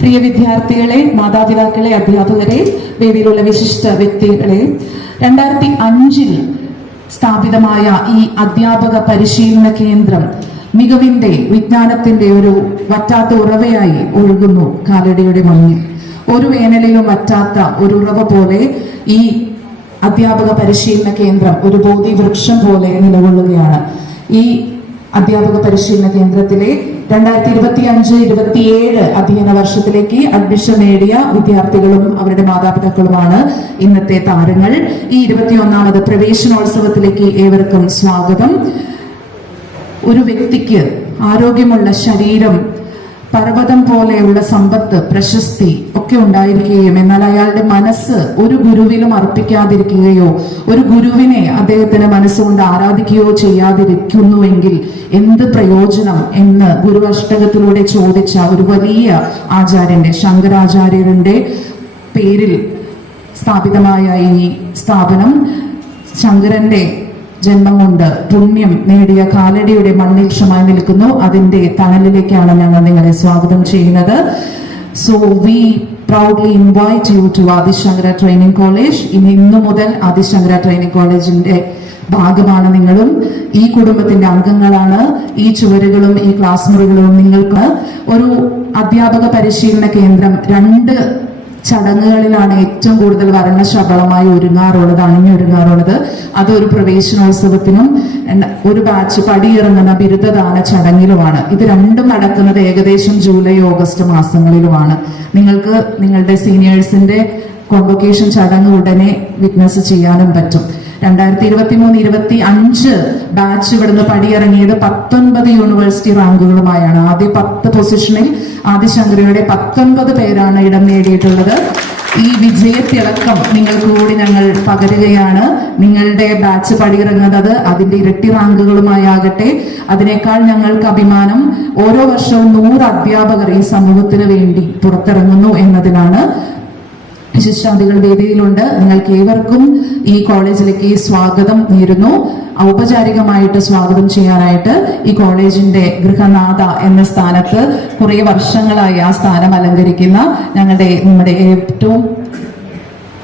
പ്രിയ വിദ്യാർത്ഥികളെ, മാതാപിതാക്കളെ, അധ്യാപകരെ, വേദിയിലുള്ള വിശിഷ്ട വ്യക്തികളെ, 2005 സ്ഥാപിതമായ ഈ അധ്യാപക പരിശീലന കേന്ദ്രം മികവിന്റെ, വിജ്ഞാനത്തിന്റെ ഒരു വറ്റാത്ത ഉറവയായി ഒഴുകുന്നു കാലടിയുടെ മണ്ണിൽ. ഒരു വേനലിലും വറ്റാത്ത ഒരു ഉറവ പോലെ ഈ അധ്യാപക പരിശീലന കേന്ദ്രം ഒരു ബോധി വൃക്ഷം പോലെ നിലകൊള്ളുകയാണ്. ഈ അധ്യാപക പരിശീലന കേന്ദ്രത്തിലെ 2025-27 അധ്യയന വർഷത്തിലേക്ക് അഡ്മിഷൻ നേടിയ വിദ്യാർത്ഥികളും അവരുടെ മാതാപിതാക്കളുമാണ് ഇന്നത്തെ താരങ്ങൾ. ഈ 21ാമത് പ്രവേശനോത്സവത്തിലേക്ക് ഏവർക്കും സ്വാഗതം. ഒരു വ്യക്തിക്ക് ആരോഗ്യമുള്ള ശരീരം, പർവ്വതം പോലെയുള്ള സമ്പത്ത്, പ്രശസ്തി ഒക്കെ ഉണ്ടായിരിക്കുകയും എന്നാൽ അയാളുടെ മനസ്സ് ഒരു ഗുരുവിലും അർപ്പിക്കാതിരിക്കുകയോ ഒരു ഗുരുവിനെ അദ്ദേഹത്തിന്റെ മനസ്സുകൊണ്ട് ആരാധിക്കുകയോ ചെയ്യാതിരിക്കുന്നുവെങ്കിൽ എന്ത് പ്രയോജനം എന്ന് ഗുരു അഷ്ടകത്തിലൂടെ ചോദിച്ച ഒരു വലിയ ആചാര്യന്റെ, ശങ്കരാചാര്യരുടെ പേരിൽ സ്ഥാപിതമായ ഈ സ്ഥാപനം ശങ്കരന്റെ ജന്മം കൊണ്ട് പുണ്യം നേടിയ കാലടിയുടെ മണ്ണിൽ ക്ഷമായി നിൽക്കുന്നു. അതിന്റെ തണലിലേക്കാണ് ഞങ്ങൾ നിങ്ങളെ സ്വാഗതം ചെയ്യുന്നത്. So we proudly invite you to Adi Shankara training college. ഇന്നു മുതൽ ആദിശങ്കര ട്രെയിനിങ് കോളേജിന്റെ ഭാഗമാണ് നിങ്ങളും. ഈ കുടുംബത്തിന്റെ അംഗങ്ങളാണ്. ഈ ചുവരുകളും ഈ ക്ലാസ് മുറികളും നിങ്ങൾക്ക് ഒരു അധ്യാപക പരിശീലന കേന്ദ്രം 2 ചടങ്ങുകളിലാണ് ഏറ്റവും കൂടുതൽ വർണ്ണശബളമായി ഒരുങ്ങാറുള്ളത്, അണിഞ്ഞൊരുങ്ങാറുള്ളത്. അതൊരു പ്രവേശനോത്സവത്തിനും ഒരു ബാച്ച് പടിയിറങ്ങുന്ന ബിരുദദാന ചടങ്ങിലുമാണ്. ഇത് രണ്ടും നടക്കുന്നത് ഏകദേശം ജൂലൈ ഓഗസ്റ്റ് മാസങ്ങളിലുമാണ്. നിങ്ങൾക്ക് നിങ്ങളുടെ സീനിയേഴ്സിന്റെ കോൺവൊക്കേഷൻ ചടങ്ങ് ഉടനെ വിറ്റ്നസ് ചെയ്യാനും പറ്റും. 2023-25 ബാച്ച് ഇവിടുന്ന് പടിയിറങ്ങിയത് 19 യൂണിവേഴ്സിറ്റി റാങ്കുകളുമായാണ്. ആദ്യ 10 പൊസിഷനിൽ ആദിശങ്കരയുടെ 19 പേരാണ് ഇടം നേടിയിട്ടുള്ളത്. ഈ വിജയത്തിളക്കം നിങ്ങൾക്ക് കൂടി ഞങ്ങൾ പകരുകയാണ്. നിങ്ങളുടെ ബാച്ച് പടിയിറങ്ങുന്നത് അതിന്റെ ഇരട്ടി റാങ്കുകളുമായാകട്ടെ. അതിനേക്കാൾ ഞങ്ങൾക്ക് അഭിമാനം, ഓരോ വർഷവും 100 അധ്യാപകർ ഈ സമൂഹത്തിന് വേണ്ടി പുറത്തിറങ്ങുന്നു എന്നതിനാണ്. വിശിഷ്ടാതികൾ വേദിയിലുണ്ട്. നിങ്ങൾക്ക് ഏവർക്കും ഈ കോളേജിലേക്ക് സ്വാഗതം നേരുന്നു. ഔപചാരികമായിട്ട് സ്വാഗതം ചെയ്യാനായിട്ട് ഈ കോളേജിന്റെ ഗൃഹനാഥ എന്ന സ്ഥാനത്ത് കുറെ വർഷങ്ങളായി ആ സ്ഥാനം അലങ്കരിക്കുന്ന നമ്മുടെ ഏറ്റവും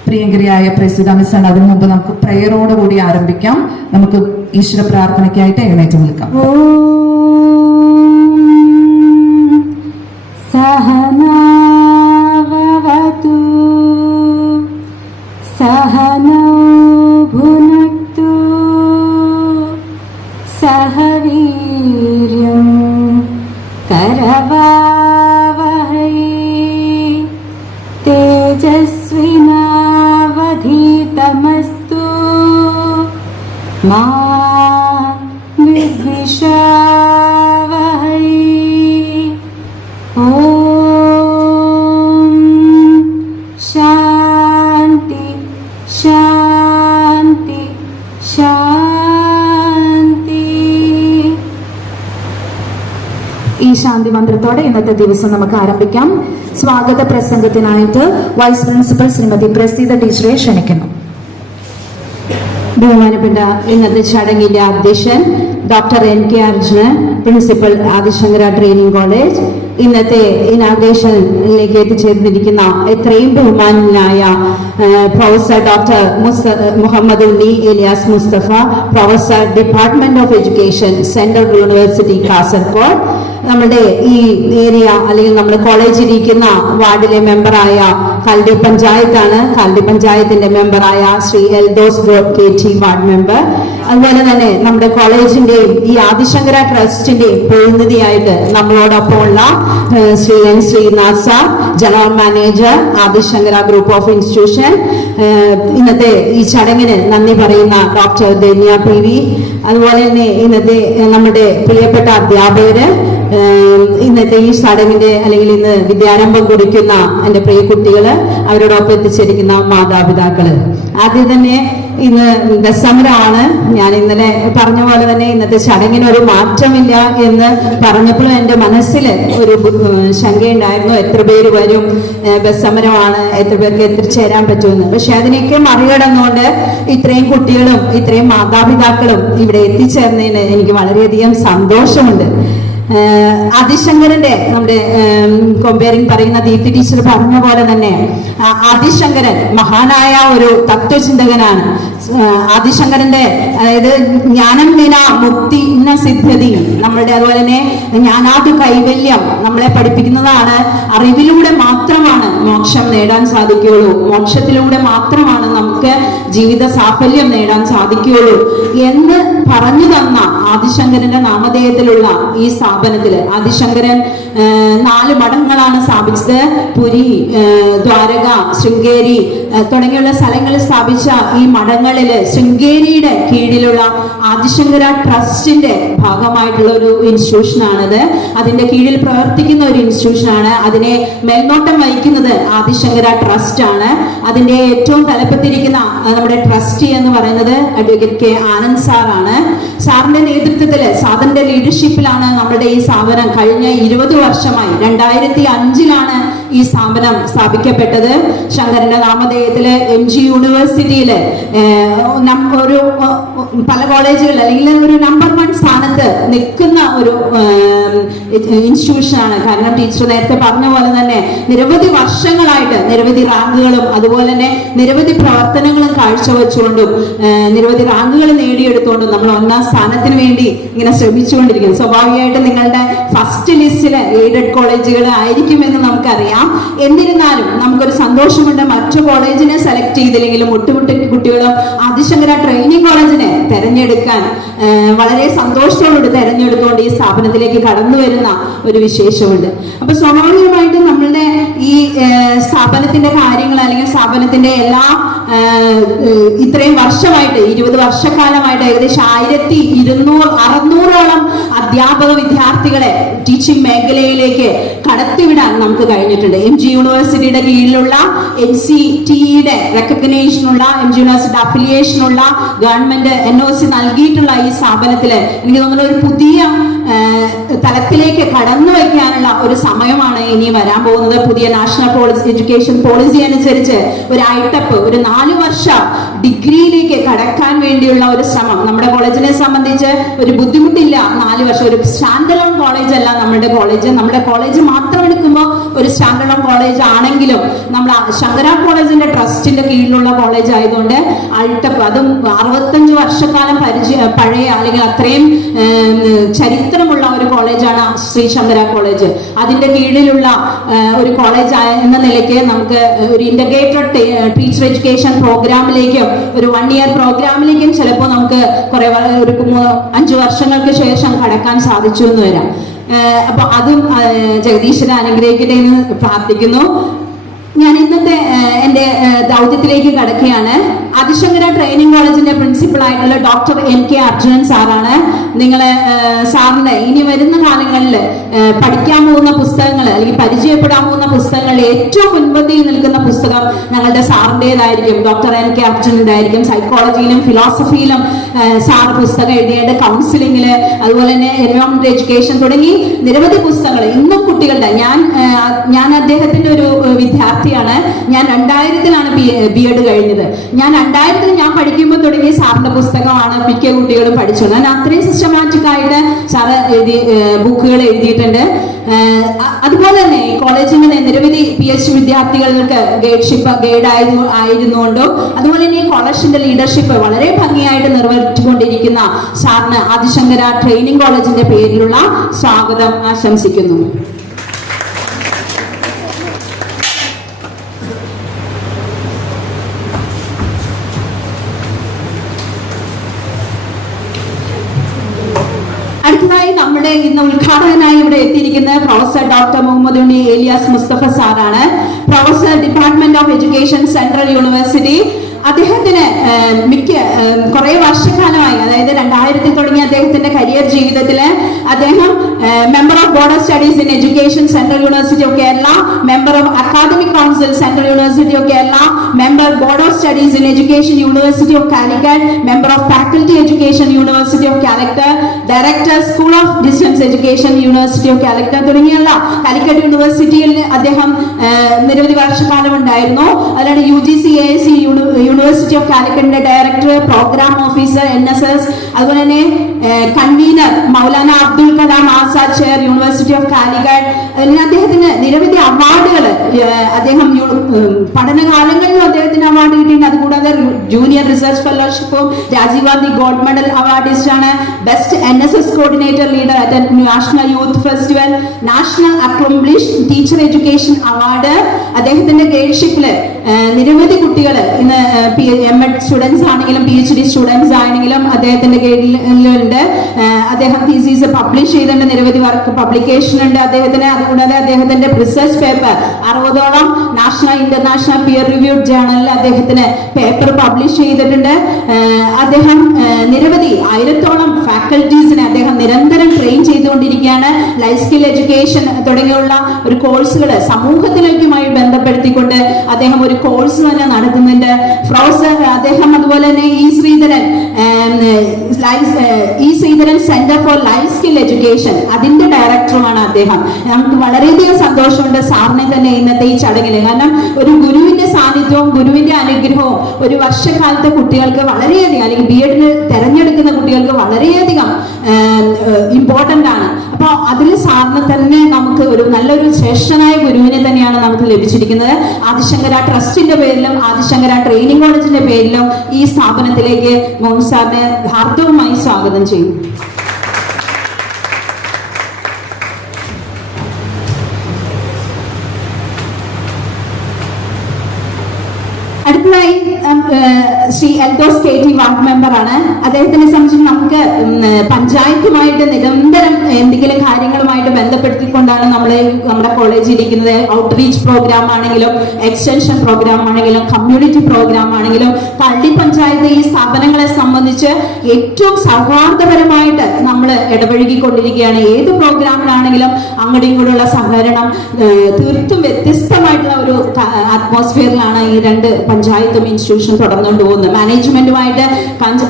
പ്രിയങ്കരിയായ പ്രസിദ്ധ മിസ്സാണ്. അതിനു മുമ്പ് നമുക്ക് പ്രയറോടുകൂടി ആരംഭിക്കാം. നമുക്ക് ഈശ്വര പ്രാർത്ഥനയ്ക്കായിട്ട് എഴുന്നേറ്റ് നിൽക്കാം. सहनौ भुनक्तु सह वीर्यं करवावहै तेजस्विनावधीतमस्तु मा विद्विषावहै. ശാന്തി ശാന്തി. ഈ ശാന്തി മന്ത്രത്തോടെ ഇന്നത്തെ ദിവസം നമുക്ക് ആരംഭിക്കാം. സ്വാഗത പ്രസംഗത്തിനായിട്ട് വൈസ് പ്രിൻസിപ്പൽ ശ്രീമതി പ്രസീത ടീച്ചറെ ക്ഷണിക്കുന്നു. ബഹുമാനപ്പെട്ട ഇന്നത്തെ ചടങ്ങിന്റെ അധ്യക്ഷൻ doctor NK Arjunan, principal Adi Shankara training college. ഇന്നത്തെ ഇനാഗ്രേഷനിലേക്ക് എത്തിച്ചേർന്നിരിക്കുന്ന എത്രയും ബഹുമാനായ professor doctor Muhammad Unni Elias Mustafa, professor department of education, central university Kasaragod. നമ്മുടെ ഈ ഏരിയ അല്ലെങ്കിൽ നമ്മുടെ കോളേജിലിരിക്കുന്ന വാർഡിലെ മെമ്പറായ കാലടി പഞ്ചായത്താണ്. കാലടി പഞ്ചായത്തിന്റെ മെമ്പറായ Shri Eldhose KT ward member. അതുപോലെ തന്നെ നമ്മുടെ കോളേജിന്റെയും ഈ ആദിശങ്കര ട്രസ്റ്റിന്റെയും പ്രതിനിധിയായിട്ട് നമ്മളോടൊപ്പം ഉള്ള Shri N. Sreenath sir, general manager Adi Shankara group of institution. ഇന്നത്തെ ഈ ചടങ്ങിന് നന്ദി പറയുന്ന ഡോക്ടർ ധന്യ PV. അതുപോലെ തന്നെ ഇന്നത്തെ നമ്മുടെ പ്രിയപ്പെട്ട അധ്യാപകര്, ഇന്നത്തെ ഈ ചടങ്ങിന്റെ അല്ലെങ്കിൽ ഇന്ന് വിദ്യാരംഭം കുറിക്കുന്ന എന്റെ പ്രിയ കുട്ടികള്, അവരോടൊപ്പം എത്തിച്ചിരിക്കുന്ന മാതാപിതാക്കള്. ആദ്യം തന്നെ ഇന്ന് ദശമരാണ്. ഞാൻ ഇന്നലെ പറഞ്ഞ പോലെ തന്നെ ഇന്നത്തെ ചടങ്ങിന് ഒരു മാറ്റമില്ല എന്ന് പറഞ്ഞപ്പോഴും എൻ്റെ മനസ്സിൽ ഒരു ശങ്കയുണ്ടായിരുന്നു. എത്ര പേര് വരും, ദശമരമാണ്, എത്ര പേർക്ക് എത്തിച്ചേരാൻ പറ്റുമെന്ന്. പക്ഷെ അതിനൊക്കെ മറികടന്നുകൊണ്ട് ഇത്രയും കുട്ടികളും ഇത്രയും മാതാപിതാക്കളും ഇവിടെ എത്തിച്ചേർന്നതിന് എനിക്ക് വളരെയധികം സന്തോഷമുണ്ട്. ആദിശങ്കരന്റെ നമ്മുടെ കൊമ്പേറിങ് പറയുന്ന ദീപ്തി ടീച്ചർ പറഞ്ഞ പോലെ തന്നെ ആദിശങ്കരൻ മഹാനായ ഒരു തത്വചിന്തകനാണ്. ആദിശങ്കരന്റെ അതായത് ജ്ഞാനം വിന മുക്തി ന സിദ്ധ്യതി, നമ്മളുടെ അതുപോലെ തന്നെ ജ്ഞാനാദി കൈവല്യം നമ്മളെ പഠിപ്പിക്കുന്നതാണ്. അറിവിലൂടെ മാത്രമാണ് മോക്ഷം നേടാൻ സാധിക്കുകയുള്ളൂ, മോക്ഷത്തിലൂടെ മാത്രമാണ് നമുക്ക് ജീവിത സാഫല്യം നേടാൻ സാധിക്കുകയുള്ളൂ എന്ന് പറഞ്ഞു തന്ന ആദിശങ്കരന്റെ നാമധേയത്തിലുള്ള ഈ സ്ഥാപനത്തില് ആദിശങ്കരൻ 4 മഠങ്ങളാണ് സ്ഥാപിച്ചത്. പുരി, ദ്വാരക, ശൃംഗേരി തുടങ്ങിയുള്ള സ്ഥലങ്ങളിൽ സ്ഥാപിച്ച ഈ മഠങ്ങളില് ശൃംഗേരിയുടെ കീഴിലുള്ള ആദിശങ്കര ട്രസ്റ്റിന്റെ ഭാഗമായിട്ടുള്ള ഒരു ഇൻസ്റ്റിറ്റ്യൂഷനാണിത്. അതിന്റെ കീഴിൽ പ്രവർത്തിക്കുന്ന ഒരു ഇൻസ്റ്റിറ്റ്യൂഷനാണ്. അതിനെ മേൽനോട്ടം വഹിക്കുന്നത് ആദിശങ്കര ട്രസ്റ്റ് ആണ്. അതിന്റെ ഏറ്റവും തലപ്പത്തിരിക്കുന്ന നമ്മുടെ ട്രസ്റ്റി എന്ന് പറയുന്നത് അഡ്വക്കേറ്റ് കെ ആനന്ദ് സാറാണ്. സാറിന്റെ നേതൃത്വത്തില് സാറിന്റെ ലീഡർഷിപ്പിലാണ് നമ്മുടെ ഈ സ്ഥാപനം കഴിഞ്ഞ 20 വർഷമായി 2005 ഈ സ്ഥാപനം സ്ഥാപിക്കപ്പെട്ടത്. ശങ്കരന്റെ നാമധേയത്തില് MG യൂണിവേഴ്സിറ്റിയില് ഒരു പല കോളേജുകളിൽ അല്ലെങ്കിൽ ഒരു നമ്പർ 1 സ്ഥാനത്ത് നിൽക്കുന്ന ഒരു ഇൻസ്റ്റിറ്റ്യൂഷനാണ്. കാരണം ടീച്ചർ നേരത്തെ പറഞ്ഞ പോലെ തന്നെ നിരവധി വർഷങ്ങളായിട്ട് നിരവധി റാങ്കുകളും അതുപോലെ തന്നെ നിരവധി പ്രവർത്തനങ്ങളും കാഴ്ചവെച്ചുകൊണ്ടും നിരവധി റാങ്കുകൾ നേടിയെടുത്തുകൊണ്ടും നമ്മൾ 1ാം സ്ഥാനത്തിന് വേണ്ടി ഇങ്ങനെ ശ്രമിച്ചുകൊണ്ടിരിക്കുന്നു. സ്വാഭാവികമായിട്ട് നിങ്ങളുടെ ഫസ്റ്റ് ലിസ്റ്റില് എയ്ഡഡ് കോളേജുകൾ ആയിരിക്കുമെന്ന് നമുക്കറിയാം. എന്നിരുന്നാലും നമുക്കൊരു സന്തോഷമുണ്ട്, മറ്റു കോളേജിനെ സെലക്ട് ചെയ്തില്ലെങ്കിലും ഒട്ടുമുട്ടി കുട്ടികളും ആദിശങ്കര ട്രെയിനിങ് കോളേജിനെ തെരഞ്ഞെടുക്കാൻ വളരെ സന്തോഷത്തോടുകൂടി തെരഞ്ഞെടുത്തുകൊണ്ട് ഈ സ്ഥാപനത്തിലേക്ക് കടന്നു വരുന്ന ഒരു വിശേഷമുണ്ട്. അപ്പൊ സ്വാഭാവികമായിട്ടും നമ്മളുടെ ഈ സ്ഥാപനത്തിന്റെ കാര്യങ്ങൾ അല്ലെങ്കിൽ സ്ഥാപനത്തിന്റെ എല്ലാ ഇത്രയും വർഷമായിട്ട് 20 വർഷക്കാലമായിട്ട് ഏകദേശം 1200-600ഓളം അധ്യാപക വിദ്യാർത്ഥികളെ ടീച്ചിങ് മേഖലയിലേക്ക് കടത്തിവിടാൻ നമുക്ക് കഴിഞ്ഞിട്ടുണ്ട്. MG യൂണിവേഴ്സിറ്റിയുടെ കീഴിലുള്ള NCTയുടെ റെക്കഗ്നേഷനുള്ള MG യൂണിവേഴ്സിറ്റി അഫിലിയേഷനുള്ള ഗവൺമെന്റ് NOC നൽകിയിട്ടുള്ള ഈ സ്ഥാപനത്തില് എനിക്ക് തോന്നുന്നു ഒരു പുതിയ തലത്തിലേക്ക് കടന്നു വയ്ക്കാനുള്ള ഒരു സമയമാണ് ഇനി വരാൻ പോകുന്നത്. പുതിയ നാഷണൽ എഡ്യൂക്കേഷൻ പോളിസി അനുസരിച്ച് ഒരു ഐടപ്പ് ഒരു 4 വർഷ ഡിഗ്രിയിലേക്ക് കടക്കാൻ വേണ്ടിയുള്ള ഒരു ശ്രമം നമ്മുടെ കോളേജിനെ സംബന്ധിച്ച് ഒരു ബുദ്ധിമുട്ടില്ല. 4 വർഷം ഒരു സ്റ്റാൻഡ് അലോൺ കോളേജ് അല്ല നമ്മുടെ കോളേജ് മാത്രം എടുക്കുമ്പോൾ ഒരു സ്റ്റാൻഡ് അലോൺ കോളേജ് ആണെങ്കിലും നമ്മൾ ശങ്കര കോളേജിന്റെ ട്രസ്റ്റിന്റെ കീഴിലുള്ള കോളേജ് ആയതുകൊണ്ട് ഐടപ്പ് അതും 65 വർഷക്കാലം പഴയ അല്ലെങ്കിൽ അത്രയും ചരിത്രമുള്ള ഒരു കോളേജാണ് ശ്രീ ശങ്കര കോളേജ്. അതിന്റെ കീഴിലുള്ള ഒരു കോളേജ് എന്ന നിലയ്ക്ക് നമുക്ക് ഒരു ഇന്റഗ്രേറ്റഡ് ടീച്ചർ എഡ്യൂക്കേഷൻ പ്രോഗ്രാമിലേക്കും ഒരു 1 ഇയർ പ്രോഗ്രാമിലേക്കും ചിലപ്പോൾ നമുക്ക് ഒരു 5 വർഷങ്ങൾക്ക് ശേഷം കടക്കാൻ സാധിച്ചു എന്ന് വരാം. അപ്പൊ അതും ജഗദീശ്വരൻ അനുഗ്രഹിക്കട്ടെ എന്ന് പ്രാർത്ഥിക്കുന്നു. ഞാൻ ഇന്നത്തെ എൻ്റെ ദൗത്യത്തിലേക്ക് കടക്കുകയാണ്. ആദിശങ്കര ട്രെയിനിങ് കോളേജിന്റെ പ്രിൻസിപ്പൾ ആയിട്ടുള്ള ഡോക്ടർ NK അർജുനൻ സാറാണ്. നിങ്ങളെ സാറിന്റെ ഇനി വരുന്ന കാലങ്ങളിൽ പഠിക്കാൻ പോകുന്ന പുസ്തകങ്ങൾ അല്ലെങ്കിൽ പരിചയപ്പെടാൻ പോകുന്ന പുസ്തകങ്ങളിൽ ഏറ്റവും മുൻപന്തിയിൽ നിൽക്കുന്ന പുസ്തകം ഞങ്ങളുടെ സാറിൻ്റെതായിരിക്കും, ഡോക്ടർ NK അർജുനന്റെ ആയിരിക്കും. സൈക്കോളജിയിലും ഫിലോസഫിയിലും സാർ പുസ്തകം എഴുതിയിട്ട് കൗൺസിലിംഗില് അതുപോലെ തന്നെ എൻവയോൺമെന്റ് എഡ്യൂക്കേഷൻ തുടങ്ങി നിരവധി പുസ്തകങ്ങൾ ഇന്നും കുട്ടികളുടെ ഞാൻ അദ്ദേഹത്തിന്റെ ഒരു വിദ്യാർത്ഥിയാണ്. ഞാൻ 2000-ലാണ് BEd കഴിഞ്ഞത്. ഞാൻ 2000 ഞാൻ പഠിക്കുമ്പോൾ തുടങ്ങിയ സാറിന്റെ പുസ്തകമാണ് മിക്ക കുട്ടികളും പഠിച്ചത്. ഞാൻ അത്രയും സിസ്റ്റമാറ്റിക് ആയിട്ട് സാറ് ബുക്കുകൾ എഴുതിയിട്ടുണ്ട്. അതുപോലെ തന്നെ ഈ കോളേജിന്റെ നിരവധി PhD വിദ്യാർത്ഥികൾക്ക് ഗൈഡ് ആയിരുന്നുകൊണ്ടും അതുപോലെ തന്നെ ഈ കോളേജിന്റെ ലീഡർഷിപ്പ് വളരെ ഭംഗിയായിട്ട് നിർവഹിച്ചുകൊണ്ടിരിക്കുന്ന സാറിന് ആദിശങ്കര ട്രെയിനിങ് കോളേജിന്റെ പേരിലുള്ള സ്വാഗതം ആശംസിക്കുന്നു. നമ്മുടെ ഇന്ന് ഉദ്ഘാടകനായി ഇവിടെ എത്തിയിരിക്കുന്ന പ്രൊഫസർ ഡോക്ടർ മുഹമ്മദ് ഉണ്ണി ഏലിയാസ് മുസ്തഫ സാറാണ്. Professor department of education central university. അദ്ദേഹത്തിന് കുറെ വർഷക്കാലമായി അതായത് 2000 തുടങ്ങിയ അദ്ദേഹത്തിന്റെ കരിയർ ജീവിതത്തില് അദ്ദേഹം member of Board of Studies in Education, Central University of Kerala, member of Academic Council, Central University of Kerala, member Board of Studies in Education, University of Calicut, member of Faculty Education, University of Calicut, Director, School of Distance Education, University of Calicut തുടങ്ങിയുള്ള കാലിക്കറ്റ് യൂണിവേഴ്സിറ്റിയിൽ അദ്ദേഹം നിരവധി വർഷക്കാലം ഉണ്ടായിരുന്നു. അതിലാണ് UGC AIC university of കാലിക്കറ്റിന്റെ director, programme officer, NSS, അതുപോലെ തന്നെ convener Maulana Abdul Kalam Azad chair, university of Calicut. അദ്ദേഹത്തിന് നിരവധി അവാർഡുകൾ അദ്ദേഹം പഠനകാലങ്ങളിലും അദ്ദേഹത്തിന് അവാർഡ് കിട്ടിയിട്ടുണ്ട്. അതുകൂടാതെ ജൂനിയർ റിസർച്ച് ഫെലോഷിപ്പും Rajiv Gandhi gold medal awardist ആണ്. Best NSS coordinator leader at national youth festival, national accomplished teacher education award. അദ്ദേഹത്തിന്റെ ഗൈഡ്ഷിപ്പില് നിരവധി കുട്ടികൾ ഇന്ന് MEd സ്റ്റുഡൻസ് ആണെങ്കിലും PhD സ്റ്റുഡൻസ് ആണെങ്കിലും അദ്ദേഹത്തിന്റെ ഗൈഡിലുണ്ട്. അദ്ദേഹം തീസീസ് പബ്ലിഷ് ചെയ്തിട്ടുണ്ട്, നിരവധി വർക്ക് പബ്ലിക്കേഷൻ ഉണ്ട് അദ്ദേഹത്തിന്. അതുകൂടാതെ അദ്ദേഹത്തിന്റെ റിസർച്ച് പേപ്പർ 60ഓളം നാഷണൽ ഇന്റർനാഷണൽ പിയർ റിവ്യൂഡ് ജേണലിൽ അദ്ദേഹത്തിന് പേപ്പർ പബ്ലിഷ് ചെയ്തിട്ടുണ്ട്. അദ്ദേഹം നിരവധി 1000ഓളം ഫാക്കൽറ്റീസിനെ അദ്ദേഹം നിരന്തരം ട്രെയിൻ ചെയ്തുകൊണ്ടിരിക്കുകയാണ്. ലൈഫ് സ്കിൽ എഡ്യൂക്കേഷൻ തുടങ്ങിയുള്ള ഒരു കോഴ്സുകൾ സമൂഹത്തിലേക്കുമായി ബന്ധപ്പെടുത്തിക്കൊണ്ട് അദ്ദേഹം ഒരു കോഴ്സ് തന്നെ നടത്തുന്നുണ്ട്. പ്രൊഫസർ അദ്ദേഹം അതുപോലെ തന്നെ E Sreedharan centre for life skill education അതിന്റെ ഡയറക്ടറുമാണ് അദ്ദേഹം. നമുക്ക് വളരെയധികം സന്തോഷമുണ്ട് സാറിനെ തന്നെ ഇന്നത്തെ ഈ ചടങ്ങിൽ. കാരണം ഒരു ഗുരുവിന്റെ സാന്നിധ്യവും ഗുരുവിന്റെ അനുഗ്രഹവും ഒരു വർഷക്കാലത്തെ കുട്ടികൾക്ക് വളരെയധികം, അല്ലെങ്കിൽ BEd തെരഞ്ഞെടുക്കുന്ന കുട്ടികൾക്ക് വളരെയധികം ഇമ്പോർട്ടന്റ് ആണ്. അപ്പോൾ അതിൽ സാറിന് തന്നെ നമുക്ക് ഒരു നല്ലൊരു ശ്രേഷ്ഠനായ ഗുരുവിനെ തന്നെയാണ് നമുക്ക് ലഭിച്ചിരിക്കുന്നത്. ആദിശങ്കര ട്രസ്റ്റിന്റെ പേരിലും ആദിശങ്കര ട്രെയിനിങ് കോളേജിന്റെ പേരിലും ഈ സ്ഥാപനത്തിലേക്ക് മോഹൻ സാറിനെ ഹാർദവുമായി സ്വാഗതം ചെയ്യും. അടുത്തതായി ശ്രീ എൽദോസ് KT വാർഡ് മെമ്പറാണ്. അദ്ദേഹത്തിനെ സംബന്ധിച്ച് നമുക്ക് പഞ്ചായത്തുമായിട്ട് നിരന്തരം എന്തെങ്കിലും കാര്യങ്ങളുമായിട്ട് ബന്ധപ്പെടുത്തിക്കൊണ്ടാണ് നമ്മുടെ കോളേജിൽ ഇരിക്കുന്നത്. ഔട്ട്റീച്ച് പ്രോഗ്രാം ആണെങ്കിലും എക്സ്റ്റൻഷൻ പ്രോഗ്രാം ആണെങ്കിലും കമ്മ്യൂണിറ്റി പ്രോഗ്രാം ആണെങ്കിലും പള്ളി പഞ്ചായത്ത് ഈ സ്ഥാപനങ്ങളെ സംബന്ധിച്ച് ഏറ്റവും സൗഹാർദ്ദപരമായിട്ട് നമ്മൾ ഇടപഴകിക്കൊണ്ടിരിക്കുകയാണ്. ഏത് പ്രോഗ്രാമിലാണെങ്കിലും അങ്ങോട്ടും ഇങ്ങോട്ടുള്ള സഹകരണം തീർത്തും വ്യത്യസ്തമായിട്ടുള്ള ഒരു അറ്റ്മോസ്ഫിയറിലാണ് ഈ രണ്ട് പഞ്ചായത്തും ഇൻസ്റ്റിറ്റ്യൂഷൻ തുടർന്നുകൊണ്ട് പോകുന്നത്. മാനേജ്മെന്റുമായിട്ട്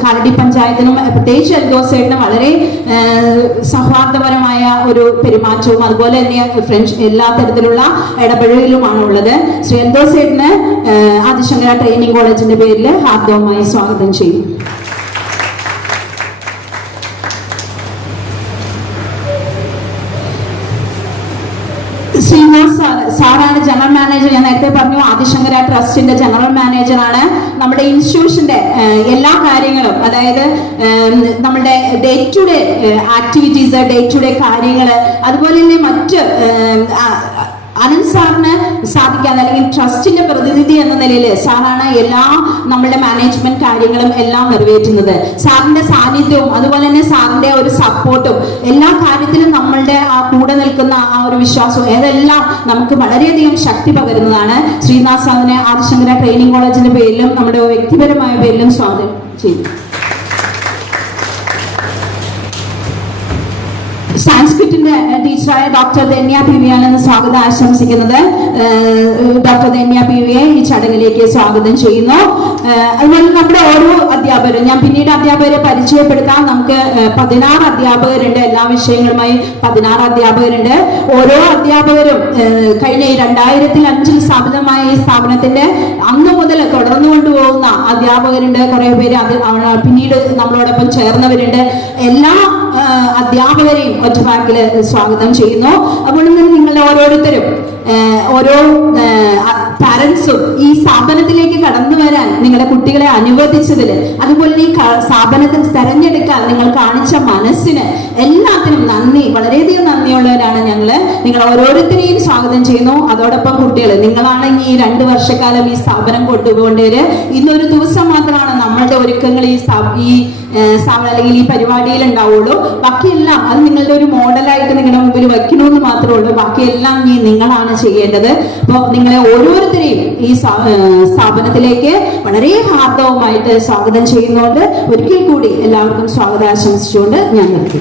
കാലടി പഞ്ചായത്തിനും പ്രത്യേകിച്ച് എൽദോസേട്ടിനും വളരെ സൗഹാർദ്ദപരമായ ഒരു പെരുമാറ്റവും അതുപോലെ തന്നെ ഫ്രണ്ട്സ് എല്ലാ തരത്തിലുള്ള ഇടപെടലുമാണ് ഉള്ളത്. ശ്രീ എൽദോസേട്ടിന് ആദിശങ്കര ട്രെയിനിങ് കോളേജിന്റെ പേരിൽ ഹാർദവമായി സ്വാഗതം ചെയ്യും. ശ്രീനിവാസ് സാറാണ് ജനറൽ മാനേജർ. ഞാൻ നേരത്തെ പറഞ്ഞു ആദിശങ്കര ട്രസ്റ്റിന്റെ ജനറൽ മാനേജറാണ്. നമ്മുടെ ഇൻസ്റ്റിറ്റ്യൂഷന്റെ എല്ലാ കാര്യങ്ങളും, അതായത് നമ്മുടെ day to day activities, day to day കാര്യങ്ങൾ, അതുപോലെ തന്നെ മറ്റ് അനന്ത് സാറിന് സാധിക്കാതെ, അല്ലെങ്കിൽ ട്രസ്റ്റിന്റെ പ്രതിനിധി എന്ന നിലയിൽ സാറാണ് എല്ലാ നമ്മുടെ മാനേജ്മെന്റ് കാര്യങ്ങളും എല്ലാം നിറവേറ്റുന്നത്. സാറിന്റെ സാന്നിധ്യവും അതുപോലെ തന്നെ സാറിന്റെ ഒരു സപ്പോർട്ടും എല്ലാ കാര്യത്തിലും നമ്മളുടെ ആ കൂടെ നിൽക്കുന്ന ആ ഒരു വിശ്വാസവും ഇതെല്ലാം നമുക്ക് വളരെയധികം ശക്തി പകരുന്നതാണ്. ശ്രീനാഥ് സാറിനെ ആദിശങ്കര ട്രെയിനിങ് കോളേജിന്റെ പേരിലും നമ്മുടെ വ്യക്തിപരമായ പേരിലും സ്വാഗതം ചെയ്തു. സാൻസ്ക്രിറ്റിന്റെ ടീച്ചറായ ഡോക്ടർ ധന്യ PV ആണെന്ന് സ്വാഗതം ആശംസിക്കുന്നത്. ഡോക്ടർ ധന്യ PV ഈ ചടങ്ങിലേക്ക് സ്വാഗതം ചെയ്യുന്നു. അതുപോലെ നമ്മുടെ ഓരോ അധ്യാപകരും, ഞാൻ പിന്നീട് അധ്യാപകരെ പരിചയപ്പെടുത്താം. നമുക്ക് 16 അധ്യാപകരുണ്ട്. എല്ലാ വിഷയങ്ങളുമായി 16 അധ്യാപകരുണ്ട്. ഓരോ അധ്യാപകരും കഴിഞ്ഞ 2005 സ്ഥാപിതമായ ഈ സ്ഥാപനത്തിന്റെ അന്ന് മുതൽ തുടർന്നു കൊണ്ടുപോകുന്ന അധ്യാപകരുണ്ട്. കുറെ പേര് പിന്നീട് നമ്മളോടൊപ്പം ചേർന്നവരുണ്ട്. എല്ലാ അധ്യാപകരെയും ഒറ്റവാക്കിൽ സ്വാഗതം ചെയ്യുന്നു. അപ്പോൾ നിങ്ങൾ ഓരോരുത്തരും ഓരോ പാരന്റ്സും ഈ സ്ഥാപനത്തിലേക്ക് കടന്നു വരാൻ നിങ്ങളുടെ കുട്ടികളെ അനുവദിച്ചതിൽ, അതുപോലെ ഈ സ്ഥാപനത്തിൽ തെരഞ്ഞെടുക്കാൻ നിങ്ങൾ കാണിച്ച മനസ്സിന് എല്ലാത്തിനും നന്ദി, വളരെയധികം നന്ദിയുള്ളവരാണ് ഞങ്ങള്. നിങ്ങൾ ഓരോരുത്തരെയും സ്വാഗതം ചെയ്യുന്നു. അതോടൊപ്പം കുട്ടികൾ, നിങ്ങളാണ് ഈ 2 വർഷക്കാലം ഈ സ്ഥാപനം കൊണ്ടുപോകേണ്ടവര്. ഇന്നൊരു ദിവസം മാത്രമാണ് നമ്മളുടെ ഒരുക്കങ്ങൾ ഈ സ്ഥാപനം അല്ലെങ്കിൽ ഈ പരിപാടിയിൽ ഉണ്ടാവുള്ളൂ. ബാക്കിയെല്ലാം അത് നിങ്ങളുടെ ഒരു മോഡലായിട്ട് നിങ്ങളുടെ മുമ്പിൽ വയ്ക്കണമെന്ന് മാത്രമേ ഉള്ളൂ. ബാക്കിയെല്ലാം നിങ്ങളാണ് ചെയ്യേണ്ടത്. അപ്പോൾ നിങ്ങളെ ഓരോരുത്തരെയും ഈ സ്ഥാപനത്തിലേക്ക് വളരെ ഹാർദവുമായിട്ട് സ്വാഗതം ചെയ്യുന്നുണ്ട്. ഒരിക്കൽ കൂടി എല്ലാവർക്കും സ്വാഗതം ആശംസിച്ചുകൊണ്ട് ഞാൻ നിർത്തി.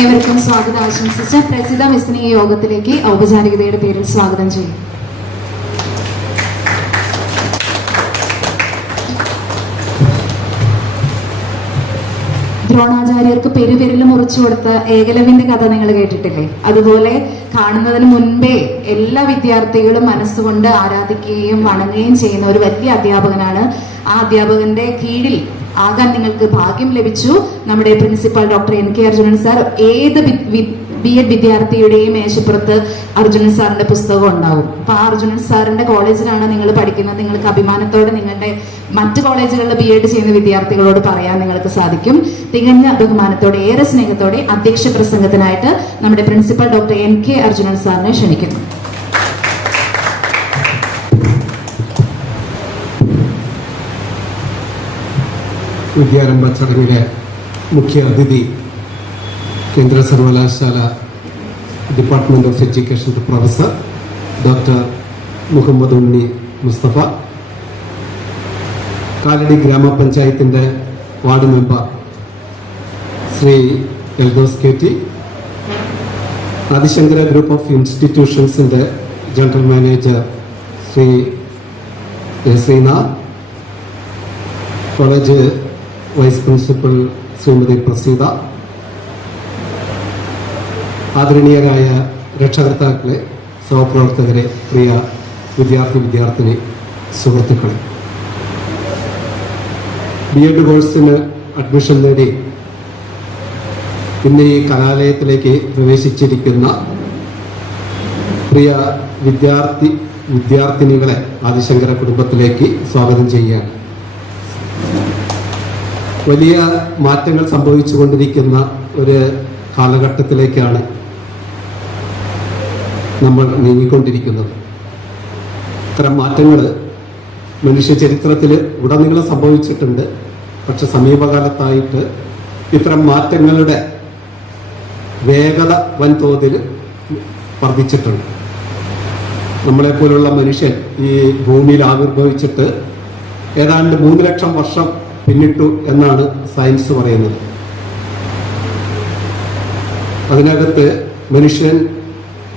ഏവർക്കും സ്വാഗതം ആശംസിച്ച പ്രസിദ്ധ മിസ്സിനെ ഈ യോഗത്തിലേക്ക് ഔപചാരികതയുടെ പേരിൽ സ്വാഗതം ചെയ്യും. ദ്രോണാചാര്യർക്ക് പെരുവിരൽ മുറിച്ചു കൊടുത്ത ഏകലവ്യന്റെ കഥ നിങ്ങൾ കേട്ടിട്ടില്ലേ? അതുപോലെ കാണുന്നതിന് മുൻപേ എല്ലാ വിദ്യാർത്ഥികളും മനസ്സുകൊണ്ട് ആരാധിക്കുകയും വണങ്ങുകയും ചെയ്യുന്ന ഒരു വലിയ അധ്യാപകനാണ്. ആ അധ്യാപകന്റെ കീഴിൽ ആകാൻ നിങ്ങൾക്ക് ഭാഗ്യം ലഭിച്ചു. നമ്മുടെ principal doctor N K Arjunan sir, ഏത് BEd വിദ്യാർത്ഥിയുടെയും മേശപ്പുറത്ത് അർജുനൻ സാറിന്റെ പുസ്തകം ഉണ്ടാവും. അപ്പൊ ആ അർജുനൻ സാറിന്റെ കോളേജിലാണ് നിങ്ങൾ പഠിക്കുന്നത്. നിങ്ങൾക്ക് അഭിമാനത്തോടെ നിങ്ങളുടെ മറ്റു കോളേജുകളിൽ BEd ചെയ്യുന്ന വിദ്യാർത്ഥികളോട് പറയാൻ നിങ്ങൾക്ക് സാധിക്കും. തികഞ്ഞ ബഹുമാനത്തോടെ, ഏറെ സ്നേഹത്തോടെ അധ്യക്ഷ പ്രസംഗത്തിനായിട്ട് നമ്മുടെ principal doctor N K Arjunan സാറിനെ ക്ഷണിക്കുന്നു. വിദ്യാരംഭ ചടങ്ങിലെ മുഖ്യ അതിഥി കേന്ദ്ര സർവകലാശാല department of education professor doctor Muhammad Unni Musthafa, Kalady ഗ്രാമപഞ്ചായത്തിൻ്റെ ward member Shri Eldhose KT, Adishankara group of ഇൻസ്റ്റിറ്റ്യൂഷൻസിൻ്റെ general manager Shri Sreenath, college vice principal Shrimati Praseetha, ആദരണീയരായ രക്ഷകർത്താക്കളെ, സഹപ്രവർത്തകരെ, പ്രിയ വിദ്യാർത്ഥിനി സുഹൃത്തുക്കളെ, BEd കോഴ്സിന് അഡ്മിഷൻ നേടി ഇന്ന് ഈ കലാലയത്തിലേക്ക് പ്രവേശിച്ചിരിക്കുന്ന പ്രിയ വിദ്യാർത്ഥിനികളെ ആദിശങ്കര കുടുംബത്തിലേക്ക് സ്വാഗതം ചെയ്യുകയാണ്. വലിയ മാറ്റങ്ങൾ സംഭവിച്ചുകൊണ്ടിരിക്കുന്ന ഒരു കാലഘട്ടത്തിലേക്കാണ് നമ്മൾ നീങ്ങിക്കൊണ്ടിരിക്കുന്നത്. ഇത്തരം മാറ്റങ്ങൾ മനുഷ്യ ചരിത്രത്തിൽ ഉടനീളം സംഭവിച്ചിട്ടുണ്ട്. പക്ഷെ സമീപകാലത്തായിട്ട് ഇത്തരം മാറ്റങ്ങളുടെ വേഗത വൻതോതിൽ വർദ്ധിച്ചിട്ടുണ്ട്. നമ്മളെപ്പോലുള്ള മനുഷ്യൻ ഈ ഭൂമിയിൽ ആവിർഭവിച്ചിട്ട് ഏതാണ്ട് 3 ലക്ഷം വർഷം പിന്നിട്ടു എന്നാണ് സയൻസ് പറയുന്നത്. അതിനകത്ത് മനുഷ്യൻ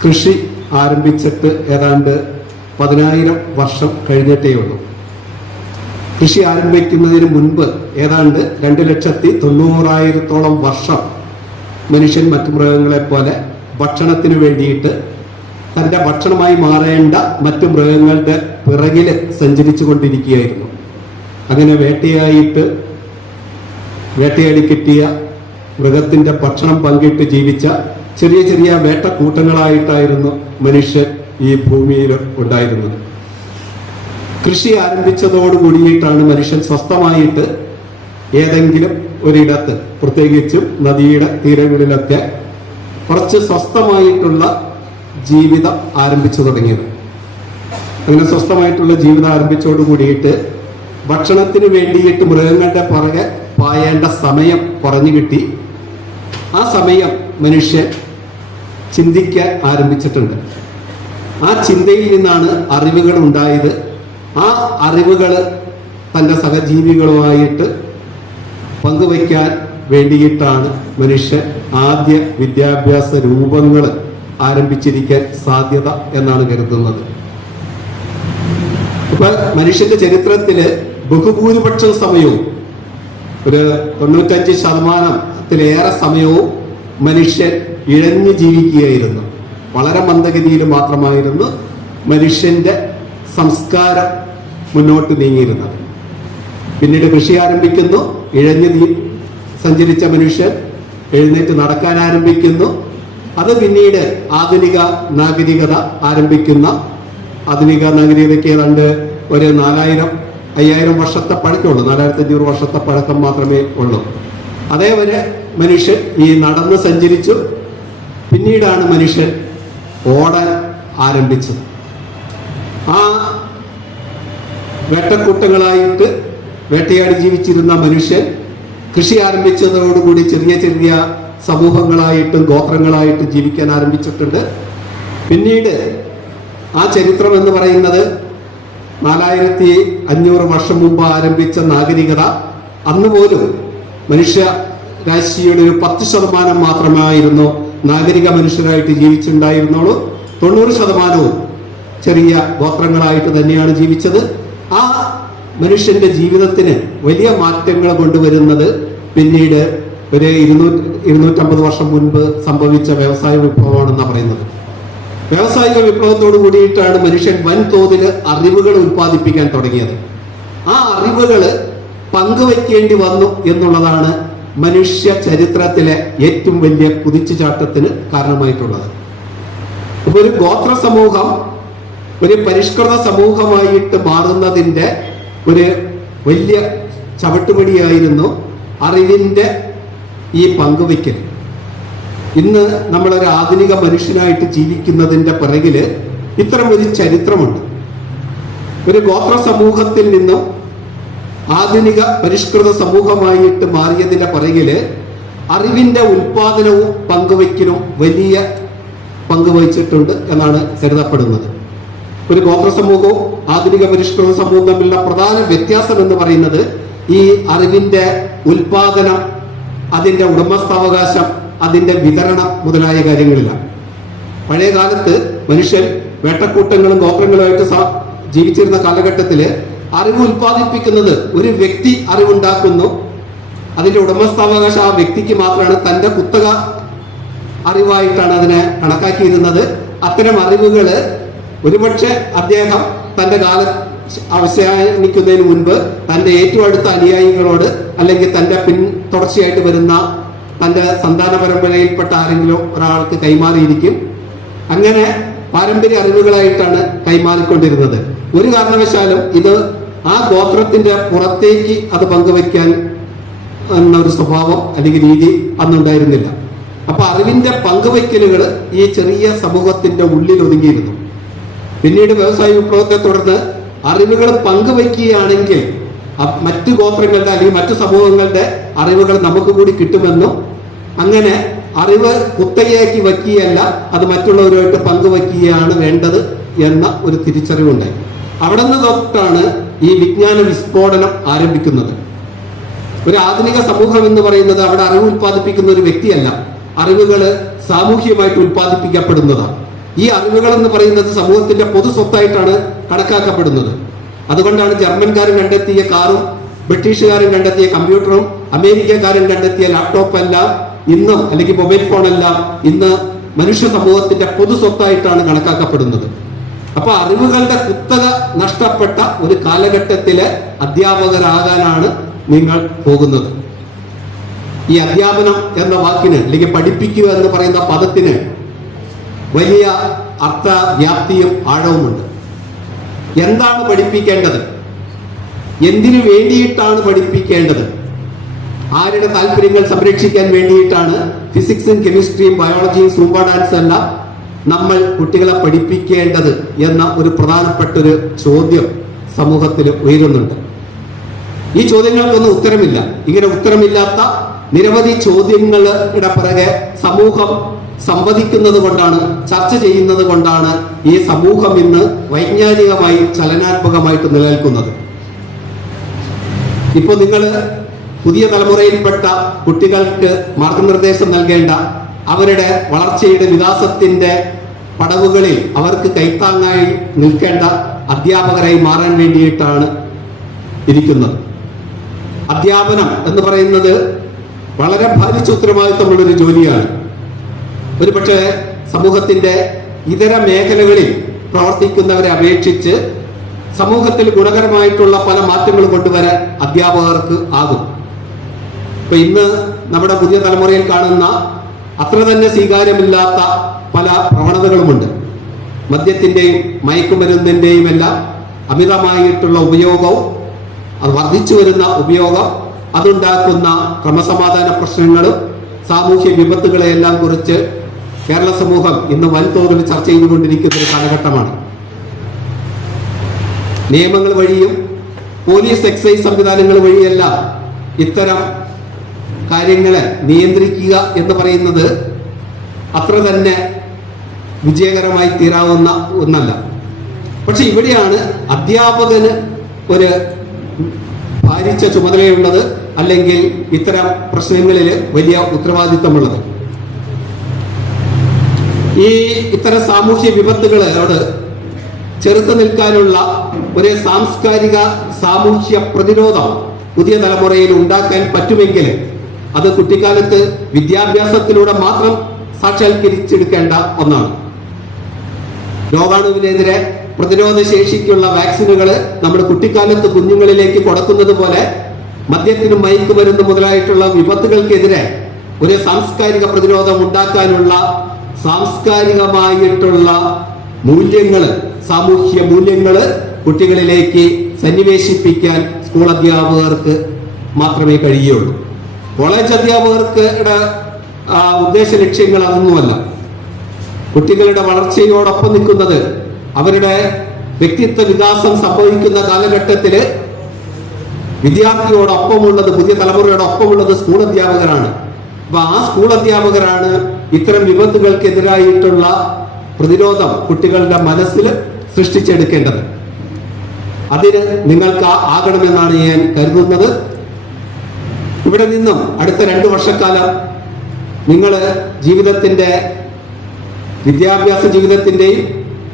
കൃഷി ആരംഭിച്ചിട്ട് ഏതാണ്ട് 10,000 വർഷം കഴിഞ്ഞിട്ടേ ഉള്ളൂ. കൃഷി ആരംഭിക്കുന്നതിന് മുൻപ് ഏതാണ്ട് 2,90,000 വർഷം മനുഷ്യൻ മറ്റു മൃഗങ്ങളെ പോലെ ഭക്ഷണത്തിന് വേണ്ടിയിട്ട് തൻ്റെ ഭക്ഷണമായി മാറേണ്ട മറ്റു മൃഗങ്ങളുടെ പിറകിൽ സഞ്ചരിച്ചു കൊണ്ടിരിക്കുകയായിരുന്നു. അങ്ങനെ വേട്ടയാടി കിട്ടിയ മൃഗത്തിൻ്റെ ഭക്ഷണം പങ്കിട്ട് ജീവിച്ച ചെറിയ ചെറിയ വേട്ടക്കൂട്ടങ്ങളായിട്ടായിരുന്നു മനുഷ്യൻ ഈ ഭൂമിയിൽ ഉണ്ടായിരുന്നത്. കൃഷി ആരംഭിച്ചതോട് കൂടിയിട്ടാണ് മനുഷ്യൻ സ്വസ്ഥമായിട്ട് ഏതെങ്കിലും ഒരിടത്ത്, പ്രത്യേകിച്ചും നദിയുടെ തീരങ്ങളിലൊക്കെ കുറച്ച് സ്വസ്ഥമായിട്ടുള്ള ജീവിതം ആരംഭിച്ചു തുടങ്ങിയത്. അങ്ങനെ സ്വസ്ഥമായിട്ടുള്ള ജീവിതം ആരംഭിച്ചോട് കൂടിയിട്ട് ഭക്ഷണത്തിന് വേണ്ടിയിട്ട് മൃഗങ്ങളുടെ പുറകെ പായേണ്ട സമയം കുറഞ്ഞു കിട്ടി. ആ സമയം മനുഷ്യൻ ചിന്തിക്കാൻ ആരംഭിച്ചിട്ടുണ്ട്. ആ ചിന്തയിൽ നിന്നാണ് അറിവുകൾ ഉണ്ടായത്. ആ അറിവുകൾ തൻ്റെ സഹജീവികളുമായിട്ട് പങ്കുവയ്ക്കാൻ വേണ്ടിയിട്ടാണ് മനുഷ്യൻ ആദ്യ വിദ്യാഭ്യാസ രൂപങ്ങൾ ആരംഭിച്ചിരിക്കാൻ സാധ്യത എന്നാണ് കരുതുന്നത്. ഇപ്പൊ മനുഷ്യന്റെ ചരിത്രത്തില് ബഹുഭൂരിപക്ഷം സമയവും, ഒരു 95%-ത്തിലേറെ സമയവും മനുഷ്യൻ ഇഴഞ്ഞു ജീവിക്കുകയായിരുന്നു. വളരെ മന്ദഗതിയിൽ മാത്രമായിരുന്നു മനുഷ്യന്റെ സംസ്കാരം മുന്നോട്ട് നീങ്ങിയിരുന്നത്. പിന്നീട് കൃഷി ആരംഭിക്കുന്നു. ഇഴഞ്ഞു സഞ്ചരിച്ച മനുഷ്യൻ എഴുന്നേറ്റ് നടക്കാൻ ആരംഭിക്കുന്നു. അത് പിന്നീട് ആധുനിക നാഗരികത ആരംഭിക്കുന്ന, ആധുനിക നാഗരികതയ്ക്ക് ഏതാണ്ട് ഒരു 4,000-5,000 വർഷത്തെ പഴക്കമുള്ളൂ. 4,500 വർഷത്തെ പഴക്കം മാത്രമേ ഉള്ളൂ. അതേവരെ മനുഷ്യൻ ഈ നടന്ന് സഞ്ചരിച്ചു. പിന്നീടാണ് മനുഷ്യൻ ഓടാൻ ആരംഭിച്ചത്. ആ വേട്ടക്കൂട്ടങ്ങളായിട്ട് വേട്ടയാടി ജീവിച്ചിരുന്ന മനുഷ്യൻ കൃഷി ആരംഭിച്ചതോടുകൂടി ചെറിയ ചെറിയ സമൂഹങ്ങളായിട്ടും ഗോത്രങ്ങളായിട്ടും ജീവിക്കാൻ ആരംഭിച്ചിട്ടുണ്ട്. പിന്നീട് ആ ചരിത്രം എന്ന് പറയുന്നത് 4,500 വർഷം മുമ്പ് ആരംഭിച്ച നാഗരികത അന്ന് പോലും രാശിയുടെ ഒരു 10% മാത്രമായിരുന്നു നാഗരിക മനുഷ്യരായിട്ട് ജീവിച്ചിട്ടുണ്ടായിരുന്നുള്ളൂ. 90% ചെറിയ ഗോത്രങ്ങളായിട്ട് തന്നെയാണ് ജീവിച്ചത്. ആ മനുഷ്യന്റെ ജീവിതത്തിന് വലിയ മാറ്റങ്ങൾ കൊണ്ടുവരുന്നത് പിന്നീട് ഒരു 250 വർഷം മുൻപ് സംഭവിച്ച വ്യവസായ വിപ്ലവമാണെന്നാണ് പറയുന്നത്. വ്യാവസായിക വിപ്ലവത്തോടു കൂടിയിട്ടാണ് മനുഷ്യൻ വൻതോതിൽ അറിവുകൾ ഉൽപ്പാദിപ്പിക്കാൻ തുടങ്ങിയത്. ആ അറിവുകൾ പങ്കുവയ്ക്കേണ്ടി വന്നു എന്നുള്ളതാണ് മനുഷ്യ ചരിത്രത്തിലെ ഏറ്റവും വലിയ കുതിച്ചുചാട്ടത്തിന് കാരണമായിട്ടുള്ളത്. അപ്പൊ ഒരു ഗോത്ര സമൂഹം ഒരു പരിഷ്കൃത സമൂഹമായിട്ട് മാറുന്നതിന്റെ ഒരു വലിയ ചവിട്ടുപടിയായിരുന്നു അറിവിന്റെ ഈ പങ്കുവയ്ക്കൽ. ഇന്ന് നമ്മളൊരു ആധുനിക മനുഷ്യനായിട്ട് ജീവിക്കുന്നതിന്റെ പിറകില് ഇത്തരം ഒരു ചരിത്രമുണ്ട്. ഒരു ഗോത്ര സമൂഹത്തിൽ നിന്നും ആധുനിക പരിഷ്കൃത സമൂഹമായിട്ട് മാറിയതിന്റെ പിറകില് അറിവിന്റെ ഉൽപാദനവും പങ്കുവയ്ക്കലും വലിയ പങ്കുവഹിച്ചിട്ടുണ്ട് എന്നാണ് കരുതപ്പെടുന്നത്. ഒരു ഗോത്ര സമൂഹവും ആധുനിക പരിഷ്കൃത സമൂഹവും തമ്മിലുള്ള പ്രധാന വ്യത്യാസം എന്ന് പറയുന്നത് ഈ അറിവിന്റെ ഉൽപാദനം, അതിന്റെ ഉടമസ്ഥാവകാശം, അതിന്റെ വിതരണം മുതലായ കാര്യങ്ങളിലാണ്. പഴയ കാലത്ത് മനുഷ്യൻ വേട്ടക്കൂട്ടങ്ങളും ഗോത്രങ്ങളുമായിട്ട് ജീവിച്ചിരുന്ന കാലഘട്ടത്തില് അറിവ് ഉൽപ്പാദിപ്പിക്കുന്നത് ഒരു വ്യക്തി അറിവുണ്ടാക്കുന്നു, അതിന്റെ ഉടമസ്ഥാവകാശം ആ വ്യക്തിക്ക് മാത്രമാണ്. തന്റെ കുത്തക അറിവായിട്ടാണ് അതിനെ കണക്കാക്കിയിരുന്നത്. അത്തരം അറിവുകള് ഒരുപക്ഷെ അദ്ദേഹം തന്റെ കാലം അവസാനിക്കുന്നതിന് മുൻപ് തന്റെ ഏറ്റവും അടുത്ത അനുയായികളോട് അല്ലെങ്കിൽ തന്റെ തുടർച്ചയായിട്ട് വരുന്ന തന്റെ സന്താന പരമ്പരയിൽപ്പെട്ട ആരെങ്കിലും ഒരാൾക്ക് കൈമാറിയിരിക്കും. അങ്ങനെ പാരമ്പര്യ അറിവുകളായിട്ടാണ് കൈമാറിക്കൊണ്ടിരുന്നത്. ഒരു കാരണവശാലും ഇത് ആ ഗോത്രത്തിന്റെ പുറത്തേക്ക് അത് പങ്കുവയ്ക്കാൻ എന്ന ഒരു സ്വഭാവം അല്ലെങ്കിൽ രീതി അന്നുണ്ടായിരുന്നില്ല. അപ്പൊ അറിവിന്റെ പങ്കുവയ്ക്കലുകൾ ഈ ചെറിയ സമൂഹത്തിന്റെ ഉള്ളിൽ ഒതുങ്ങിയിരുന്നു. പിന്നീട് വ്യവസായ വിപ്ലവത്തെ തുടർന്ന് അറിവുകൾ പങ്കുവയ്ക്കുകയാണെങ്കിൽ മറ്റു ഗോത്രങ്ങളുടെ അല്ലെങ്കിൽ മറ്റു സമൂഹങ്ങളുടെ അറിവുകൾ നമുക്ക് കൂടി കിട്ടുമെന്നും അങ്ങനെ അറിവ് കുത്തകയാക്കി വയ്ക്കുകയല്ല, അത് മറ്റുള്ളവരുമായിട്ട് പങ്കുവയ്ക്കുകയാണ് വേണ്ടത് എന്ന ഒരു തിരിച്ചറിവുണ്ടായി. അവിടെ നിന്ന് തൊട്ടാണ് ഈ വിജ്ഞാന വിസ്ഫോടനം ആരംഭിക്കുന്നത്. ഒരു ആധുനിക സമൂഹം എന്ന് പറയുന്നത് അവിടെ അറിവ് ഉൽപ്പാദിപ്പിക്കുന്ന ഒരു വ്യക്തിയല്ല, അറിവുകൾ സാമൂഹികമായിട്ട് ഉൽപ്പാദിപ്പിക്കപ്പെടുന്നതാണ്. ഈ അറിവുകൾ എന്ന് പറയുന്നത് സമൂഹത്തിന്റെ പൊതു സ്വത്തായിട്ടാണ് കണക്കാക്കപ്പെടുന്നത്. അതുകൊണ്ടാണ് ജർമ്മൻകാരൻ കണ്ടെത്തിയ കാറും ബ്രിട്ടീഷുകാരൻ കണ്ടെത്തിയ കമ്പ്യൂട്ടറും അമേരിക്കക്കാരൻ കണ്ടെത്തിയ ലാപ്ടോപ്പ് എല്ലാം ഇന്നും അല്ലെങ്കിൽ മൊബൈൽ ഫോണെല്ലാം ഇന്ന് മനുഷ്യ സമൂഹത്തിന്റെ പൊതു സ്വത്തായിട്ടാണ് കണക്കാക്കപ്പെടുന്നത്. അപ്പൊ അറിവുകളുടെ കുത്തക നഷ്ടപ്പെട്ട ഒരു കാലഘട്ടത്തിലെ അധ്യാപകരാകാനാണ് നിങ്ങൾ പോകുന്നത്. ഈ അധ്യാപനം എന്ന വാക്കിന് അല്ലെങ്കിൽ പഠിപ്പിക്കുക എന്ന് പറയുന്ന പദത്തിന് വലിയ അർത്ഥവ്യാപ്തിയും ആഴവുമുണ്ട്. എന്താണ് പഠിപ്പിക്കേണ്ടത്? എന്തിനു വേണ്ടിയിട്ടാണ് പഠിപ്പിക്കേണ്ടത്? ആരുടെ താല്പര്യങ്ങൾ സംരക്ഷിക്കാൻ വേണ്ടിയിട്ടാണ് ഫിസിക്സും കെമിസ്ട്രിയും ബയോളജിയും സൂംബ ഡാൻസ് എല്ലാം നമ്മൾ കുട്ടികളെ പഠിപ്പിക്കേണ്ടത് എന്ന ഒരു പ്രധാനപ്പെട്ട ഒരു ചോദ്യം സമൂഹത്തിൽ ഉയരുന്നുണ്ട്. ഈ ചോദ്യങ്ങൾക്കൊന്നും ഉത്തരമില്ല. ഇങ്ങനെ ഉത്തരമില്ലാത്ത നിരവധി ചോദ്യങ്ങളുടെ പിറകെ സമൂഹം സംവദിക്കുന്നത് കൊണ്ടാണ്, ചർച്ച ചെയ്യുന്നത് കൊണ്ടാണ് ഈ സമൂഹം ഇന്ന് വൈജ്ഞാനികമായി ചലനാത്മകമായിട്ട് നിലനിൽക്കുന്നത്. ഇപ്പൊ നിങ്ങൾ പുതിയ തലമുറയിൽപ്പെട്ട കുട്ടികൾക്ക് മാർഗനിർദ്ദേശം നൽകേണ്ട, അവരുടെ വളർച്ചയുടെ വികാസത്തിന്റെ പടവുകളിൽ അവർക്ക് കൈത്താങ്ങായി നിൽക്കേണ്ട അധ്യാപകരായി മാറാൻ വേണ്ടിയിട്ടാണ് ഇരിക്കുന്നത്. അധ്യാപനം എന്ന് പറയുന്നത് വളരെ ഭാരിച്ച ഉത്തരവാദിത്തമുള്ളൊരു ജോലിയാണ്. ഒരുപക്ഷെ സമൂഹത്തിന്റെ ഇതര മേഖലകളിൽ പ്രവർത്തിക്കുന്നവരെ അപേക്ഷിച്ച് സമൂഹത്തിൽ ഗുണകരമായിട്ടുള്ള പല മാറ്റങ്ങൾ കൊണ്ടുവരാൻ അധ്യാപകർക്ക് ആകും. ഇപ്പൊ ഇന്ന് നമ്മുടെ പുതിയ തലമുറയിൽ കാണുന്ന അത്ര തന്നെ സ്വീകാര്യമില്ലാത്ത പല പ്രവണതകളുമുണ്ട്. മദ്യത്തിന്റെയും മയക്കുമരുന്നിന്റെയും എല്ലാം അമിതമായിട്ടുള്ള ഉപയോഗവും അത് വർദ്ധിച്ചു വരുന്ന ഉപയോഗം അതുണ്ടാക്കുന്ന ക്രമസമാധാന പ്രശ്നങ്ങളും സാമൂഹ്യ വിപത്തുകളെയെല്ലാം കുറിച്ച് കേരള സമൂഹം ഇന്ന് വൻതോതിൽ ചർച്ച ചെയ്തുകൊണ്ടിരിക്കുന്ന ഒരു കാലഘട്ടമാണ്. നിയമങ്ങൾ വഴിയും പോലീസ് എക്സൈസ് സംവിധാനങ്ങൾ വഴിയെല്ലാം ഇത്തരം കാര്യങ്ങളെ നിയന്ത്രിക്കുക എന്ന് പറയുന്നത് അത്ര തന്നെ വിജയകരമായി തീരാവുന്ന ഒന്നല്ല. പക്ഷെ ഇവിടെയാണ് അധ്യാപകന് ഒരു ഭാരിച്ച ചുമതലയുള്ളത്. അല്ലെങ്കിൽ ഇത്തരം പ്രശ്നങ്ങളിൽ വലിയ ഉത്തരവാദിത്തമുള്ളത്. ഇത്തരം സാമൂഹ്യ വിപത്തുകളോട് ചെറുത്തു നിൽക്കാനുള്ള ഒരു സാംസ്കാരിക സാമൂഹ്യ പ്രതിരോധം പുതിയ തലമുറയിൽ ഉണ്ടാക്കാൻ പറ്റുമെങ്കിൽ അത് കുട്ടിക്കാലത്ത് വിദ്യാഭ്യാസത്തിലൂടെ മാത്രം സാക്ഷാത്കരിച്ചെടുക്കേണ്ട ഒന്നാണ്. രോഗാണുവിനെതിരെ പ്രതിരോധ ശേഷിക്കുള്ള വാക്സിനുകൾ നമ്മുടെ കുട്ടിക്കാലത്ത് കുഞ്ഞുങ്ങളിലേക്ക് കൊടുക്കുന്നത് പോലെ മദ്യത്തിനും മയക്കുമരുന്ന് മുതലായിട്ടുള്ള വിപത്തുകൾക്കെതിരെ ഒരു സാംസ്കാരിക പ്രതിരോധം ഉണ്ടാക്കാനുള്ള സാംസ്കാരികമായിട്ടുള്ള മൂല്യങ്ങൾ, സാമൂഹ്യ മൂല്യങ്ങൾ കുട്ടികളിലേക്ക് സന്നിവേശിപ്പിക്കാൻ സ്കൂൾ അധ്യാപകർക്ക് മാത്രമേ കഴിയുള്ളൂ. കോളേജ് അധ്യാപകർക്ക് ഉദ്ദേശ ലക്ഷ്യങ്ങൾ അതൊന്നുമല്ല. കുട്ടികളുടെ വളർച്ചയോടൊപ്പം നിൽക്കുന്നത്, അവരുടെ വ്യക്തിത്വ വികാസം സംഭവിക്കുന്ന കാലഘട്ടത്തിൽ വിദ്യാർത്ഥിയോടൊപ്പമുള്ളത്, പുതിയ തലമുറയോടൊപ്പമുള്ളത് സ്കൂൾ അധ്യാപകരാണ്. അപ്പൊ ആ സ്കൂൾ അധ്യാപകരാണ് ഇത്തരം വിപത്തുകൾക്കെതിരായിട്ടുള്ള പ്രതിരോധം കുട്ടികളുടെ മനസ്സിൽ സൃഷ്ടിച്ചെടുക്കേണ്ടത്. അതിന് നിങ്ങൾക്ക് ആകണമെന്നാണ് ഞാൻ കരുതുന്നത്. ഇവിടെ നിന്നും അടുത്ത 2 വർഷക്കാലം നിങ്ങൾ ജീവിതത്തിന്റെ, വിദ്യാഭ്യാസ ജീവിതത്തിന്റെയും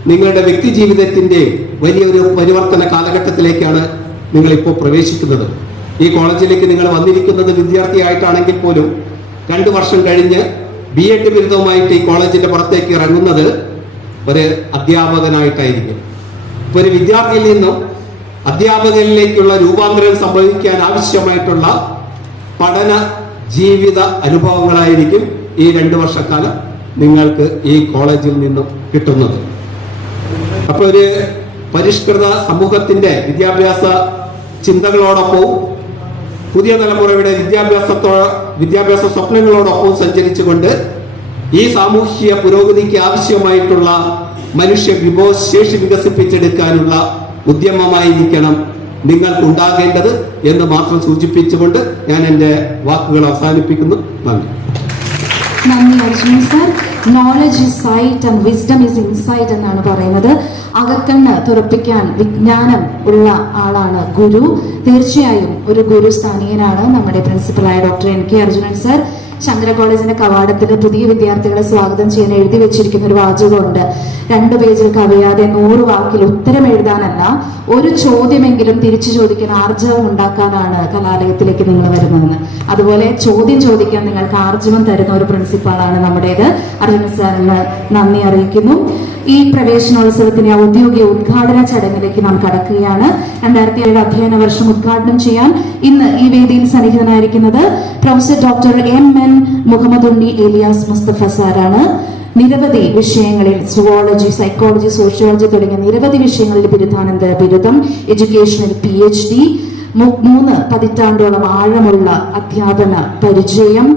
നിങ്ങളുടെ വ്യക്തി ജീവിതത്തിന്റെയും വലിയൊരു പരിവർത്തന കാലഘട്ടത്തിലേക്കാണ് നിങ്ങൾ ഇപ്പോൾ പ്രവേശിക്കുന്നത്. ഈ കോളേജിലേക്ക് നിങ്ങൾ വന്നിരിക്കുന്നത് വിദ്യാർത്ഥിയായിട്ടാണെങ്കിൽ പോലും 2 വർഷം കഴിഞ്ഞ് B.Ed ബിരുദവുമായിട്ട് ഈ കോളേജിന്റെ പുറത്തേക്ക് ഇറങ്ങുന്നത് ഒരു അധ്യാപകനായിട്ടായിരിക്കും. ഇപ്പൊ ഒരു വിദ്യാർത്ഥിയിൽ നിന്നും അധ്യാപകനിലേക്കുള്ള രൂപാന്തരം സംഭവിക്കാൻ ആവശ്യമായിട്ടുള്ള പഠന ജീവിത അനുഭവങ്ങളായിരിക്കും ഈ 2 വർഷക്കാലം നിങ്ങൾക്ക് ഈ കോളേജിൽ നിന്നും കിട്ടുന്നത്. അപ്പൊ ഒരു പരിഷ്കൃത സമൂഹത്തിന്റെ വിദ്യാഭ്യാസ ചിന്തകളോടൊപ്പവും പുതിയ തലമുറയുടെ വിദ്യാഭ്യാസ സ്വപ്നങ്ങളോടൊപ്പം സഞ്ചരിച്ചുകൊണ്ട് ഈ സാമൂഹ്യ പുരോഗതിക്ക് ആവശ്യമായിട്ടുള്ള മനുഷ്യ വിഭവശേഷി വികസിപ്പിച്ചെടുക്കാനുള്ള ഉദ്യമമായിരിക്കണം നിങ്ങൾക്കുണ്ടാകേണ്ടത് എന്ന് മാത്രം സൂചിപ്പിച്ചുകൊണ്ട് ഞാൻ എൻ്റെ വാക്കുകൾ അവസാനിപ്പിക്കുന്നു. നന്ദി Arjun sir. Knowledge is sight and wisdom is insight എന്നാണ് പറയുന്നത്. അകക്കണ്ണ് തുറപ്പിക്കാൻ വിജ്ഞാനം ഉള്ള ആളാണ് ഗുരു. തീർച്ചയായും ഒരു ഗുരുസ്ഥാനീയനാണ് നമ്മുടെ പ്രിൻസിപ്പലായ doctor N.K. Arjunan sir. Shankara കോളേജിന്റെ കവാടത്തിൽ പുതിയ വിദ്യാർത്ഥികളെ സ്വാഗതം ചെയ്യാൻ എഴുതി വെച്ചിരിക്കുന്ന ഒരു വാചകമുണ്ട്: 2 പേജിൽ കവിയാതെ 100 വാക്കിൽ ഉത്തരം എഴുതാനല്ല, ഒരു ചോദ്യമെങ്കിലും തിരിച്ചു ചോദിക്കാൻ ആർജവം ഉണ്ടാക്കാനാണ് കലാലയത്തിലേക്ക് നിങ്ങൾ വരുന്നതെന്ന്. അതുപോലെ ചോദ്യം ചോദിക്കാൻ നിങ്ങൾക്ക് ആർജവം തരുന്ന ഒരു പ്രിൻസിപ്പാളാണ് നമ്മുടേത്. അർജുന സാറിന് നന്ദി അറിയിക്കുന്നു. ഈ പ്രവേശനോത്സവത്തിന്റെ ഔദ്യോഗിക ഉദ്ഘാടന ചടങ്ങിലേക്ക് നാം കടക്കുകയാണ്. 2007 അധ്യയന വർഷം ഉദ്ഘാടനം ചെയ്യാൻ ഇന്ന് ഈ വേദിയിൽ സന്നിഹിതനായിരിക്കുന്നത് professor doctor M.N. Muhammad Unni Elias Mustafa സാറാണ്. നിരവധി വിഷയങ്ങളിൽ സുവോളജി, സൈക്കോളജി, സോഷ്യോളജി തുടങ്ങിയ നിരവധി വിഷയങ്ങളിൽ ബിരുദാനന്തര ബിരുദം, എഡ്യൂക്കേഷനിൽ PhD, 3 പതിറ്റാണ്ടോളം ആഴമുള്ള അധ്യാപന പരിചയം,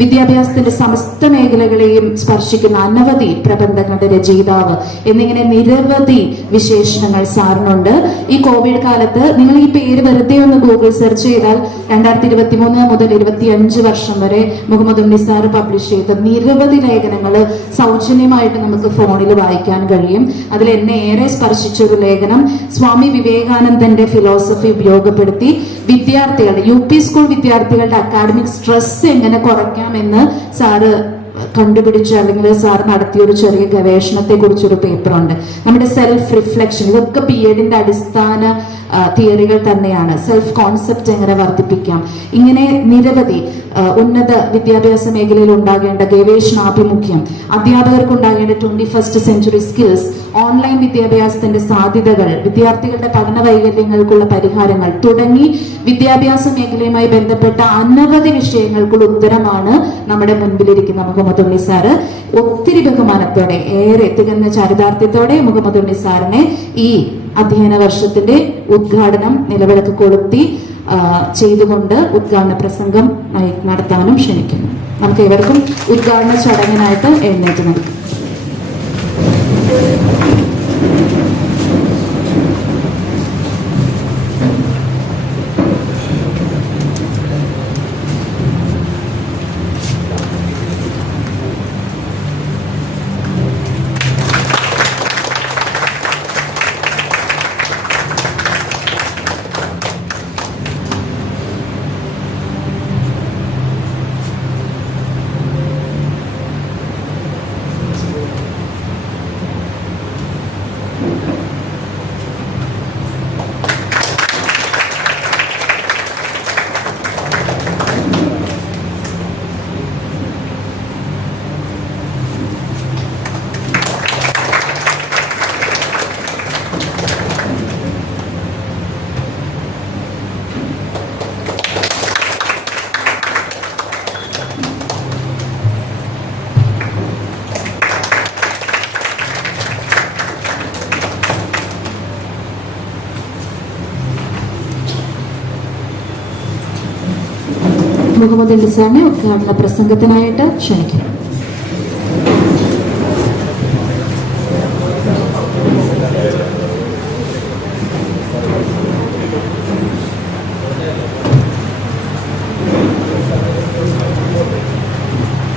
വിദ്യാഭ്യാസത്തിന്റെ സമസ്ത മേഖലകളെയും സ്പർശിക്കുന്ന അനവധി പ്രബന്ധങ്ങളുടെ രചയിതാവ് എന്നിങ്ങനെ നിരവധി വിശേഷണങ്ങൾ സാറിനുണ്ട്. ഈ കോവിഡ് കാലത്ത് നിങ്ങൾ ഈ പേര് വെറുതെ ഒന്ന് ഗൂഗിൾ സെർച്ച് ചെയ്താൽ 2023 മുതൽ 25 വർഷം വരെ മുഹമ്മദ് ഉണ്ണി സാർ പബ്ലിഷ് ചെയ്ത നിരവധി ലേഖനങ്ങൾ സൗജന്യമായിട്ട് നമുക്ക് ഫോണിൽ വായിക്കാൻ കഴിയും. അതിൽ എന്നെ ഏറെ സ്പർശിച്ച ഒരു ലേഖനം സ്വാമി വിവേകാനന്ദന്റെ ഫിലോസഫി ഉപയോഗപ്പെടുത്തി വിദ്യാർത്ഥികളുടെ, UP സ്കൂൾ വിദ്യാർത്ഥികളുടെ അക്കാഡമിക് സ്ട്രെസ് എങ്ങനെ കുറയ്ക്കാമെന്ന് സാറ് കണ്ടുപിടിച്ച് അല്ലെങ്കിൽ സാർ നടത്തിയ ഒരു ചെറിയ ഗവേഷണത്തെ കുറിച്ചൊരു പേപ്പറുണ്ട്. നമ്മുടെ സെൽഫ് റിഫ്ലക്ഷൻ, ഇതൊക്കെ B.Ed അടിസ്ഥാന തിയറികൾ തന്നെയാണ്. സെൽഫ് കോൺസെപ്റ്റ് എങ്ങനെ വർദ്ധിപ്പിക്കാം, ഇങ്ങനെ നിരവധി ഉന്നത വിദ്യാഭ്യാസ മേഖലയിൽ ഉണ്ടാകേണ്ട ഗവേഷണാഭിമുഖ്യം, അധ്യാപകർക്ക് ഉണ്ടാകേണ്ട 21st സെഞ്ചുറി സ്കിൽസ്, ഓൺലൈൻ വിദ്യാഭ്യാസത്തിന്റെ സാധ്യതകൾ, വിദ്യാർത്ഥികളുടെ പഠന വൈകല്യങ്ങൾക്കുള്ള പരിഹാരങ്ങൾ തുടങ്ങി വിദ്യാഭ്യാസ മേഖലയുമായി ബന്ധപ്പെട്ട അനവധി വിഷയങ്ങൾക്കുള്ള ഉത്തരമാണ് നമ്മുടെ മുൻപിലിരിക്കുന്ന മുഹമ്മദ് ഉണ്ണി സാറ്. ഒത്തിരി ബഹുമാനത്തോടെ, ഏറെ തികഞ്ഞ ചരിതാർത്ഥ്യത്തോടെ മുഹമ്മദ് ഉണ്ണി സാറിനെ ഈ അധ്യയന വർഷത്തിന്റെ ഉദ്ഘാടനം നിലവിളക്ക് കൊളുത്തി ചെയ്തുകൊണ്ട് ഉദ്ഘാടന പ്രസംഗം നടത്താനും ക്ഷണിക്കുന്നു. നമുക്ക് ഏവർക്കും ഉദ്ഘാടന ചടങ്ങിനായിട്ട് എഴുന്നേറ്റ് നൽകാം. മുഹമ്മദ് അലി സാറിനെ ഉദ്ഘാടന പ്രസംഗത്തിനായിട്ട് ക്ഷണിക്കുന്നു.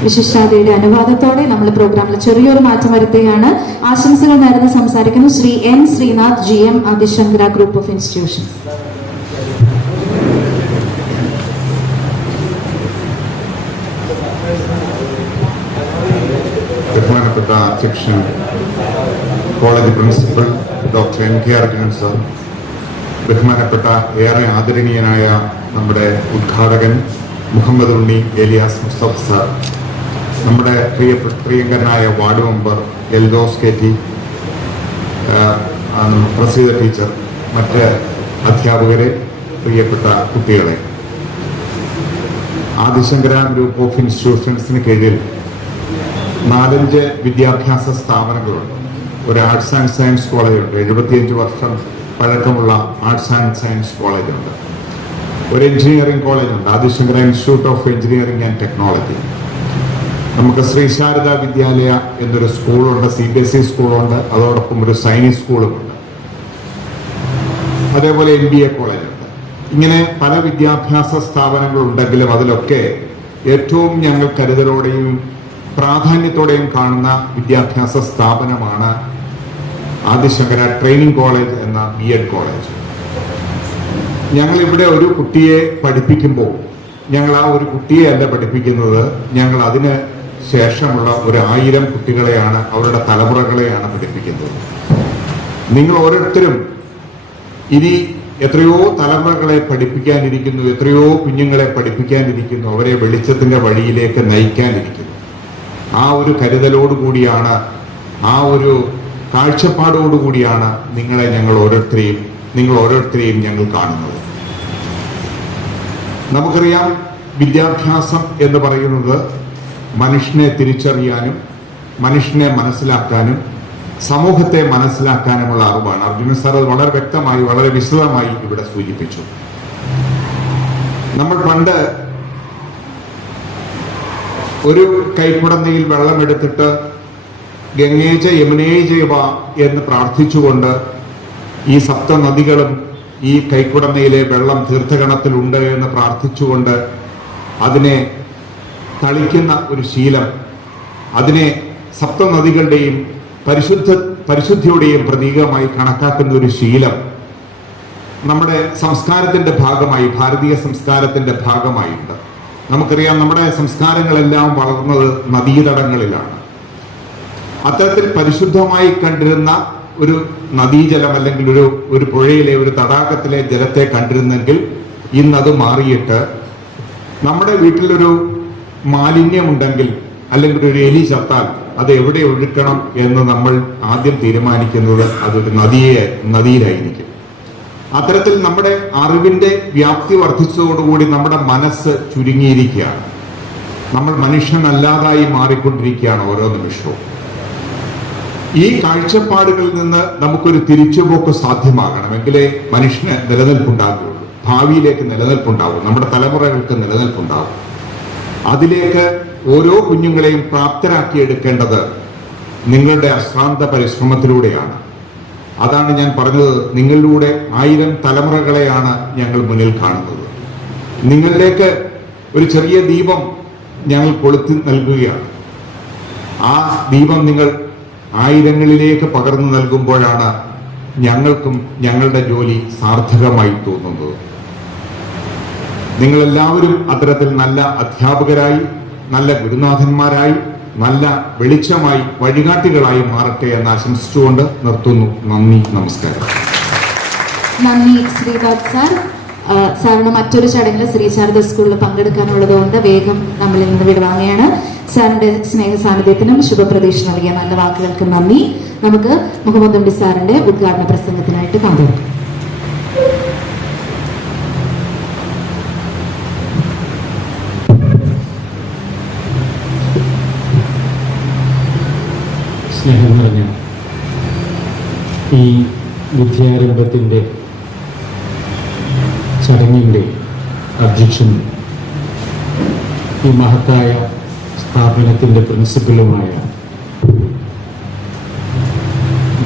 വിശിഷ്ടാതിഥിയുടെ അനുവാദത്തോടെ നമ്മൾ പ്രോഗ്രാമിൽ ചെറിയൊരു മാറ്റം വരുത്തുകയാണ്. ആശംസകൾ നേർന്ന് സംസാരിക്കുന്നു Shri N Sreenath GM Adi Shankara group of institutions. ബഹുമാനപ്പെട്ട അധ്യക്ഷൻ, college principal doctor NK Arjunan sir, ബഹുമാനപ്പെട്ട ഏറെ ആദരണീയനായ നമ്മുടെ ഉദ്ഘാടകൻ മുഹമ്മദ് ഉണ്ണി ഏലിയാസ് മുസ്തഫ സാർ, നമ്മുടെ പ്രിയങ്കരനായ ward member Eldhose KT, Praseetha teacher, മറ്റ് അധ്യാപകരെ, പ്രിയപ്പെട്ട കുട്ടികളെ, ആദിശങ്കര ഗ്രൂപ്പ് ഓഫ് ഇൻസ്റ്റിറ്റ്യൂഷൻസിന് കീഴിൽ 4-5 വിദ്യാഭ്യാസ സ്ഥാപനങ്ങളുണ്ട്. ഒരു ആർട്സ് ആൻഡ് സയൻസ് കോളേജുണ്ട്, 75 വർഷം പഴക്കമുള്ള ആർട്സ് ആൻഡ് സയൻസ് കോളേജുണ്ട്. ഒരു എഞ്ചിനീയറിംഗ് കോളേജുണ്ട്, Adi Shankara institute of engineering and technology. നമുക്ക് ശ്രീ ശാരദ വിദ്യാലയ എന്നൊരു സ്കൂളുണ്ട്, CBSE സ്കൂളുണ്ട്, അതോടൊപ്പം ഒരു സൈനിക് സ്കൂളുമുണ്ട്. അതേപോലെ MBA കോളേജുണ്ട്. ഇങ്ങനെ പല വിദ്യാഭ്യാസ സ്ഥാപനങ്ങളുണ്ടെങ്കിലും അതിലൊക്കെ ഏറ്റവും ഞങ്ങൾ കരുതലോടെയും പ്രാധാന്യത്തോടെയും കാണുന്ന വിദ്യാഭ്യാസ സ്ഥാപനമാണ് ആദിശങ്കര ട്രെയിനിങ് കോളേജ് എന്ന B.Ed കോളേജ്. ഞങ്ങൾ ഇവിടെ ഒരു കുട്ടിയെ പഠിപ്പിക്കുമ്പോൾ ഞങ്ങൾ ആ ഒരു കുട്ടിയെ അല്ല പഠിപ്പിക്കുന്നത്, ഞങ്ങൾ അതിന് ശേഷമുള്ള 1000 കുട്ടികളെയാണ്, അവരുടെ തലമുറകളെയാണ് പഠിപ്പിക്കുന്നത്. നിങ്ങൾ ഓരോരുത്തരും ഇനി എത്രയോ തലമുറകളെ പഠിപ്പിക്കാനിരിക്കുന്നു, എത്രയോ കുഞ്ഞുങ്ങളെ പഠിപ്പിക്കാനിരിക്കുന്നു, അവരെ വെളിച്ചത്തിന്റെ വഴിയിലേക്ക് നയിക്കാനിരിക്കുന്നു. ആ ഒരു കരുതലോടുകൂടിയാണ്, ആ ഒരു കാഴ്ചപ്പാടോടുകൂടിയാണ് നിങ്ങൾ ഓരോരുത്തരെയും ഞങ്ങൾ കാണുന്നത്. നമുക്കറിയാം, വിദ്യാഭ്യാസം എന്ന് പറയുന്നത് മനുഷ്യനെ തിരിച്ചറിയാനും മനുഷ്യനെ മനസ്സിലാക്കാനും സമൂഹത്തെ മനസ്സിലാക്കാനുമുള്ള അറിവാണ്. അർജുനൻ സാർ അത് വളരെ വ്യക്തമായി, വളരെ വിശദമായി ഇവിടെ സൂചിപ്പിച്ചു. നമ്മൾ പണ്ട് ഒരു കൈക്കുടന്നയിൽ വെള്ളമെടുത്തിട്ട് ഗംഗേജ യമുനേജൈവ എന്ന് പ്രാർത്ഥിച്ചുകൊണ്ട് ഈ സപ്തനദികളും ഈ കൈക്കുടന്നയിലെ വെള്ളം തീർത്ഥഗണത്തിലുണ്ട് എന്ന് പ്രാർത്ഥിച്ചുകൊണ്ട് അതിനെ തളിക്കുന്ന ഒരു ശീലം, അതിനെ സപ്തനദികളുടെയും പരിശുദ്ധിയുടെയും പ്രതീകമായി കണക്കാക്കുന്ന ഒരു ശീലം നമ്മുടെ സംസ്കാരത്തിന്റെ ഭാഗമായി, ഭാരതീയ സംസ്കാരത്തിന്റെ ഭാഗമായിട്ടുണ്ട്. നമുക്കറിയാം, നമ്മുടെ സംസ്കാരങ്ങളെല്ലാം വളർന്നത് നദീതടങ്ങളിലാണ്. അത്തരത്തിൽ പരിശുദ്ധമായി കണ്ടിരുന്ന ഒരു നദീജലം അല്ലെങ്കിൽ ഒരു പുഴയിലെ ഒരു തടാകത്തിലെ ജലത്തെ കണ്ടിരുന്നെങ്കിൽ ഇന്നത് മാറിയിട്ട് നമ്മുടെ വീട്ടിലൊരു മാലിന്യമുണ്ടെങ്കിൽ അല്ലെങ്കിൽ ഒരു എലി ചത്താൽ അത് എവിടെ ഒഴുക്കണം എന്ന് നമ്മൾ ആദ്യം തീരുമാനിക്കുന്നത് അതൊരു നദിയിലായിരിക്കും. അത്തരത്തിൽ നമ്മുടെ അറിവിന്റെ വ്യാപ്തി വർദ്ധിച്ചതോടുകൂടി നമ്മുടെ മനസ്സ് ചുരുങ്ങിയിരിക്കുകയാണ്. നമ്മൾ മനുഷ്യനല്ലാതായി മാറിക്കൊണ്ടിരിക്കുകയാണ് ഓരോ നിമിഷവും. ഈ കാഴ്ചപ്പാടുകളിൽ നിന്ന് നമുക്കൊരു തിരിച്ചുപോക്ക് സാധ്യമാകണമെങ്കിലേ മനുഷ്യന് നിലനിൽപ്പുണ്ടാകുകയുള്ളൂ, ഭാവിയിലേക്ക് നിലനിൽപ്പുണ്ടാവും, നമ്മുടെ തലമുറകൾക്ക് നിലനിൽപ്പുണ്ടാവും. അതിലേക്ക് ഓരോ കുഞ്ഞുങ്ങളെയും പ്രാപ്തരാക്കിയെടുക്കേണ്ടത് നിങ്ങളുടെ അശ്രാന്ത പരിശ്രമത്തിലൂടെയാണ്. അതാണ് ഞാൻ പറഞ്ഞത്, നിങ്ങളിലൂടെ 1000 തലമുറകളെയാണ് ഞങ്ങൾ മുന്നിൽ കാണുന്നത്. നിങ്ങളിലേക്ക് ഒരു ചെറിയ ദീപം ഞങ്ങൾ കൊളുത്തി നൽകുകയാണ്. ആ ദീപം നിങ്ങൾ 1000ങ്ങളിലേക്ക് പകർന്നു നൽകുമ്പോഴാണ് ഞങ്ങൾക്കും ഞങ്ങളുടെ ജോലി സാർത്ഥകമായി തോന്നുന്നത്. നിങ്ങളെല്ലാവരും അത്തരത്തിൽ നല്ല അധ്യാപകരായി, നല്ല ഗുരുനാഥന്മാരായി, നല്ല വെളിച്ചമായി, വഴികാട്ടികളായി മാറട്ടെ എന്ന് ആശംസിച്ചുകൊണ്ട് നിർത്തുന്നു. നന്ദി, നമസ്കാരം. നന്ദി ശ്രീനാഥ് സാർ. സാറിന് മറ്റൊരു ചടങ്ങിൽ ശ്രീ ശാരദ സ്കൂളിൽ പങ്കെടുക്കാനുള്ളതുകൊണ്ട് വേഗം നമ്മളിൽ നിന്ന് വിടവാങ്ങുകയാണ്. സാറിന്റെ സ്നേഹ സാന്നിധ്യത്തിനും ശുഭപ്രതീക്ഷ നൽകിയ നല്ല വാക്കുകൾക്ക് നന്ദി. നമുക്ക് മുഹമ്മദ് അലി സാറിന്റെ ഉദ്ഘാടന പ്രസംഗത്തിനായിട്ട് കാത്തിരിക്കാം. സ്നേഹം നിറഞ്ഞ ഈ വിദ്യാരംഭത്തിൻ്റെ ചടങ്ങിൻ്റെ അധ്യക്ഷൻ ഈ മഹത്തായ സ്ഥാപനത്തിൻ്റെ പ്രിൻസിപ്പലുമായ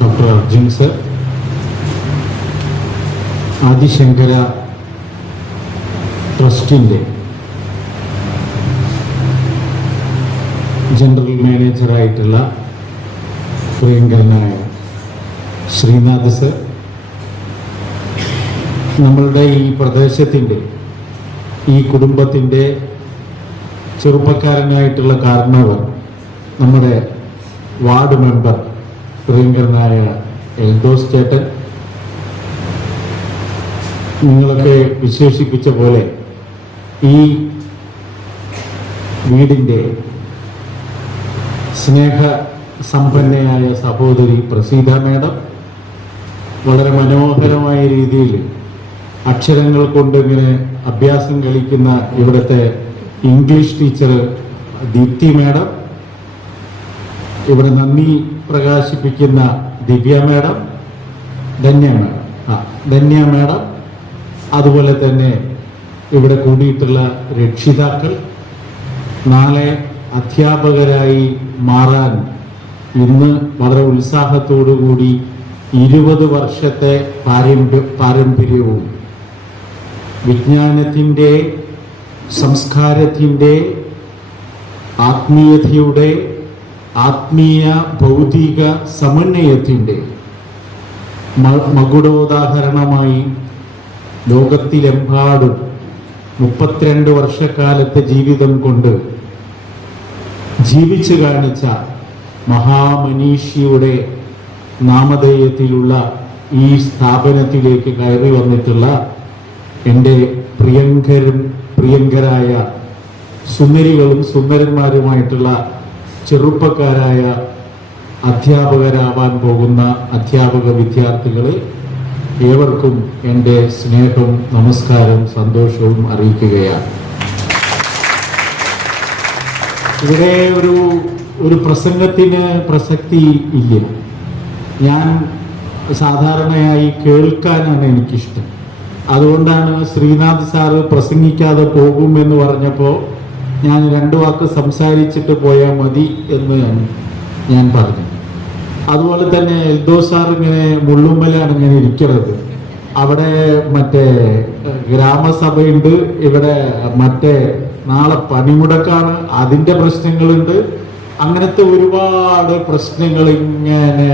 ഡോക്ടർ അർജുൻ സർ, ആദിശങ്കര ട്രസ്റ്റിൻ്റെ ജനറൽ മാനേജറായിട്ടുള്ള പ്രിയങ്കരനായ ശ്രീനാഥ് സർ, നമ്മളുടെ ഈ പ്രദേശത്തിൻ്റെ, ഈ കുടുംബത്തിൻ്റെ ചെറുപ്പക്കാരനായിട്ടുള്ള കാരണവർ, നമ്മുടെ വാർഡ് മെമ്പർ പ്രിയങ്കരനായ എൽദോസ് ചേട്ടൻ, നിങ്ങളൊക്കെ വിശേഷിപ്പിച്ച പോലെ ഈ വീടിൻ്റെ സ്നേഹസമ്പന്നയായ സഹോദരി പ്രസീത മാഡം, വളരെ മനോഹരമായ രീതിയിൽ അക്ഷരങ്ങൾ കൊണ്ട് ഇങ്ങനെ അഭ്യാസം കളിക്കുന്ന ഇവിടുത്തെ ഇംഗ്ലീഷ് ടീച്ചർ ദീപ്തി മാഡം, ഇവിടെ നന്ദി പ്രകാശിപ്പിക്കുന്ന ദിവ്യ മാഡം, ധന്യ മാഡം, അതുപോലെ തന്നെ ഇവിടെ കൂടിയിട്ടുള്ള രക്ഷിതാക്കൾ, നാളെ അധ്യാപകരായി മാറാൻ ഇന്ന് വളരെ ഉത്സാഹത്തോടു കൂടി 20 വർഷത്തെ പാരമ്പര്യവും വിജ്ഞാനത്തിൻ്റെ, സംസ്കാരത്തിൻ്റെ, ആത്മീയതയുടെ, ആത്മീയ ഭൗതിക സമന്വയത്തിൻ്റെ മകുടോദാഹരണമായി ലോകത്തിലെമ്പാടും 32 വർഷക്കാലത്തെ ജീവിതം കൊണ്ട് ജീവിച്ചു കാണിച്ച മഹാമനീഷിയുടെ നാമധേയത്തിലുള്ള ഈ സ്ഥാപനത്തിലേക്ക് കയറി വന്നിട്ടുള്ള എൻ്റെ പ്രിയങ്കരായ സുന്ദരികളും സുന്ദരന്മാരുമായിട്ടുള്ള ചെറുപ്പക്കാരായ അധ്യാപകരാവാൻ പോകുന്ന അധ്യാപക വിദ്യാർത്ഥികളെ ഏവർക്കും എൻ്റെ സ്നേഹവും നമസ്കാരം സന്തോഷവും അറിയിക്കുകയാണ്. ഇവിടെ ഒരു പ്രസംഗത്തിന് പ്രസക്തി ഇല്ല. ഞാൻ സാധാരണയായി കേൾക്കാനാണ് എനിക്കിഷ്ടം. അതുകൊണ്ടാണ് ശ്രീനാഥ് സാറ് പ്രസംഗിക്കാതെ പോകുമെന്ന് പറഞ്ഞപ്പോൾ ഞാൻ 2 വാക്ക് സംസാരിച്ചിട്ട് പോയാൽ മതി എന്ന് ഞാൻ പറഞ്ഞു. അതുപോലെ തന്നെ എൽദോസ് സാർ ഇങ്ങനെ മുള്ളുമ്മലാണ് ഇങ്ങനെ ഇരിക്കുന്നത്. അവിടെ മറ്റേ ഗ്രാമസഭയുണ്ട്, ഇവിടെ മറ്റേ നാളെ പണിമുടക്കാണ്, അതിൻ്റെ പ്രശ്നങ്ങളുണ്ട്, അങ്ങനത്തെ ഒരുപാട് പ്രശ്നങ്ങൾ ഇങ്ങനെ.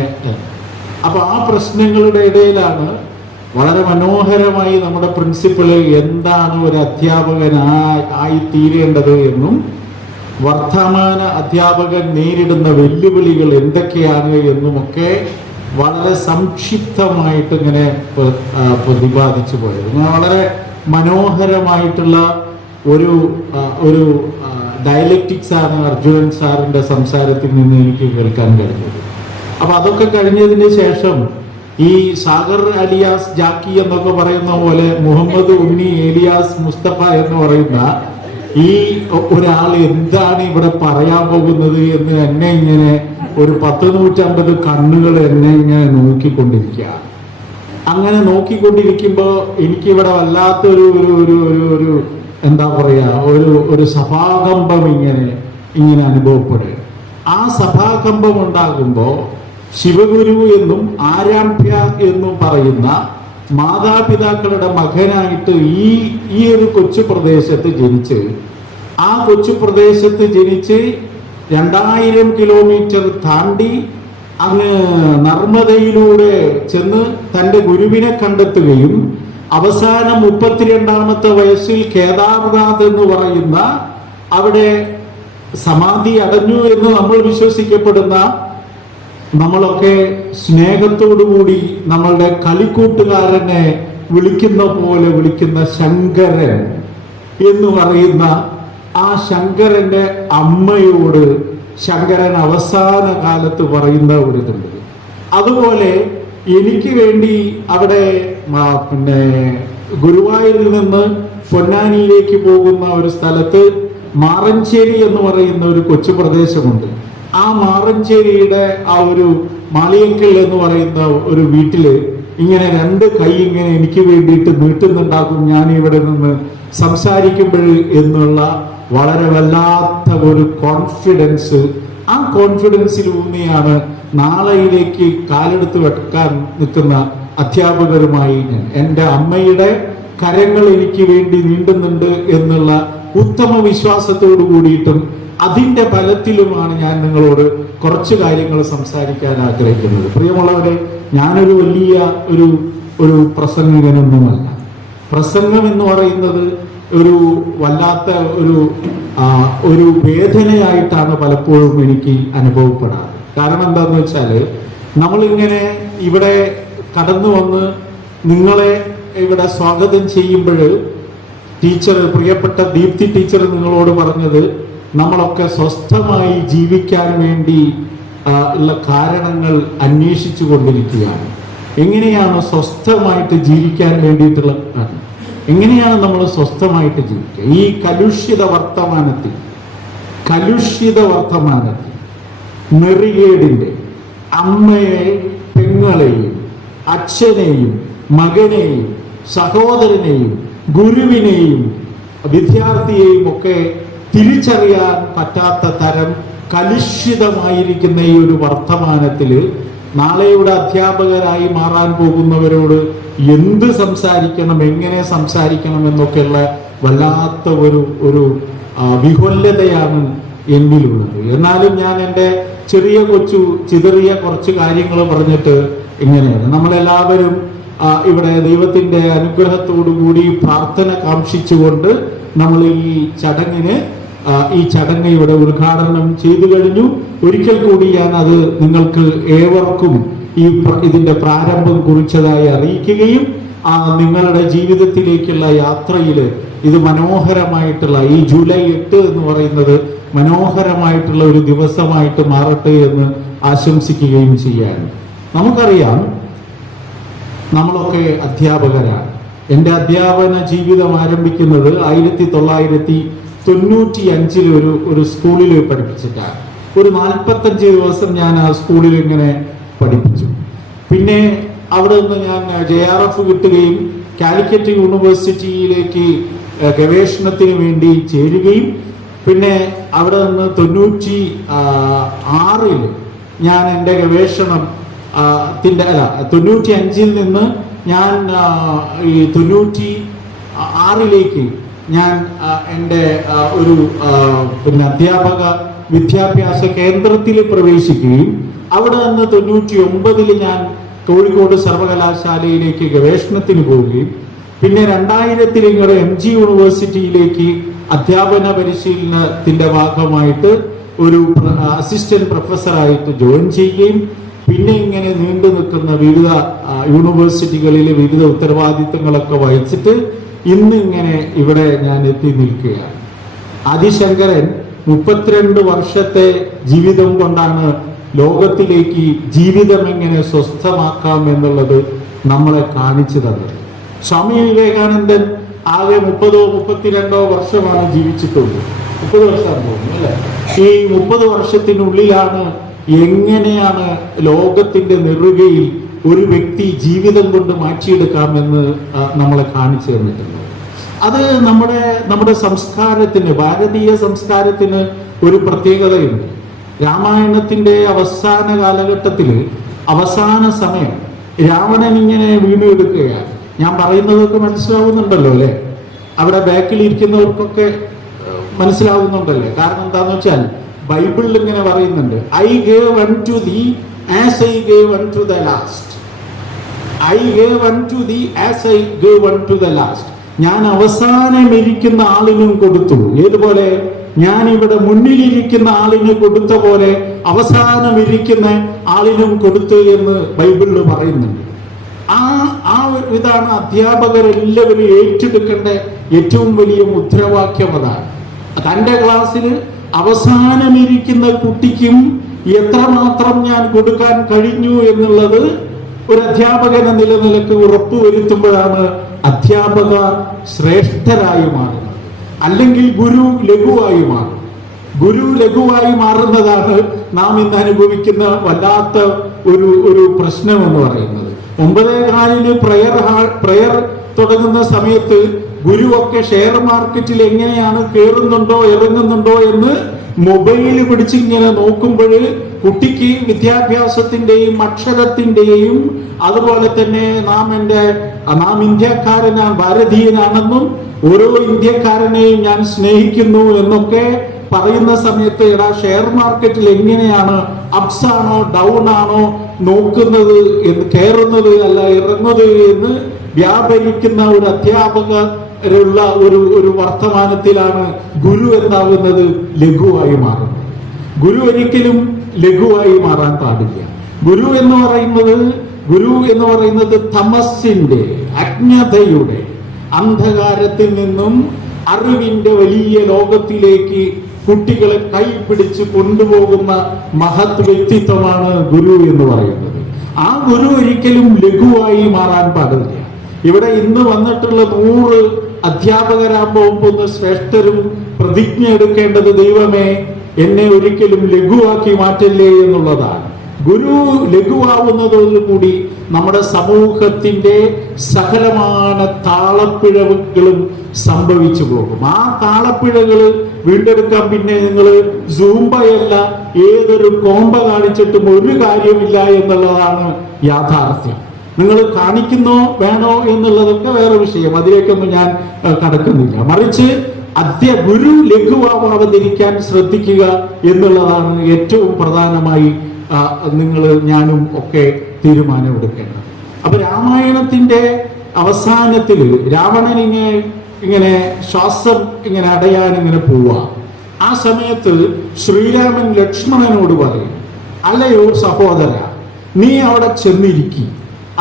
അപ്പൊ ആ പ്രശ്നങ്ങളുടെ ഇടയിലാണ് വളരെ മനോഹരമായി നമ്മുടെ പ്രിൻസിപ്പള് എന്താണ് ഒരു അധ്യാപകനായി തീരേണ്ടത് എന്നും വർത്തമാന അധ്യാപകൻ നേരിടുന്ന വെല്ലുവിളികൾ എന്തൊക്കെയാണ് എന്നുമൊക്കെ വളരെ സംക്ഷിപ്തമായിട്ട് ഇങ്ങനെ പ്രതിപാദിച്ചു പോയത്. വളരെ മനോഹരമായിട്ടുള്ള ഒരു ഡയലക്റ്റിക്സ് ആണ് അർജുനൻ സാറിന്റെ സംസാരത്തിൽ നിന്ന് എനിക്ക് കേൾക്കാൻ കഴിഞ്ഞത്. അപ്പൊ അതൊക്കെ കഴിഞ്ഞതിന് ശേഷം ഈ സാഗർ അലിയാസ് ജാക്കി എന്നൊക്കെ പറയുന്ന പോലെ മുഹമ്മദ് ഉണ്ണി ഏലിയാസ് മുസ്തഫ എന്ന് പറയുന്ന ഈ ഒരാൾ എന്താണ് ഇവിടെ പറയാൻ പോകുന്നത് എന്ന് എന്നെ ഇങ്ങനെ ഒരു 150 കണ്ണുകൾ എന്നെ ഇങ്ങനെ നോക്കിക്കൊണ്ടിരിക്കുക. അങ്ങനെ നോക്കിക്കൊണ്ടിരിക്കുമ്പോൾ എനിക്കിവിടെ വല്ലാത്തൊരു ഒരു എന്താ പറയാ ഒരു സഭാകമ്പം ഇങ്ങനെ അനുഭവപ്പെടുക. ആ സഭാകമ്പം ഉണ്ടാകുമ്പോൾ ശിവഗുരു എന്നും ആരാധ്യ എന്നും പറയുന്ന മാതാപിതാക്കളുടെ മകനായിട്ട് ഈ ഒരു കൊച്ചു പ്രദേശത്ത് ജനിച്ച്, ആ കൊച്ചു പ്രദേശത്ത് ജനിച്ച് 2000 കിലോമീറ്റർ താണ്ടി അങ്ങ് നർമ്മദയിലൂടെ ചെന്ന് തൻ്റെ ഗുരുവിനെ കണ്ടെത്തുകയും അവസാനം 32ാമത്തെ വയസ്സിൽ കേദാർനാഥ് എന്ന് പറയുന്ന അവിടെ സമാധി അടഞ്ഞു എന്ന് നമ്മൾ വിശ്വസിക്കപ്പെടുന്ന, നമ്മളൊക്കെ സ്നേഹത്തോടുകൂടി നമ്മളുടെ കളിക്കൂട്ടുകാരനെ വിളിക്കുന്ന പോലെ വിളിക്കുന്ന ശങ്കരൻ എന്ന് പറയുന്ന ആ ശങ്കരന്റെ അമ്മയോട് ശങ്കരൻ അവസാന കാലത്ത് പറയുന്ന ഒരിതുണ്ട്. അതുപോലെ എനിക്ക് വേണ്ടി അവിടെ പിന്നെ ഗുരുവായൂരിൽ നിന്ന് പൊന്നാനിയിലേക്ക് പോകുന്ന ഒരു സ്ഥലത്ത് മാറഞ്ചേരി എന്ന് പറയുന്ന ഒരു കൊച്ചു പ്രദേശമുണ്ട്. ആ മാറഞ്ചേരിയുടെ ആ ഒരു മാളിയക്കൽ എന്ന് പറയുന്ന ഒരു വീട്ടില് ഇങ്ങനെ 2 കൈ ഇങ്ങനെ എനിക്ക് വേണ്ടിയിട്ട് നീട്ടുന്നുണ്ടാകും ഞാൻ ഇവിടെ നിന്ന് സംസാരിക്കുമ്പോൾ എന്നുള്ള വളരെ വല്ലാത്ത ഒരു കോൺഫിഡൻസ്, ആ കോൺഫിഡൻസിലൂന്നിയാണ് നാളെയിലേക്ക് കാലെടുത്ത് വെക്കാൻ നിൽക്കുന്ന അധ്യാപകരുമായി ഞാൻ, എൻ്റെ അമ്മയുടെ കരങ്ങൾ എനിക്ക് വേണ്ടി നീണ്ടുന്നുണ്ട് എന്നുള്ള ഉത്തമ വിശ്വാസത്തോടു കൂടിയിട്ടും അതിന്റെ ബലത്തിലുമാണ് ഞാൻ നിങ്ങളോട് കുറച്ച് കാര്യങ്ങൾ സംസാരിക്കാൻ ആഗ്രഹിക്കുന്നത്. പ്രിയമുള്ളവരെ, ഞാനൊരു വലിയ ഒരു പ്രസംഗകനൊന്നുമല്ല. പ്രസംഗം എന്ന് പറയുന്നത് ഒരു വല്ലാത്ത ഒരു വേദനയായിട്ടാണ് പലപ്പോഴും എനിക്ക് അനുഭവപ്പെടാറ്. കാരണം എന്താന്ന് വെച്ചാല്, നമ്മളിങ്ങനെ ഇവിടെ കടന്നു വന്ന് നിങ്ങളെ ഇവിടെ സ്വാഗതം ചെയ്യുമ്പോൾ ടീച്ചർ, പ്രിയപ്പെട്ട ദീപ്തി ടീച്ചർ നിങ്ങളോട് പറഞ്ഞത് നമ്മളൊക്കെ സ്വസ്ഥമായി ജീവിക്കാൻ വേണ്ടി ഉള്ള കാരണങ്ങൾ അന്വേഷിച്ചു കൊണ്ടിരിക്കുകയാണ്. എങ്ങനെയാണ് സ്വസ്ഥമായിട്ട് ജീവിക്കാൻ വേണ്ടിയിട്ടുള്ള, എങ്ങനെയാണ് നമ്മൾ സ്വസ്ഥമായിട്ട് ജീവിക്കുക? ഈ കലുഷിത വർത്തമാനത്തിൽ നെറികേടിന്റെ അമ്മയെ, പെങ്ങളെയും, അച്ഛനെയും, മകനെയും, സഹോദരനെയും, ഗുരുവിനെയും, വിദ്യാർത്ഥിയെയും ഒക്കെ തിരിച്ചറിയാൻ പറ്റാത്ത തരം കലുഷിതമായിരിക്കുന്ന ഈ ഒരു വർത്തമാനത്തില് നാളെയുടെ അധ്യാപകരായി മാറാൻ പോകുന്നവരോട് എന്ത് സംസാരിക്കണം, എങ്ങനെ സംസാരിക്കണം എന്നൊക്കെയുള്ള വല്ലാത്ത ഒരു വിഹുലതയാണ് എന്നിലുള്ളത്. എന്നാലും ഞാൻ എൻ്റെ ചെറിയ ചിതറിയ കുറച്ച് കാര്യങ്ങൾ പറഞ്ഞിട്ട് ഇങ്ങനെയാണ്. നമ്മളെല്ലാവരും ഇവിടെ ദൈവത്തിന്റെ അനുഗ്രഹത്തോടു കൂടി പ്രാർത്ഥന കാംക്ഷിച്ചുകൊണ്ട് നമ്മൾ ഈ ചടങ്ങ് ഇവിടെ ഉദ്ഘാടനം ചെയ്തു കഴിഞ്ഞു. ഒരിക്കൽ കൂടി ഞാൻ അത് നിങ്ങൾക്ക് ഏവർക്കും ഇതിന്റെ പ്രാരംഭം കുറിച്ചതായി അറിയിക്കുകയും നിങ്ങളുടെ ജീവിതത്തിലേക്കുള്ള യാത്രയിൽ ഇത് മനോഹരമായിട്ടുള്ള ഈ ജൂലൈ 8 എന്ന് പറയുന്നത് മനോഹരമായിട്ടുള്ള ഒരു ദിവസമായിട്ട് മാറട്ടെ എന്ന് ആശംസിക്കുകയും ചെയ്യാൻ. നമുക്കറിയാം, നമ്മളൊക്കെ അധ്യാപകരാണ്. എൻ്റെ അധ്യാപന ജീവിതം ആരംഭിക്കുന്നത് 1995 ഒരു സ്കൂളിൽ പഠിപ്പിച്ചിട്ടാണ്. ഒരു 45 ദിവസം ഞാൻ ആ സ്കൂളിൽ ഇങ്ങനെ പഠിപ്പിച്ചു. പിന്നെ അവിടെ നിന്ന് ഞാൻ JRF കിട്ടുകയും കാലിക്കറ്റ് യൂണിവേഴ്സിറ്റിയിലേക്ക് ഗവേഷണത്തിന് വേണ്ടി ചേരുകയും പിന്നെ അവിടെ നിന്ന് 96 ഞാൻ എൻ്റെ ഗവേഷണം 95 നിന്ന് ഞാൻ ഈ 96 ഞാൻ എൻ്റെ പിന്നെ അധ്യാപക വിദ്യാഭ്യാസ കേന്ദ്രത്തിൽ പ്രവേശിക്കുകയും അവിടെ നിന്ന് 99 ഞാൻ കോഴിക്കോട് സർവകലാശാലയിലേക്ക് ഗവേഷണത്തിന് പോവുകയും പിന്നെ 2000 MG യൂണിവേഴ്സിറ്റിയിലേക്ക് അധ്യാപന പരിശീലനത്തിന്റെ ഭാഗമായിട്ട് ഒരു അസിസ്റ്റന്റ് പ്രൊഫസറായിട്ട് ജോയിൻ ചെയ്യുകയും പിന്നെ ഇങ്ങനെ നീണ്ടു നിൽക്കുന്ന വിവിധ യൂണിവേഴ്സിറ്റികളിലെ വിവിധ ഉത്തരവാദിത്തങ്ങളൊക്കെ വഹിച്ചിട്ട് ഇന്ന് ഇങ്ങനെ ഇവിടെ ഞാൻ എത്തി നിൽക്കുകയാണ്. ആദിശങ്കരൻ 32 വർഷത്തെ ജീവിതം കൊണ്ടാണ് ലോകത്തിലേക്ക് ജീവിതം എങ്ങനെ സ്വസ്ഥമാക്കാം എന്നുള്ളത് നമ്മളെ കാണിച്ചു തന്നത്. സ്വാമി വിവേകാനന്ദൻ ആകെ 30-32 വർഷമാണ് ജീവിച്ചിട്ടുള്ളത്. 30 വർഷം തോന്നുന്നു അല്ലെ? ഈ 30 വർഷത്തിനുള്ളിലാണ് എങ്ങനെയാണ് ലോകത്തിന്റെ നെറുകയിൽ ഒരു വ്യക്തി ജീവിതം കൊണ്ട് മാറ്റിയെടുക്കാമെന്ന് നമ്മളെ കാണിച്ചു തന്നിട്ടുണ്ട്. അത് നമ്മുടെ സംസ്കാരത്തിന്, ഭാരതീയ സംസ്കാരത്തിന് ഒരു പ്രത്യേകതയുണ്ട്. രാമായണത്തിന്റെ അവസാന കാലഘട്ടത്തിൽ അവസാന സമയം രാവണൻ ഇങ്ങനെ വീണെടുക്കുകയാണ്. ഞാൻ പറയുന്നതൊക്കെ മനസ്സിലാവുന്നുണ്ടല്ലോ അല്ലെ? അവിടെ ബാക്കിൽ ഇരിക്കുന്നവർക്കൊക്കെ മനസ്സിലാവുന്നുണ്ടല്ലേ? കാരണം എന്താന്ന് വെച്ചാൽ ബൈബിളിൽ ഇങ്ങനെ പറയുന്നുണ്ട്, I gave unto thee as I gave unto the last. I gave unto thee as I gave unto the last. ഞാൻ അവസാനം ഇരിക്കുന്ന ആളിനും കൊടുത്തു. ഏതുപോലെ? ഞാൻ ഇവിടെ മുന്നിലിരിക്കുന്ന ആളിന് കൊടുത്ത പോലെ അവസാനം ഇരിക്കുന്ന ആളിനും കൊടുത്തു എന്ന് ബൈബിളിൽ പറയുന്നുണ്ട്. ഇതാണ് അധ്യാപകരെല്ലാവരും ഏറ്റെടുക്കേണ്ട ഏറ്റവും വലിയ മുദ്രാവാക്യം. അതാണ് തന്റെ ക്ലാസ്സിൽ അവസാനം ഇരിക്കുന്ന കുട്ടിക്കും എത്രമാത്രം ഞാൻ കൊടുക്കാൻ കഴിഞ്ഞു എന്നുള്ളത് ഒരു അധ്യാപകൻ എന്ന നിലനിലക്ക് ഉറപ്പുവരുത്തുമ്പോഴാണ് അധ്യാപക ശ്രേഷ്ഠരായി മാറുന്നത്. അല്ലെങ്കിൽ ഗുരു ലഘുവായി മാറും. ഗുരു ലഘുവായി മാറുന്നതാണ് നാം ഇന്ന് അനുഭവിക്കുന്ന വല്ലാത്ത ഒരു പ്രശ്നം എന്ന് പറയുന്നത്. 9:15 പ്രയർ തുടങ്ങുന്ന സമയത്ത് ഗുരുവൊക്കെ ഷെയർ മാർക്കറ്റിൽ എങ്ങനെയാണ് കയറുന്നുണ്ടോ ഇറങ്ങുന്നുണ്ടോ എന്ന് മൊബൈൽ പിടിച്ചിങ്ങനെ നോക്കുമ്പോൾ കുട്ടിക്ക് വിദ്യാഭ്യാസത്തിന്റെയും അക്ഷരത്തിന്റെയും അതുപോലെ തന്നെ നാം ഇന്ത്യക്കാരനാണ്, ഭാരതീയനാണെന്നും ഓരോ ഇന്ത്യക്കാരനെയും ഞാൻ സ്നേഹിക്കുന്നു എന്നൊക്കെ പറയുന്ന സമയത്ത് എടാ ഷെയർ മാർക്കറ്റിൽ എങ്ങനെയാണ് അപ്സ് ആണോ ഡൗൺ ആണോ നോക്കുന്നത് എന്ന്, കയറുന്നത് അല്ല ഇറങ്ങുന്നത് എന്ന് വ്യാപരിക്കുന്ന ഒരു അധ്യാപകരുള്ള ഒരു വർത്തമാനത്തിലാണ് ഗുരു എന്താകുന്നത് ലഘുവായി മാറുന്നത്. ഗുരു ഒരിക്കലും ലഘുവായി മാറാൻ പാടില്ല. ഗുരു എന്ന് പറയുന്നത് തമസിന്റെ, അജ്ഞതയുടെ, അന്ധകാരത്തിൽ നിന്നും അറിവിന്റെ വലിയ ലോകത്തിലേക്ക് കുട്ടികളെ കൈപിടിച്ച് കൊണ്ടുപോകുന്ന മഹത് വ്യക്തിത്വമാണ് ഗുരു എന്ന് പറയുന്നത്. ആ ഗുരു ഒരിക്കലും ലഘുവായി മാറാൻ പാടില്ല. ഇവിടെ ഇന്ന് വന്നിട്ടുള്ള 100 അധ്യാപകരാകുമ്പോൾ ശ്രേഷ്ഠരും പ്രതിജ്ഞ എടുക്കേണ്ടത് ദൈവമേ എന്നെ ഒരിക്കലും ലഘുവാക്കി മാറ്റല്ലേ എന്നുള്ളതാണ്. ഗുരു ലഘുവാവുന്നതോടുകൂടി നമ്മുടെ സമൂഹത്തിന്റെ സകലമായ താളപ്പിഴവുകളും സംഭവിച്ചു പോകും. ആ താളപ്പിഴകൾ വീണ്ടെടുക്കാൻ പിന്നെ നിങ്ങൾ സൂംബയല്ല ഏതൊരു കോമ്പ കാണിച്ചിട്ടും ഒരു കാര്യമില്ല എന്നുള്ളതാണ് യാഥാർത്ഥ്യം. നിങ്ങൾ കാണിക്കുന്നോ വേണോ എന്നുള്ളതൊക്കെ വേറെ വിഷയം, അതിലേക്കൊന്നും ഞാൻ കടക്കുന്നില്ല. മറിച്ച് ഗുരു ലഘുവാവാതിരിക്കാൻ ശ്രദ്ധിക്കുക എന്നുള്ളതാണ് ഏറ്റവും പ്രധാനമായി ഞാനും ഒക്കെ തീരുമാനമെടുക്കേണ്ടത്. അപ്പൊ രാമായണത്തിന്റെ അവസാനത്തിൽ രാവണൻ ഇങ്ങനെ ശ്വാസം ഇങ്ങനെ അടയാൻ ഇങ്ങനെ പോവാ. ആ സമയത്ത് ശ്രീരാമൻ ലക്ഷ്മണനോട് പറയും, അല്ലയോ സഹോദര, നീ അവിടെ ചെന്നിരിക്കി,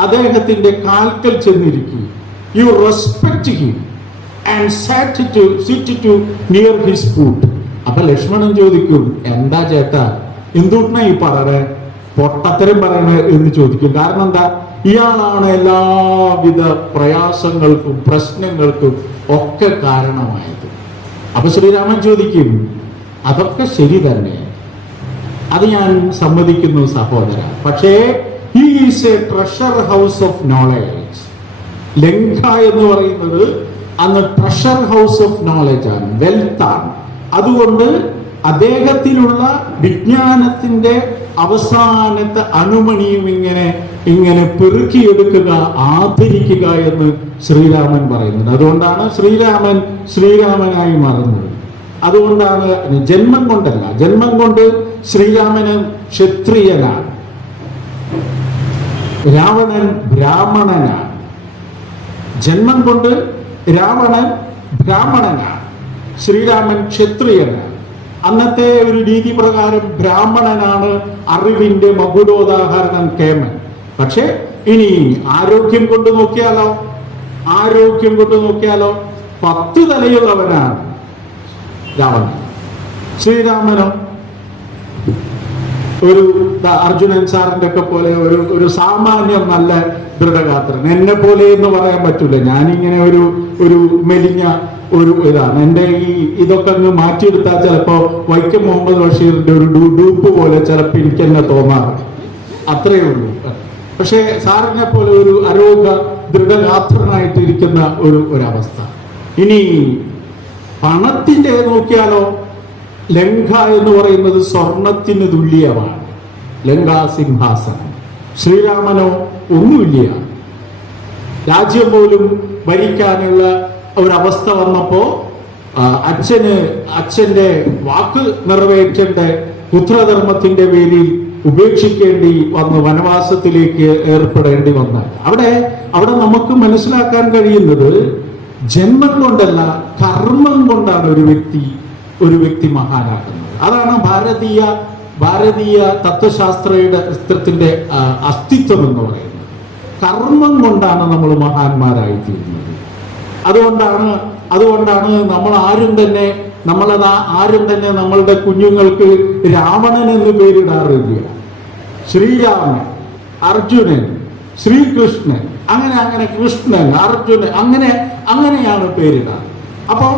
അദ്ദേഹത്തിന്റെ കാൽക്കൽ ചെന്നിരിക്കി. You respect him and sit to near his foot. അപ്പൊ ലക്ഷ്മണൻ ചോദിക്കും, എന്താ ചേട്ടാ എന്തുകൊണ്ടാ ഈ പറയണേ, പൊട്ടത്തരം പറയണേ എന്ന് ചോദിക്കും. കാരണം എന്താ, ഇയാളാണ് എല്ലാവിധ പ്രയാസങ്ങൾക്കും പ്രശ്നങ്ങൾക്കും ഒക്കെ കാരണമായത്. അപ്പൊ ശ്രീരാമൻ ചോദിക്കും, അതൊക്കെ ശരി തന്നെ, അത് ഞാൻ സമ്മതിക്കുന്നു സഹോദര, പക്ഷേ he is a treasure house of knowledge. Lanka എന്ന് പറയുന്നത് അന്ന് ട്രഷർ ഹൗസ് ഓഫ് നോളജ് ആണ്, വെൽത്ത് ആണ്. അതുകൊണ്ട് അദ്ദേഹത്തിനുള്ള വിജ്ഞാനത്തിന്റെ അവസാനത്തെ അണുമണിയും ഇങ്ങനെ പെറുക്കിയെടുക്കുക, ആദരിക്കുക എന്ന് ശ്രീരാമൻ പറയുന്നത്. അതുകൊണ്ടാണ് ശ്രീരാമനായി മാറുന്നത്. അതുകൊണ്ടാണ് ജന്മം കൊണ്ടല്ല, ജന്മം കൊണ്ട് ശ്രീരാമന് ക്ഷത്രിയനാണ്, രാവണൻ ബ്രാഹ്മണനാണ്. ജന്മം കൊണ്ട് രാവണൻ ബ്രാഹ്മണനാണ്, ശ്രീരാമൻ ക്ഷത്രിയനാണ്. അന്നത്തെ ഒരു രീതി പ്രകാരം ബ്രാഹ്മണനാണ് അറിവിന്റെ മകുടോദാഹരണം കേമൻ. പക്ഷെ ഇനി ആരോഗ്യം കൊണ്ട് നോക്കിയാലോ 10 തലയുള്ളവനാണ് രാവണൻ. ശ്രീരാമനോ ഒരു അർജുനൻ സാറിന്റെ ഒക്കെ പോലെ ഒരു സാമാന്യം നല്ല ദൃഢഗാത്രൻ, എന്നെ പോലെ എന്ന് പറയാൻ പറ്റില്ല. ഞാനിങ്ങനെ ഒരു മെലിഞ്ഞ ഇതാണ്. എന്റെ ഇതൊക്കെ അങ്ങ് മാറ്റിയെടുത്താൽ ചിലപ്പോ വൈക്കം മുഹമ്മദ് ബഷീറിന്റെ ഒരു ഡൂപ്പ് പോലെ ചിലപ്പോൾ എനിക്ക് തന്നെ തോന്നാറ്, അത്രയേ ഉള്ളൂ. പക്ഷെ സാറിനെ പോലെ ഒരു ആരോഗ്യ ദൃഢഗാത്രനായിട്ട് ഇരിക്കുന്ന ഒരവസ്ഥ. ഇനി പണത്തിന്റെ നോക്കിയാലോ, ലങ്ക എന്ന് പറയുന്നത് സ്വർണത്തിന് തുല്യമാണ്, ലങ്കാ സിംഹാസനം. ശ്രീരാമനോ ഒന്നുമില്ല, രാജ്യം പോലും ഭരിക്കാനുള്ള ഒരവസ്ഥ വന്നപ്പോ അച്ഛന്റെ വാക്ക് നിറവേറ്റേണ്ട പുത്രധർമ്മത്തിന്റെ പേരിൽ ഉപേക്ഷിക്കേണ്ടി വന്ന് വനവാസത്തിലേക്ക് ഏർപ്പെടേണ്ടി വന്നാൽ അവിടെ നമുക്ക് മനസ്സിലാക്കാൻ കഴിയുന്നത് ജന്മം കൊണ്ടല്ല കർമ്മം കൊണ്ടാണ് ഒരു വ്യക്തി മഹാനാകുന്നത്. അതാണ് ഭാരതീയ തത്വശാസ്ത്രത്തിന്റെ അസ്തിത്വം എന്ന് പറയുന്നത്. കർമ്മം കൊണ്ടാണ് നമ്മൾ മഹാന്മാരായി തീരുന്നത്. അതുകൊണ്ടാണ് നമ്മൾ ആരും തന്നെ നമ്മളുടെ കുഞ്ഞുങ്ങൾക്ക് രാവണൻ എന്ന് പേരിടാറില്ല. ശ്രീരാമൻ, അർജുനൻ, ശ്രീകൃഷ്ണൻ, അങ്ങനെ കൃഷ്ണൻ, അർജുനൻ, അങ്ങനെയാണ് പേരിടാറ്. അപ്പൊ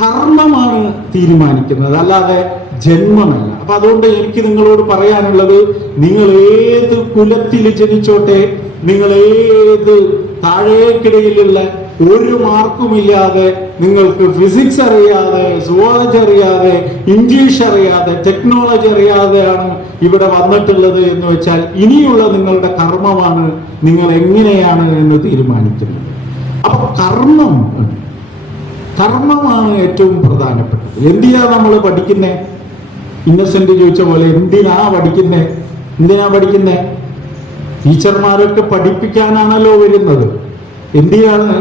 കർമ്മമാണ് തീരുമാനിക്കുന്നത്, അല്ലാതെ ജന്മമല്ല. അപ്പൊ അതുകൊണ്ട് എനിക്ക് നിങ്ങളോട് പറയാനുള്ളത്, നിങ്ങൾ ഏത് കുലത്തിൽ ജനിച്ചോട്ടെ, നിങ്ങൾ ഏത് താഴേക്കിടയിലുള്ള ഒരു മാർക്കുമില്ലാതെ നിങ്ങൾക്ക് ഫിസിക്സ് അറിയാതെ, സുവോളജി അറിയാതെ, ഇംഗ്ലീഷ് അറിയാതെ, ടെക്നോളജി അറിയാതെയാണ് ഇവിടെ വന്നിട്ടുള്ളത് എന്ന് വെച്ചാൽ ഇനിയുള്ള നിങ്ങളുടെ കർമ്മമാണ് നിങ്ങൾ എങ്ങനെയാണ് എന്ന് തീരുമാനിക്കുന്നത്. അപ്പൊ കർമ്മമാണ് ഏറ്റവും പ്രധാനപ്പെട്ടത്. എന്തിനാ നമ്മൾ പഠിക്കുന്നേ? ഇന്നസെന്റ് ചോദിച്ച പോലെ എന്തിനാ പഠിക്കുന്നേ? ടീച്ചർമാരൊക്കെ പഠിപ്പിക്കാനാണല്ലോ വരുന്നത്. എന്തിനാണ്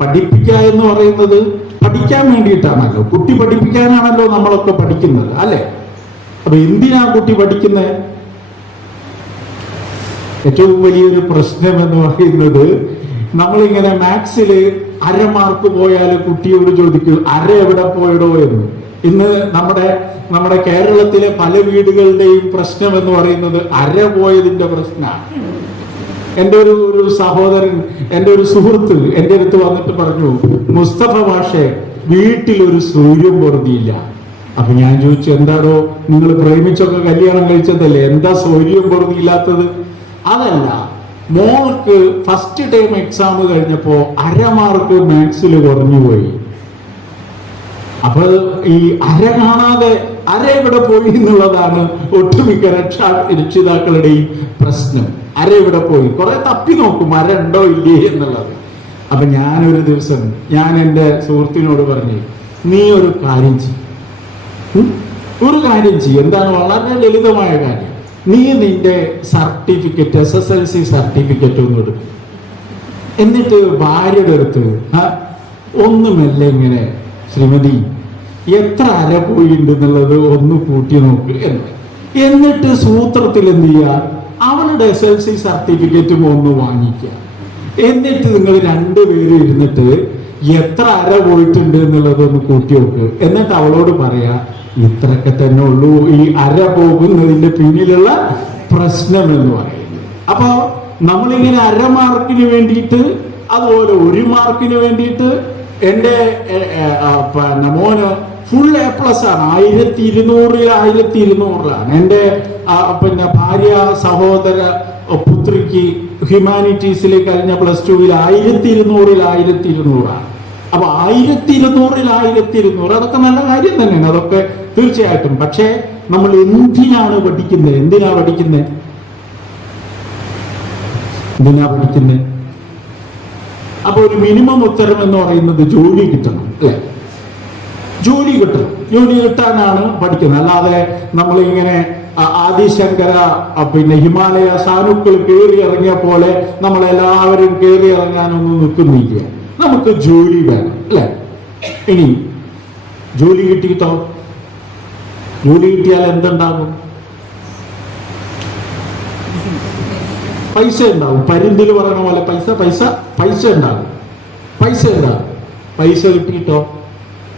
പഠിപ്പിക്കുക എന്ന് പറയുന്നത്? പഠിക്കാൻ വേണ്ടിയിട്ടാണല്ലോ, കുട്ടി പഠിപ്പിക്കാനാണല്ലോ നമ്മളൊക്കെ പഠിക്കുന്നത്, അല്ലെ? അപ്പൊ എന്തിനാ കുട്ടി പഠിക്കുന്നത്? ഏറ്റവും വലിയൊരു പ്രശ്നം എന്ന് പറയുന്നത്, നമ്മളിങ്ങനെ മാത്സില് അര മാർക്ക് പോയാൽ കുട്ടിയോട് ചോദിക്കും അര എവിടെ പോയടോ എന്ന്. ഇന്ന് നമ്മുടെ കേരളത്തിലെ പല വീടുകളുടെയും പ്രശ്നം എന്ന് പറയുന്നത് അര പോയതിന്റെ പ്രശ്നമാണ്. എൻ്റെ ഒരു സഹോദരൻ, എൻ്റെ ഒരു സുഹൃത്ത് എൻ്റെ അടുത്ത് വന്നിട്ട് പറഞ്ഞു, മുസ്തഫ മാഷെ വീട്ടിലൊരു സൂര്യം പൊറുതിയില്ല. അപ്പൊ ഞാൻ ചോദിച്ചു, എന്താടോ നിങ്ങൾ പ്രേമിച്ചൊക്കെ കല്യാണം കഴിച്ചതല്ലേ, എന്താ സൂര്യം പൊറുതിയില്ലാത്തത്? അതല്ല, മോൾക്ക് ഫസ്റ്റ് ടൈം എക്സാം കഴിഞ്ഞപ്പോ അര മാർക്ക് മാത്സിൽ കുറഞ്ഞുപോയി. അപ്പൊ ഈ അര കാണാതെ അര എവിടെ പോയി എന്നുള്ളതാണ് ഒട്ടുമിക്ക രക്ഷിതാക്കളുടെയും പ്രശ്നം. അര എവിടെ പോയി, കുറെ തപ്പി നോക്കും അര ഉണ്ടോ ഇല്ലേ എന്നുള്ളത്. അപ്പൊ ഞാനൊരു ദിവസം എൻ്റെ സുഹൃത്തിനോട് പറഞ്ഞു, നീ ഒരു കാര്യം ചെയ്യും. എന്താണ്? വളരെ ലളിതമായ കാര്യം. നീ നിന്റെ സർട്ടിഫിക്കറ്റ്, SSLC സർട്ടിഫിക്കറ്റ് ഒന്ന് എടുക്കും. എന്നിട്ട് ഭാര്യയുടെ അടുത്ത് ഒന്നുമല്ല ഇങ്ങനെ, ശ്രീമതി എത്ര അര പോയിട്ടുണ്ട് എന്നുള്ളത് ഒന്ന് കൂട്ടി നോക്ക് എന്ന്. എന്നിട്ട് സൂത്രത്തിൽ എന്ത് ചെയ്യുക, അവളുടെ SSLC സർട്ടിഫിക്കറ്റും ഒന്ന് വാങ്ങിക്കുക. എന്നിട്ട് നിങ്ങൾ രണ്ടുപേരും ഇരുന്നിട്ട് എത്ര അര പോയിട്ടുണ്ട് എന്നുള്ളത് ഒന്ന് കൂട്ടി നോക്ക്. എന്നിട്ട് അവളോട് പറയാ, ഇത്രയൊക്കെ തന്നെ ഉള്ളൂ ഈ അര പോകുന്നതിന്റെ പിന്നിലുള്ള പ്രശ്നം എന്ന് പറയുന്നത്. അപ്പൊ നമ്മളിങ്ങനെ അര മാർക്കിന് വേണ്ടിയിട്ട്, അതുപോലെ ഒരു മാർക്കിന് വേണ്ടിയിട്ട്, എൻ്റെ മോന് ഫുൾ A+ ആണ്, 1200-1200. എൻ്റെ ഭാര്യ സഹോദര പുത്രിക്ക് ഹ്യൂമാനിറ്റീസിൽ കഴിഞ്ഞ +2 1200-1200. അപ്പൊ 1200-1200 അതൊക്കെ നല്ല കാര്യം തന്നെയാണ്, അതൊക്കെ തീർച്ചയായിട്ടും. പക്ഷേ നമ്മൾ എന്തിനാണ് പഠിക്കുന്നത്? അപ്പൊ ഒരു മിനിമം ഉത്തരം എന്ന് പറയുന്നത് ജോലി കിട്ടണം, അല്ലെ? ജോലി കിട്ടാനാണ് പഠിക്കുന്നത്. അല്ലാതെ നമ്മളിങ്ങനെ ആദിശങ്കര ഹിമാലയ സാനുക്കൾ കയറി ഇറങ്ങിയ പോലെ നമ്മളെല്ലാവരും കയറി ഇറങ്ങാനൊന്നും നിൽക്കുന്നില്ല. നമുക്ക് ജോലി വേണം, അല്ലെ? ഇനി ജോലി കിട്ടിയാൽ എന്തുണ്ടാകും? പൈസ ഉണ്ടാവും. പരിന്തിൽ പറയുന്ന പോലെ പൈസ ഉണ്ടാകും. പൈസ കിട്ടിയിട്ടോ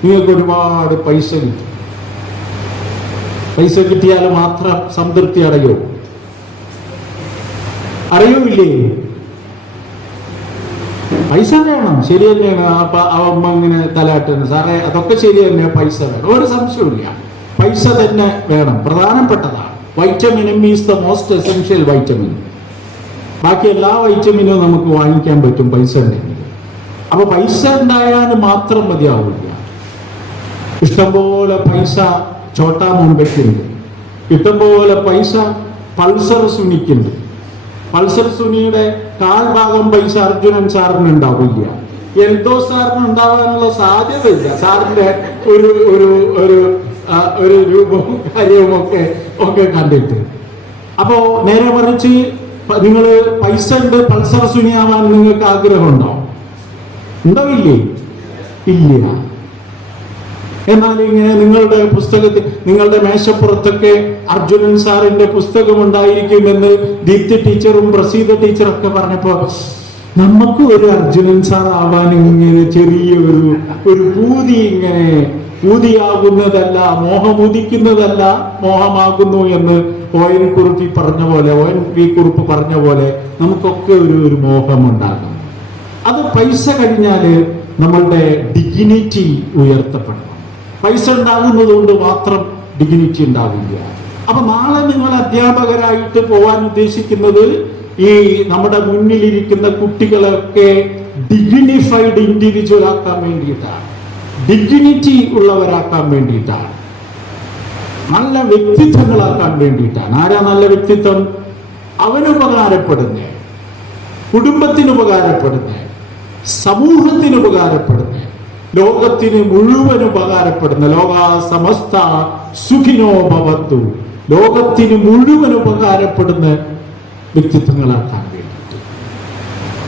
നിങ്ങൾക്ക് ഒരുപാട് പൈസ കിട്ടും. പൈസ കിട്ടിയാൽ മാത്രം സംതൃപ്തി അറിയൂല്ലേ? പൈസ വേണം, ശരി തന്നെയാണ്. അമ്മ ഇങ്ങനെ തലാട്ടുന്നു, സാറേ അതൊക്കെ ശരി തന്നെ, പൈസ വേണം, ഒരു സംശയമില്ല. പൈസ തന്നെ വേണം, പ്രധാനപ്പെട്ടതാണ്. Vitamin M is the most essential vitamin. ബാക്കി എല്ലാ വൈറ്റമിനും നമുക്ക് വാങ്ങിക്കാൻ പറ്റും പൈസ ഉണ്ടെങ്കിൽ. അപ്പൊ പൈസ ഉണ്ടായാൽ മാത്രം മതിയാവില്ല. ഇഷ്ടംപോലെ പൈസ ചോട്ടാ മുമ്പയ്ക്കുണ്ട്, ഇഷ്ടംപോലെ പൈസ പൾസർ സുനിക്കുണ്ട്. പൾസർ സുനിയുടെ 1/4 ഭാഗം പൈസ അർജുനൻ സാറിന് ഉണ്ടാവില്ല, എൽദോ സാറിന് ഉണ്ടാവാനുള്ള സാധ്യതയില്ല. സാറിന്റെ ഒരു രൂപവും കാര്യവും ഒക്കെ കണ്ടിട്ട്. അപ്പോ നേരെ മറിച്ച് നിങ്ങൾ പൈസ ഉണ്ട്, പൾസർ സുനിയാവാൻ നിങ്ങൾക്ക് ആഗ്രഹമുണ്ടോ? ഇല്ലേ? ഇല്ല. എന്നാൽ ഇങ്ങനെ നിങ്ങളുടെ പുസ്തകത്തിൽ, നിങ്ങളുടെ മേശപ്പുറത്തൊക്കെ അർജുനൻ സാറിന്റെ പുസ്തകം ഉണ്ടായിരിക്കുമെന്ന് ദീപ്തി ടീച്ചറും പ്രസീത ടീച്ചറൊക്കെ പറഞ്ഞപ്പോ നമുക്ക് ഒരു അർജുനൻ സാർ ആവാൻ ഇങ്ങനെ ചെറിയ ഒരു പൂതി, ഇങ്ങനെ പൂതിയാകുന്നതല്ല, മോഹമുദിക്കുന്നതല്ല, മോഹമാകുന്നു എന്ന് ON കുറുപ്പി പറഞ്ഞ പോലെ, ONV കുറുപ്പ് പറഞ്ഞ പോലെ നമുക്കൊക്കെ ഒരു മോഹമുണ്ടാകും. അത് പൈസ കഴിഞ്ഞാല് നമ്മളുടെ ഡിഗ്നിറ്റി ഉയർത്തപ്പെടണം. പൈസ ഉണ്ടാകുന്നത് കൊണ്ട് മാത്രം ഡിഗ്നിറ്റി ഉണ്ടാവില്ല. അപ്പൊ നാളെ നിങ്ങൾ അധ്യാപകരായിട്ട് പോവാൻ ഉദ്ദേശിക്കുന്നത് ഈ നമ്മുടെ മുന്നിലിരിക്കുന്ന കുട്ടികളൊക്കെ ഡിഗ്നിഫൈഡ് ഇൻഡിവിജ്വൽ ആക്കാൻ വേണ്ടിയിട്ടാണ്, ഡിഗ്നിറ്റി ഉള്ളവരാക്കാൻ വേണ്ടിയിട്ടാണ്, നല്ല വ്യക്തിത്വങ്ങളാക്കാൻ വേണ്ടിയിട്ടാണ്. ആരാ നല്ല വ്യക്തിത്വം? അവന് ഉപകാരപ്പെടുന്ന, കുടുംബത്തിന് ഉപകാരപ്പെടുന്ന, സമൂഹത്തിന് ഉപകാരപ്പെടുന്ന, ലോകത്തിന് മുഴുവൻ ഉപകാരപ്പെടുന്ന, ലോകാ സമസ്ത സുഖിനോ ഭവന്തു, ലോകത്തിന് മുഴുവൻ ഉപകാരപ്പെടുന്ന വ്യക്തിത്വങ്ങളാക്കാൻ വേണ്ടിയിട്ട്.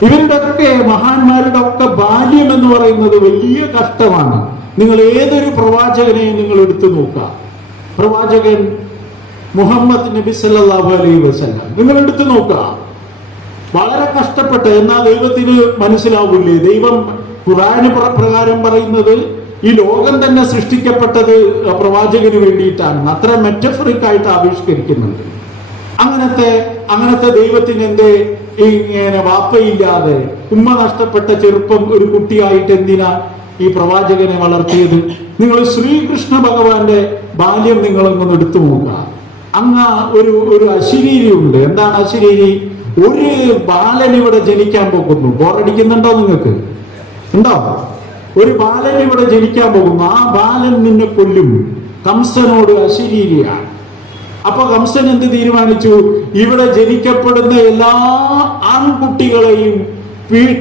ഇവരുടെയൊക്കെ മഹാന്മാരുടെ ഒക്കെ ബാല്യം എന്ന് പറയുന്നത് വലിയ കഷ്ടമാണ്. നിങ്ങൾ ഏതൊരു പ്രവാചകനെയും നിങ്ങൾ എടുത്തു നോക്കുക, പ്രവാചകൻ മുഹമ്മദ് നബി സല്ലല്ലാഹു അലൈഹി വസല്ലം നിങ്ങൾ എടുത്തു നോക്കുക, വളരെ കഷ്ടപ്പെട്ട്, എന്നാൽ ദൈവത്തിന് മനസ്സിലാവില്ലേ? ദൈവം ഖുർആന് പ്രകാരം പറയുന്നത് ഈ ലോകം തന്നെ സൃഷ്ടിക്കപ്പെട്ടത് പ്രവാചകന് വേണ്ടിയിട്ടാണ്, അത്ര മെറ്റഫറിക് ആയിട്ട് ആവിഷ്കരിക്കുന്നുണ്ട്. അങ്ങനത്തെ ദൈവത്തിന് എന്തേ ഇങ്ങനെ വാപ്പയില്ലാതെ ഉമ്മ നഷ്ടപ്പെട്ട ചെറുപ്പം ഒരു കുട്ടിയായിട്ട് എന്തിനാ ഈ പ്രവാചകനെ വളർത്തിയത്? നിങ്ങൾ ശ്രീകൃഷ്ണ ഭഗവാന്റെ ബാല്യം നിങ്ങളൊന്നും എടുത്തു നോക്കുക. അങ്ങ് ഒരു അശരീരി ഉണ്ട്. എന്താണ് അശരീരി? ഒരു ബാലൻ ഇവിടെ ജനിക്കാൻ പോകുന്നു. ബോറടിക്കുന്നുണ്ടോ നിങ്ങൾക്ക്? ഉണ്ടോ? ഒരു ബാലൻ ഇവിടെ ജനിക്കാൻ പോകുന്നു. ആ ബാലൻ നിന്നെ കൊല്ലും. കംസനോട് അശരീരിയാണ്. അപ്പൊ കംസൻ എന്ത് തീരുമാനിച്ചു? ഇവിടെ ജനിക്കപ്പെടുന്ന എല്ലാ ആൺകുട്ടികളെയും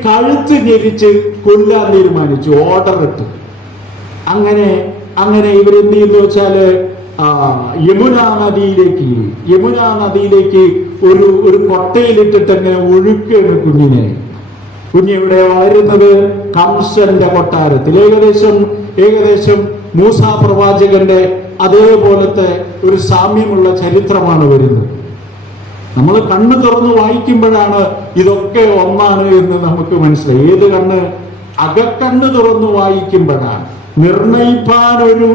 കഴുത്ത് ഞെരിച്ച് കൊല്ലാൻ തീരുമാനിച്ചു, ഓർഡർ ഇട്ട്. അങ്ങനെ ഇവരെന്ത് ചെയ്യുന്നു വെച്ചാല് യമുനാ നദിയിലേക്ക് ഒരു കൊട്ടയിലിട്ടിട്ട് എങ്ങനെ ഒഴുക്കാണ് കുഞ്ഞിവിടെ വളരുന്നത് കംസന്റെ കൊട്ടാരത്തിൽ. ഏകദേശം മൂസാ പ്രവാചകന്റെ അതേപോലത്തെ ഒരു സാമ്യമുള്ള ചരിത്രമാണ് വരുന്നത്. നമ്മൾ കണ്ണ് തുറന്ന് വായിക്കുമ്പോഴാണ് ഇതൊക്കെ ഒന്നാണ് എന്ന് നമുക്ക് മനസ്സിലായി. ഏത് കണ്ണ്? അകക്കണ്ണ് തുറന്ന് വായിക്കുമ്പോഴാണ്. നിർണയിപ്പാൻ ഒരു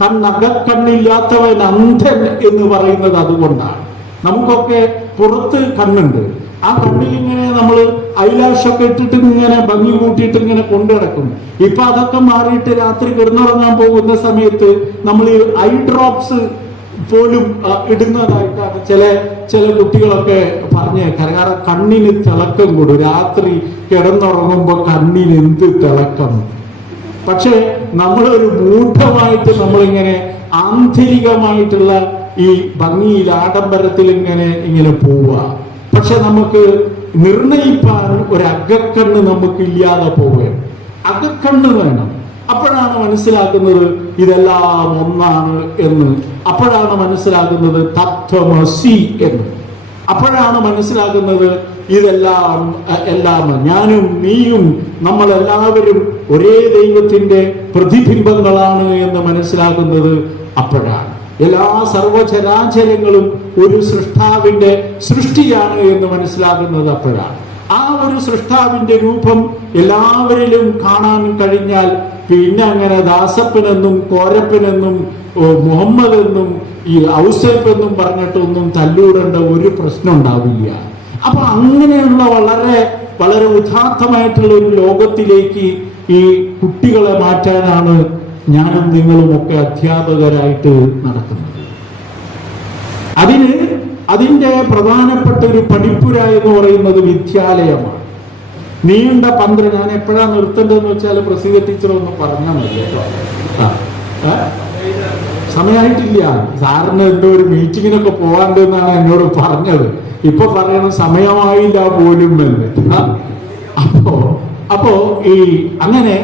അകക്കണ്ണില്ലാത്തവൻ അന്ധൻ എന്ന് പറയുന്നത് അതുകൊണ്ടാണ്. നമുക്കൊക്കെ പുറത്ത് കണ്ണുണ്ട്, ആ കണ്ണിൽ ഇങ്ങനെ നമ്മൾ ഐലാഷൊക്കെ ഇട്ടിട്ട് ഇങ്ങനെ ഭംഗി കൂട്ടിയിട്ട് ഇങ്ങനെ കൊണ്ടു നടക്കും. ഇപ്പൊ അതൊക്കെ മാറിയിട്ട് രാത്രി കിടന്നുറങ്ങാൻ പോകുന്ന സമയത്ത് നമ്മൾ ഈ ഐ ഡ്രോപ്സ് പോലും ഇടുന്നതായിട്ടാണ് ചില കുട്ടികളൊക്കെ പറഞ്ഞേക്കാൻ. കാരണം കണ്ണിന് തിളക്കം കൂടും. രാത്രി കിടന്നുറങ്ങുമ്പോ കണ്ണിന് എന്ത് തിളക്കം. പക്ഷെ നമ്മളൊരു മൂഢമായിട്ട് നമ്മളിങ്ങനെ ആന്തരികമായിട്ടുള്ള ഈ ഭംഗിയിൽ ആഡംബരത്തിൽ ഇങ്ങനെ പോവുക. പക്ഷെ നമുക്ക് നിർണയിപ്പാൻ ഒരു അകക്കണ്ണ് നമുക്ക് ഇല്ലാതെ പോവുകയാണ്. അകക്കണ്ണ് വേണം. അപ്പോഴാണ് മനസ്സിലാക്കുന്നത് ഇതെല്ലാം ഒന്നാണ് എന്ന്. അപ്പോഴാണ് മനസ്സിലാക്കുന്നത് തത്വമസി എന്ന്. അപ്പോഴാണ് മനസ്സിലാക്കുന്നത് ഇതെല്ലാം ഞാനും നീയും നമ്മളെല്ലാവരും ഒരേ ദൈവത്തിന്റെ പ്രതിബിംബങ്ങളാണ് എന്ന് മനസ്സിലാക്കുന്നത് അപ്പോഴാണ്. എല്ലാ സർവചരാചരങ്ങളും ഒരു സൃഷ്ടാവിന്റെ സൃഷ്ടിയാണ് എന്ന് മനസ്സിലാക്കുന്നത് അപ്പോഴാണ്. ആ ഒരു സൃഷ്ടാവിന്റെ രൂപം എല്ലാവരിലും കാണാൻ കഴിഞ്ഞാൽ പിന്നെ അങ്ങനെ ദാസപ്പനെന്നും കോരപ്പനെന്നും മുഹമ്മദ് എന്നും ഈ ഔസേപ്പ് എന്നും പറഞ്ഞിട്ടൊന്നും തല്ലൂടേണ്ട ഒരു പ്രശ്നം ഉണ്ടാവില്ല. അപ്പൊ അങ്ങനെയുള്ള വളരെ വളരെ ഉദാത്തമായിട്ടുള്ള ഒരു ലോകത്തിലേക്ക് ഈ കുട്ടികളെ മാറ്റാനാണ് ഞാനും നിങ്ങളും ഒക്കെ അധ്യാപകരായിട്ട് നടക്കുന്നത്. അതിന്റെ പ്രധാനപ്പെട്ട ഒരു പടിപ്പുര എന്ന് പറയുന്നത് വിദ്യാലയമാണ്. നീണ്ട ഞാൻ എപ്പോഴാണ് നിർത്തേണ്ടതെന്ന് വെച്ചാൽ പ്രസീത ടീച്ചർ ഒന്ന് പറഞ്ഞാൽ മതി കേട്ടോ. സമയമായിട്ടില്ല. സാറിന് എന്തോ ഒരു മീറ്റിങ്ങിനൊക്കെ പോകാണ്ടെന്നാണ് എന്നോട് പറഞ്ഞത്. ഇപ്പൊ പറയണം സമയമായില്ല പോലും എന്ന്. അപ്പോ ഈ അങ്ങനെ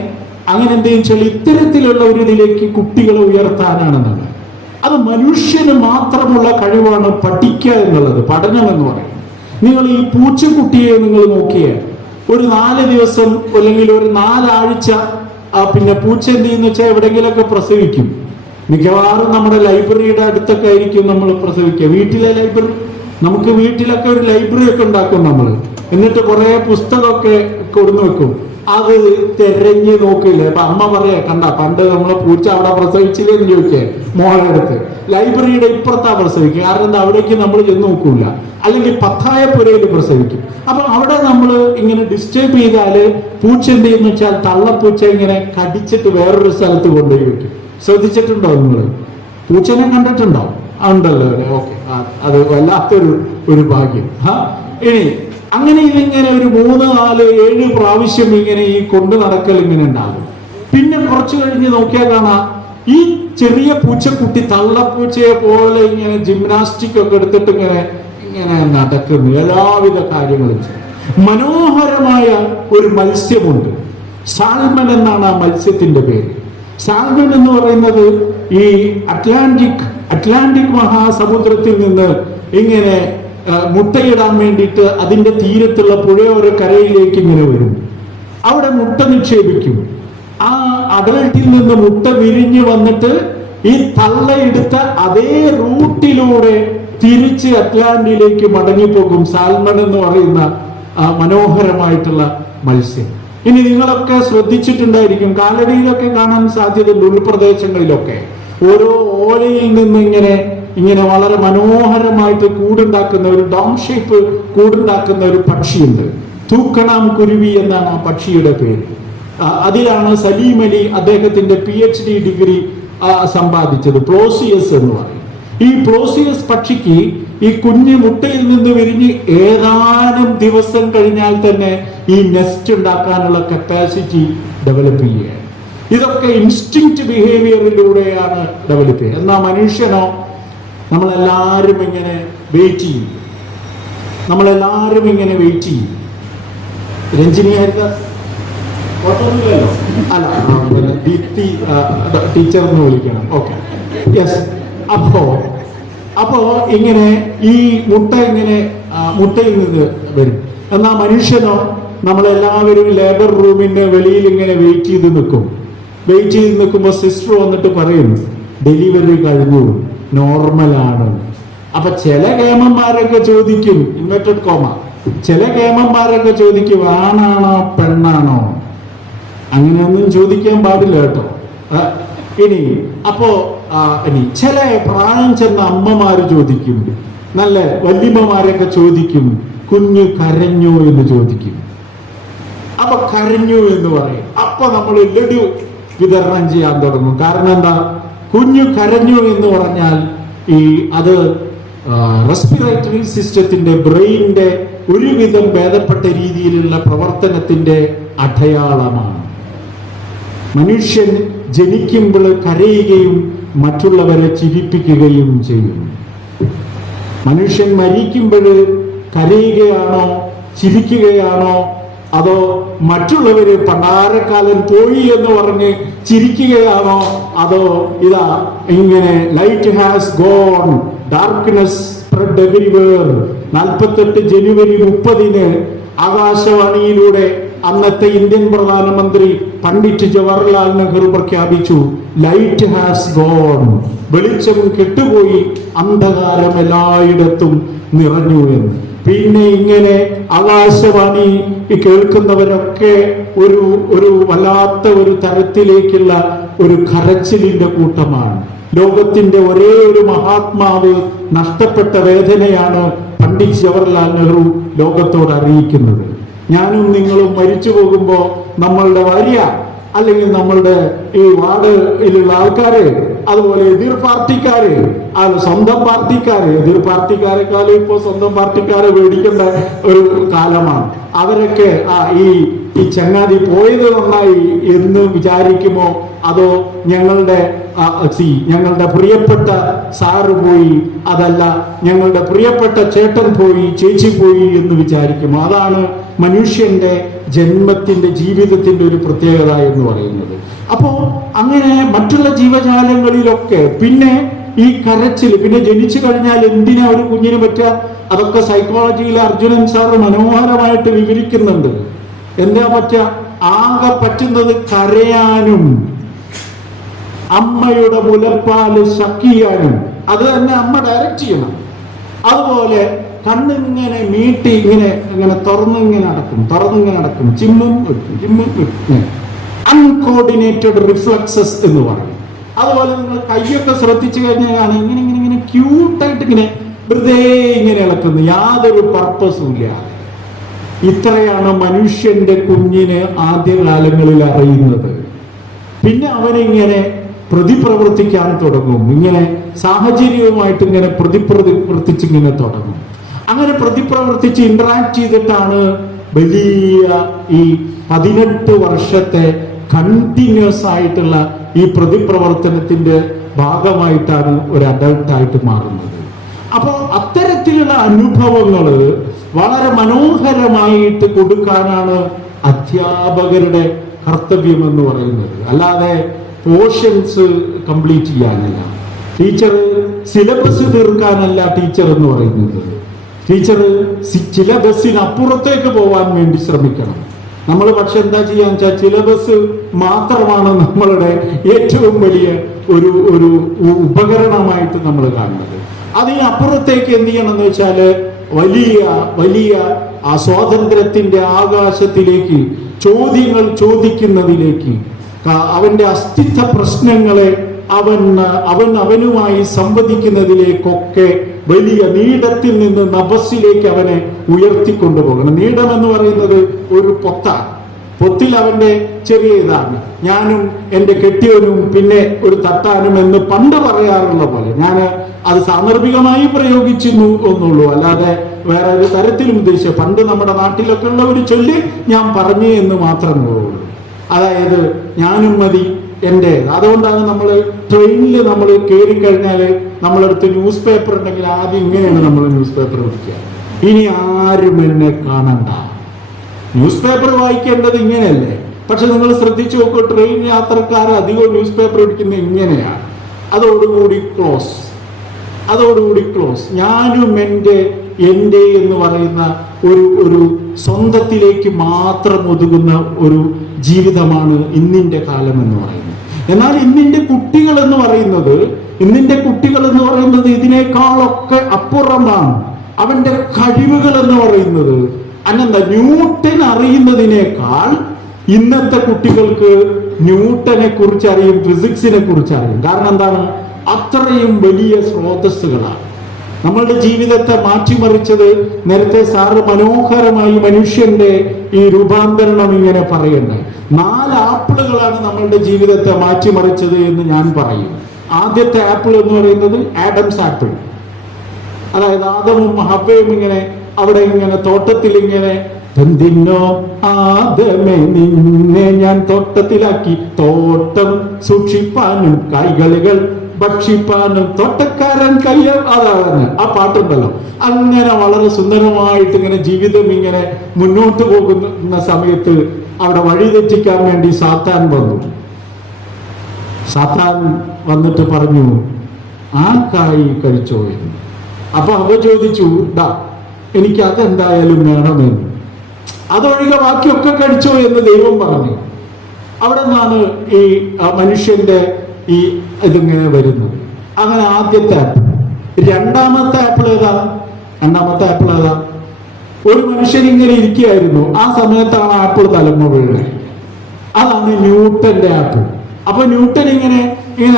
എന്തെങ്കിലും വെച്ചാൽ ഇത്തരത്തിലുള്ള ഒരു ഇതിലേക്ക് കുട്ടികളെ ഉയർത്താനാണെന്നാണ്. അത് മനുഷ്യന് മാത്രമുള്ള കഴിവാണ് പഠിക്കുക എന്നുള്ളത്, പഠനം എന്ന് പറയുന്നത്. നിങ്ങൾ ഈ പൂച്ചക്കുട്ടിയെ നിങ്ങൾ നോക്കിയാൽ ഒരു 4 ദിവസം അല്ലെങ്കിൽ ഒരു 4 ആഴ്ച പിന്നെ പൂച്ച എന്ത് ചെയ്യുന്ന വെച്ചാൽ എവിടെയെങ്കിലൊക്കെ പ്രസവിക്കും. മിക്കവാറും നമ്മുടെ ലൈബ്രറിയുടെ അടുത്തൊക്കെ ആയിരിക്കും നമ്മൾ പ്രസവിക്കുക. വീട്ടിലെ ലൈബ്രറി, നമുക്ക് വീട്ടിലൊക്കെ ഒരു ലൈബ്രറി ഒക്കെ ഉണ്ടാക്കും നമ്മൾ. എന്നിട്ട് കുറെ പുസ്തകമൊക്കെ കൊടുന്നു വെക്കും. അത് തെരഞ്ഞു നോക്കില്ലേ. അപ്പൊ അമ്മ പറയാ, കണ്ട പണ്ട് നമ്മളെ പൂച്ച അവിടെ പ്രസവിച്ചില്ലേ എന്ന് ചോദിക്കേ മോളെ അടുത്ത്. ലൈബ്രറിയുടെ ഇപ്പുറത്താ പ്രസവിക്കുക. കാരണം എന്താ, അവിടേക്ക് നമ്മൾ ചെന്ന് നോക്കൂല. അല്ലെങ്കിൽ പത്തായപ്പുരയിൽ പ്രസവിക്കും. അപ്പൊ അവിടെ നമ്മൾ ഇങ്ങനെ ഡിസ്റ്റർബ് ചെയ്താല് പൂച്ച എന്ത് ചെയ്യുന്ന വെച്ചാൽ തള്ളപ്പൂച്ച ഇങ്ങനെ കടിച്ചിട്ട് വേറൊരു സ്ഥലത്ത് കൊണ്ടുപോയി വെക്കും. ശ്രദ്ധിച്ചിട്ടുണ്ടോ നിങ്ങൾ? പൂച്ചനെ കണ്ടിട്ടുണ്ടോ? ഉണ്ടല്ലോ. ഓക്കെ, അത് വല്ലാത്തൊരു ഭാഗ്യം. ഇനി അങ്ങനെ ഇതിങ്ങനെ ഒരു 3, 4, 7 പ്രാവശ്യം ഇങ്ങനെ ഈ കൊണ്ടു നടക്കൽ ഇങ്ങനെ ഉണ്ടാകും. പിന്നെ കുറച്ചു കഴിഞ്ഞ് നോക്കിയാൽ കാണാം ഈ ചെറിയ പൂച്ചക്കുട്ടി തള്ളപ്പൂച്ചയെ പോലെ ഇങ്ങനെ ജിംനാസ്റ്റിക് ഒക്കെ എടുത്തിട്ട് ഇങ്ങനെ നടക്കുന്നു, എല്ലാവിധ കാര്യങ്ങളും ചെയ്യും. മനോഹരമായ ഒരു മത്സ്യമുണ്ട്, സാൽമൺ എന്നാണ് ആ മത്സ്യത്തിന്റെ പേര്. സാൽമൺ എന്ന് പറയുന്നത് ഈ അറ്റ്ലാന്റിക് മഹാസമുദ്രത്തിൽ നിന്ന് ഇങ്ങനെ മുട്ടയിടാൻ വേണ്ടിയിട്ട് അതിന്റെ തീരത്തുള്ള പുഴയോര കരയിലേക്ക് ഇങ്ങനെ വരും. അവിടെ മുട്ട നിക്ഷേപിക്കും. ആ അഡൽട്ടിൽ നിന്ന് മുട്ട വിരിഞ്ഞു വന്നിട്ട് ഈ തള്ളയെടുത്ത അതേ റൂട്ടിലൂടെ തിരിച്ച് അറ്റ്ലാന്റിലേക്ക് മടങ്ങിപ്പോകും സാൽമൺ എന്ന് പറയുന്ന മനോഹരമായിട്ടുള്ള മത്സ്യം. ഇനി നിങ്ങളൊക്കെ ശ്രദ്ധിച്ചിട്ടുണ്ടായിരിക്കും, കാലടിയിലൊക്കെ കാണാൻ സാധ്യതയുണ്ട്, ഉൾപ്രദേശങ്ങളിലൊക്കെ ഓരോ ഓലയിൽ നിന്ന് ഇങ്ങനെ വളരെ മനോഹരമായിട്ട് കൂടുണ്ടാക്കുന്ന ഒരു ഡോം ഷേപ്പ് കൂടുണ്ടാക്കുന്ന ഒരു പക്ഷിയുണ്ട്. തൂക്കണാം കുരുവി എന്നാണ് ആ പക്ഷിയുടെ പേര്. അതിലാണ് സലീം അലി അദ്ദേഹത്തിന്റെ PhD ഡിഗ്രി സമ്പാദിച്ചത്, പ്ലോസിയസ് എന്ന് പറയും. ഈ പ്ലോസിയസ് പക്ഷിക്ക് ഈ കുഞ്ഞു മുട്ടയിൽ നിന്ന് വിരിഞ്ഞ് ഏതാനും ദിവസം കഴിഞ്ഞാൽ തന്നെ ഈ നെസ്റ്റ് ഉണ്ടാക്കാനുള്ള കപ്പാസിറ്റി ഡെവലപ്പ് ചെയ്യുകയാണ്. ഇതൊക്കെ ഇൻസ്റ്റിങ്ക്റ്റ് ബിഹേവിയറിലൂടെയാണ് ഡെവലപ്പ് ചെയ്യുക. എന്നാൽ മനുഷ്യനോ, നമ്മളെല്ലാവരും ഇങ്ങനെ വെയിറ്റ് ചെയ്യും. രഞ്ജിനിയായിരുന്നു അല്ല, ദീപ്തി ടീച്ചർ എന്ന് വിളിക്കണം. Okay, yes. അപ്പോ ഇങ്ങനെ ഈ മുട്ടയിൽ നിന്ന് വരും. എന്നാൽ മനുഷ്യനോ, നമ്മളെല്ലാവരും ലേബർ റൂമിന്റെ വെളിയിൽ ഇങ്ങനെ വെയിറ്റ് ചെയ്ത് നിൽക്കുമ്പോൾ സിസ്റ്റർ വന്നിട്ട് പറയും ഡെലിവറി കഴിഞ്ഞു, നോർമലാണ്. അപ്പൊ ചില കേമന്മാരൊക്കെ ചോദിക്കും, ഇൻവെർട്ടഡ് കോമ, ചില കേമന്മാരൊക്കെ ചോദിക്കും ആണാണോ പെണ്ണാണോ. അങ്ങനെയൊന്നും ചോദിക്കാൻ പാടില്ല കേട്ടോ. ഇനി ചില പ്രായം ചെന്ന അമ്മമാര് ചോദിക്കും, നല്ല വല്യമ്മമാരൊക്കെ ചോദിക്കും കുഞ്ഞ് കരഞ്ഞു എന്ന് ചോദിക്കും. അപ്പൊ കരഞ്ഞു എന്ന് പറയും. അപ്പൊ നമ്മൾ ലഡു വിതരണം ചെയ്യാൻ തുടങ്ങും. കാരണം എന്താ, കുഞ്ഞു കരഞ്ഞു എന്ന് പറഞ്ഞാൽ അത് റെസ്പിറേറ്ററി സിസ്റ്റത്തിന്റെ, ബ്രെയിനിന്റെ ഒരുവിധം ഭേദപ്പെട്ട രീതിയിലുള്ള പ്രവർത്തനത്തിന്റെ അടയാളമാണ്. മനുഷ്യൻ ജനിക്കുമ്പോൾ കരയുകയും മറ്റുള്ളവരെ ചിരിപ്പിക്കുകയും ചെയ്യും. മനുഷ്യൻ മരിക്കുമ്പോൾ കരയുകയാണോ ചിരിക്കുകയാണോ, അതോ മറ്റുള്ളവര് പണ്ടാരക്കാലം പോയി എന്ന് പറഞ്ഞ് ചിരിക്കുകയാണോ, അതോ ഇതാ ഇങ്ങനെ light has gone darkness spread everywhere 48 ജനുവരി 30 ആകാശവാണിയിലൂടെ അന്നത്തെ ഇന്ത്യൻ പ്രധാനമന്ത്രി പണ്ഡിറ്റ് ജവഹർലാൽ നെഹ്റു പ്രഖ്യാപിച്ചു, ലൈറ്റ് ഹാസ് ഗോൺ, വെളിച്ചം കെട്ടുപോയി, അന്ധകാരം എല്ലായിടത്തും നിറഞ്ഞു എന്ന്. പിന്നെ ഇങ്ങനെ ആകാശവാണി കേൾക്കുന്നവരൊക്കെ ഒരു വല്ലാത്ത ഒരു തരത്തിലേക്കുള്ള ഒരു കരച്ചിലിന്റെ കൂട്ടമാണ്. ലോകത്തിന്റെ ഒരേ ഒരു മഹാത്മാവ് നഷ്ടപ്പെട്ട വേദനയാണ് പണ്ഡിറ്റ് ജവഹർലാൽ നെഹ്റു ലോകത്തോട് അറിയിക്കുന്നത്. ഞാനും നിങ്ങളും മരിച്ചു പോകുമ്പോ നമ്മളുടെ ഭാര്യ അല്ലെങ്കിൽ നമ്മളുടെ ഈ വാർഡിലുള്ള ആൾക്കാര്, അതുപോലെ എതിർ പാർട്ടിക്കാര്, സ്വന്തം പാർട്ടിക്കാര്, എതിർ പാർട്ടിക്കാരെക്കാളും ഇപ്പോ സ്വന്തം പാർട്ടിക്കാരെ പേടിക്കേണ്ട ഒരു കാലമാണ്. അവരൊക്കെ ഈ ചങ്ങാതി പോയത് നന്നായി എന്ന് വിചാരിക്കുമോ, അതോ ഞങ്ങളുടെ പ്രിയപ്പെട്ട സാറ് പോയി, അതല്ല ഞങ്ങളുടെ പ്രിയപ്പെട്ട ചേട്ടൻ പോയി, ചേച്ചി പോയി എന്ന് വിചാരിക്കുമോ? അതാണ് മനുഷ്യന്റെ ജന്മത്തിന്റെ, ജീവിതത്തിന്റെ ഒരു പ്രത്യേകത എന്ന് പറയുന്നത്. അപ്പോ അങ്ങനെ മറ്റുള്ള ജീവജാലങ്ങളിലൊക്കെ പിന്നെ ഈ കരച്ചിൽ, പിന്നെ ജനിച്ചു കഴിഞ്ഞാൽ എന്തിനാ ഒരു കുഞ്ഞിന് പറ്റുക, അതൊക്കെ സൈക്കോളജിയിൽ അർജുനൻ സാറ് മനോഹരമായിട്ട് വിവരിക്കുന്നുണ്ട്. എന്താ പറ്റുക, ആകെ പറ്റുന്നത് കരയാനും അമ്മയുടെ മുലപ്പാല് ശക്കിയാനും. അത് തന്നെ അമ്മ ഡയറക്റ്റ് ചെയ്യണം. അതുപോലെ കണ്ണിങ്ങനെ നീട്ടി ഇങ്ങനെ തുറന്നിങ്ങനെ അടക്കും, ചിമ്മും അൺകോർഡിനേറ്റഡ് റിഫ്ലക്സസ് എന്ന് പറയും. അതുപോലെ നിങ്ങൾ കൈയൊക്കെ ശ്രദ്ധിച്ചു കഴിഞ്ഞാൽ ഇങ്ങനെ ക്യൂട്ടായിട്ട് ഇങ്ങനെ വെറുതെ ഇങ്ങനെ ഇളക്കുന്നു, യാതൊരു പർപ്പസും ഇല്ല. ഇത്രയാണ് മനുഷ്യന്റെ കുഞ്ഞിന് ആദ്യകാലങ്ങളിൽ അറിയുന്നത്. പിന്നെ അവനിങ്ങനെ പ്രതിപ്രവർത്തിക്കാൻ തുടങ്ങും, ഇങ്ങനെ സാഹചര്യവുമായിട്ട് ഇങ്ങനെ പ്രതിപ്രവർത്തിച്ചിങ്ങനെ തുടങ്ങും. അങ്ങനെ പ്രതിപ്രവർത്തിച്ച് ഇന്ററാക്ട് ചെയ്തിട്ടാണ് വലിയ ഈ 18 വർഷത്തെ കണ്ടിന്യൂസ് ആയിട്ടുള്ള ഈ പ്രതിപ്രവർത്തനത്തിന്റെ ഭാഗമായിട്ടാണ് ഒരു അഡൾട്ടായിട്ട് മാറുന്നത്. അപ്പോൾ അത്തരത്തിലുള്ള അനുഭവങ്ങൾ വളരെ മനോഹരമായിട്ട് കൊടുക്കാനാണ് അധ്യാപകരുടെ കർത്തവ്യം എന്ന് പറയുന്നത്. അല്ലാതെ പോർഷൻസ് കംപ്ലീറ്റ് ചെയ്യാനല്ല, ടീച്ചർ സിലബസ് തീർക്കാനല്ല ടീച്ചർ എന്ന് പറയുന്നത്. ടീച്ചർ സിലബസിന് അപ്പുറത്തേക്ക് പോകാൻ വേണ്ടി ശ്രമിക്കണം. നമ്മൾ പക്ഷെ എന്താ ചെയ്യാന്ന് വെച്ചാൽ സിലബസ് മാത്രമാണ് നമ്മളുടെ ഏറ്റവും വലിയ ഒരു ഉപകരണമായിട്ട് നമ്മൾ കാണുന്നത്. അതിനപ്പുറത്തേക്ക് എന്ത് ചെയ്യണം എന്ന് വെച്ചാല് വലിയ ആ സ്വാതന്ത്ര്യത്തിന്റെ ആകാശത്തിലേക്ക് ചോദ്യങ്ങൾ ചോദിക്കുന്നതിലേക്ക്, അവന്റെ അസ്തിത്വ പ്രശ്നങ്ങളെ അവനുമായി സംവദിക്കുന്നതിലേക്കൊക്കെ വലിയ നീടത്തിൽ നിന്ന് നഭസ്സിലേക്ക് അവനെ ഉയർത്തിക്കൊണ്ടുപോകണം. നീടം എന്ന് പറയുന്നത് ഒരു പൊത്താണ്. പൊത്തിൽ അവന്റെ ചെറിയ ഇതാണ്. ഞാനും എൻ്റെ കെട്ടിയവനും പിന്നെ ഒരു തട്ടാനും എന്ന് പണ്ട് പറയാറുള്ള പോലെ ഞാൻ അത് സാന്ദർഭികമായി പ്രയോഗിച്ചിരുന്നു എന്നുള്ളൂ, അല്ലാതെ വേറെ ഒരു തരത്തിലും ഉദ്ദേശിച്ച പണ്ട് നമ്മുടെ നാട്ടിലൊക്കെ ഉള്ള ഒരു ചൊല്ല് ഞാൻ പറഞ്ഞു എന്ന് മാത്രമേ ഉള്ളൂ. അതായത് ഞാനും മതി എൻ്റെ. അതുകൊണ്ടാണ് നമ്മൾ ട്രെയിനിൽ നമ്മൾ കയറി കഴിഞ്ഞാൽ നമ്മളടുത്ത് ന്യൂസ് പേപ്പർ ഉണ്ടെങ്കിൽ ആദ്യം ഇങ്ങനെയാണ് നമ്മൾ ന്യൂസ് പേപ്പർ പിടിക്കുക, ഇനി ആരും എന്നെ കാണണ്ട. ന്യൂസ് പേപ്പർ വായിക്കേണ്ടത് ഇങ്ങനെയല്ലേ? പക്ഷെ നിങ്ങൾ ശ്രദ്ധിച്ചു നോക്കൂ, ട്രെയിൻ യാത്രക്കാർ അധികവും ന്യൂസ് പേപ്പർ പിടിക്കുന്നത് ഇങ്ങനെയാണ്. അതോടുകൂടി ക്ലോസ്. ഞാനും എൻ്റെ എന്ന് പറയുന്ന ഒരു സ്വന്തത്തിലേക്ക് മാത്രം ഒതുങ്ങുന്ന ഒരു ജീവിതമാണ് ഇന്നിന്റെ കാലം എന്ന് പറയുന്നത്. എന്നാൽ ഇന്നിന്റെ കുട്ടികൾ എന്ന് പറയുന്നത് ഇതിനേക്കാളൊക്കെ അപ്പുറമാണ്. അവന്റെ കഴിവുകൾ എന്ന് പറയുന്നത് അന്നെന്താ, ന്യൂട്ടൻ അറിയുന്നതിനേക്കാൾ ഇന്നത്തെ കുട്ടികൾക്ക് ന്യൂട്ടനെ കുറിച്ച് അറിയും, ഫിസിക്സിനെ കുറിച്ച് അറിയും. കാരണം എന്താണ്? അത്രയും വലിയ സ്രോതസ്സുകളാണ്. നമ്മളുടെ ജീവിതത്തെ മാറ്റിമറിച്ചത് നേരത്തെ സാറ് മനോഹരമായി മനുഷ്യന്റെ ഈ രൂപാന്തരണം ഇങ്ങനെ പറയണ്ടേ. 4 ആപ്പിളുകളാണ് നമ്മളുടെ ജീവിതത്തെ മാറ്റിമറിച്ചത് എന്ന് ഞാൻ പറയും. ആദ്യത്തെ ആപ്പിൾ എന്ന് പറയുന്നത് ആഡംസ് ആപ്പിൾ. അതായത് ആദമും ഹവ്വയും ഇങ്ങനെ അവിടെ ഇങ്ങനെ തോട്ടത്തിൽ ഇങ്ങനെ, എന്തിനോ ആദമേ നിന്നെ ഞാൻ തോട്ടത്തിലാക്കി, തോട്ടം സൂക്ഷിപ്പാനും കായ്കളികൾ ഭക്ഷിപ്പാനും തോട്ടക്കാരൻ കയ്യ, അതാണ് ആ പാട്ടുണ്ടല്ലോ. അങ്ങനെ വളരെ സുന്ദരമായിട്ട് ഇങ്ങനെ ജീവിതം ഇങ്ങനെ മുന്നോട്ട് പോകുന്ന സമയത്ത് അവിടെ വഴി തെറ്റിക്കാൻ വേണ്ടി സാത്താൻ വന്നിട്ട് പറഞ്ഞു, ആ കായ് കഴിച്ചോ എന്ന്. അപ്പൊ അവ ചോദിച്ചു, എനിക്ക് അതെന്തായാലും വേണമെന്ന്. അതൊഴികെ ബാക്കിയൊക്കെ കഴിച്ചോ എന്ന് ദൈവം പറഞ്ഞു. അവിടെ നിന്നാണ് ഈ മനുഷ്യന്റെ ഈ ഇതിങ്ങനെ വരുന്നത്. അങ്ങനെ ആദ്യത്തെ ആപ്പിൾ. രണ്ടാമത്തെ ആപ്പിൾ ഏതാ? ഒരു മനുഷ്യൻ ഇങ്ങനെ ഇരിക്കുകയായിരുന്നു, ആ സമയത്താണ് ആപ്പിൾ തലമ്മ വീഴുന്നത്. അതാണ് ന്യൂട്ടന്റെ ആപ്പിൾ. അപ്പൊ ന്യൂട്ടൻ ഇങ്ങനെ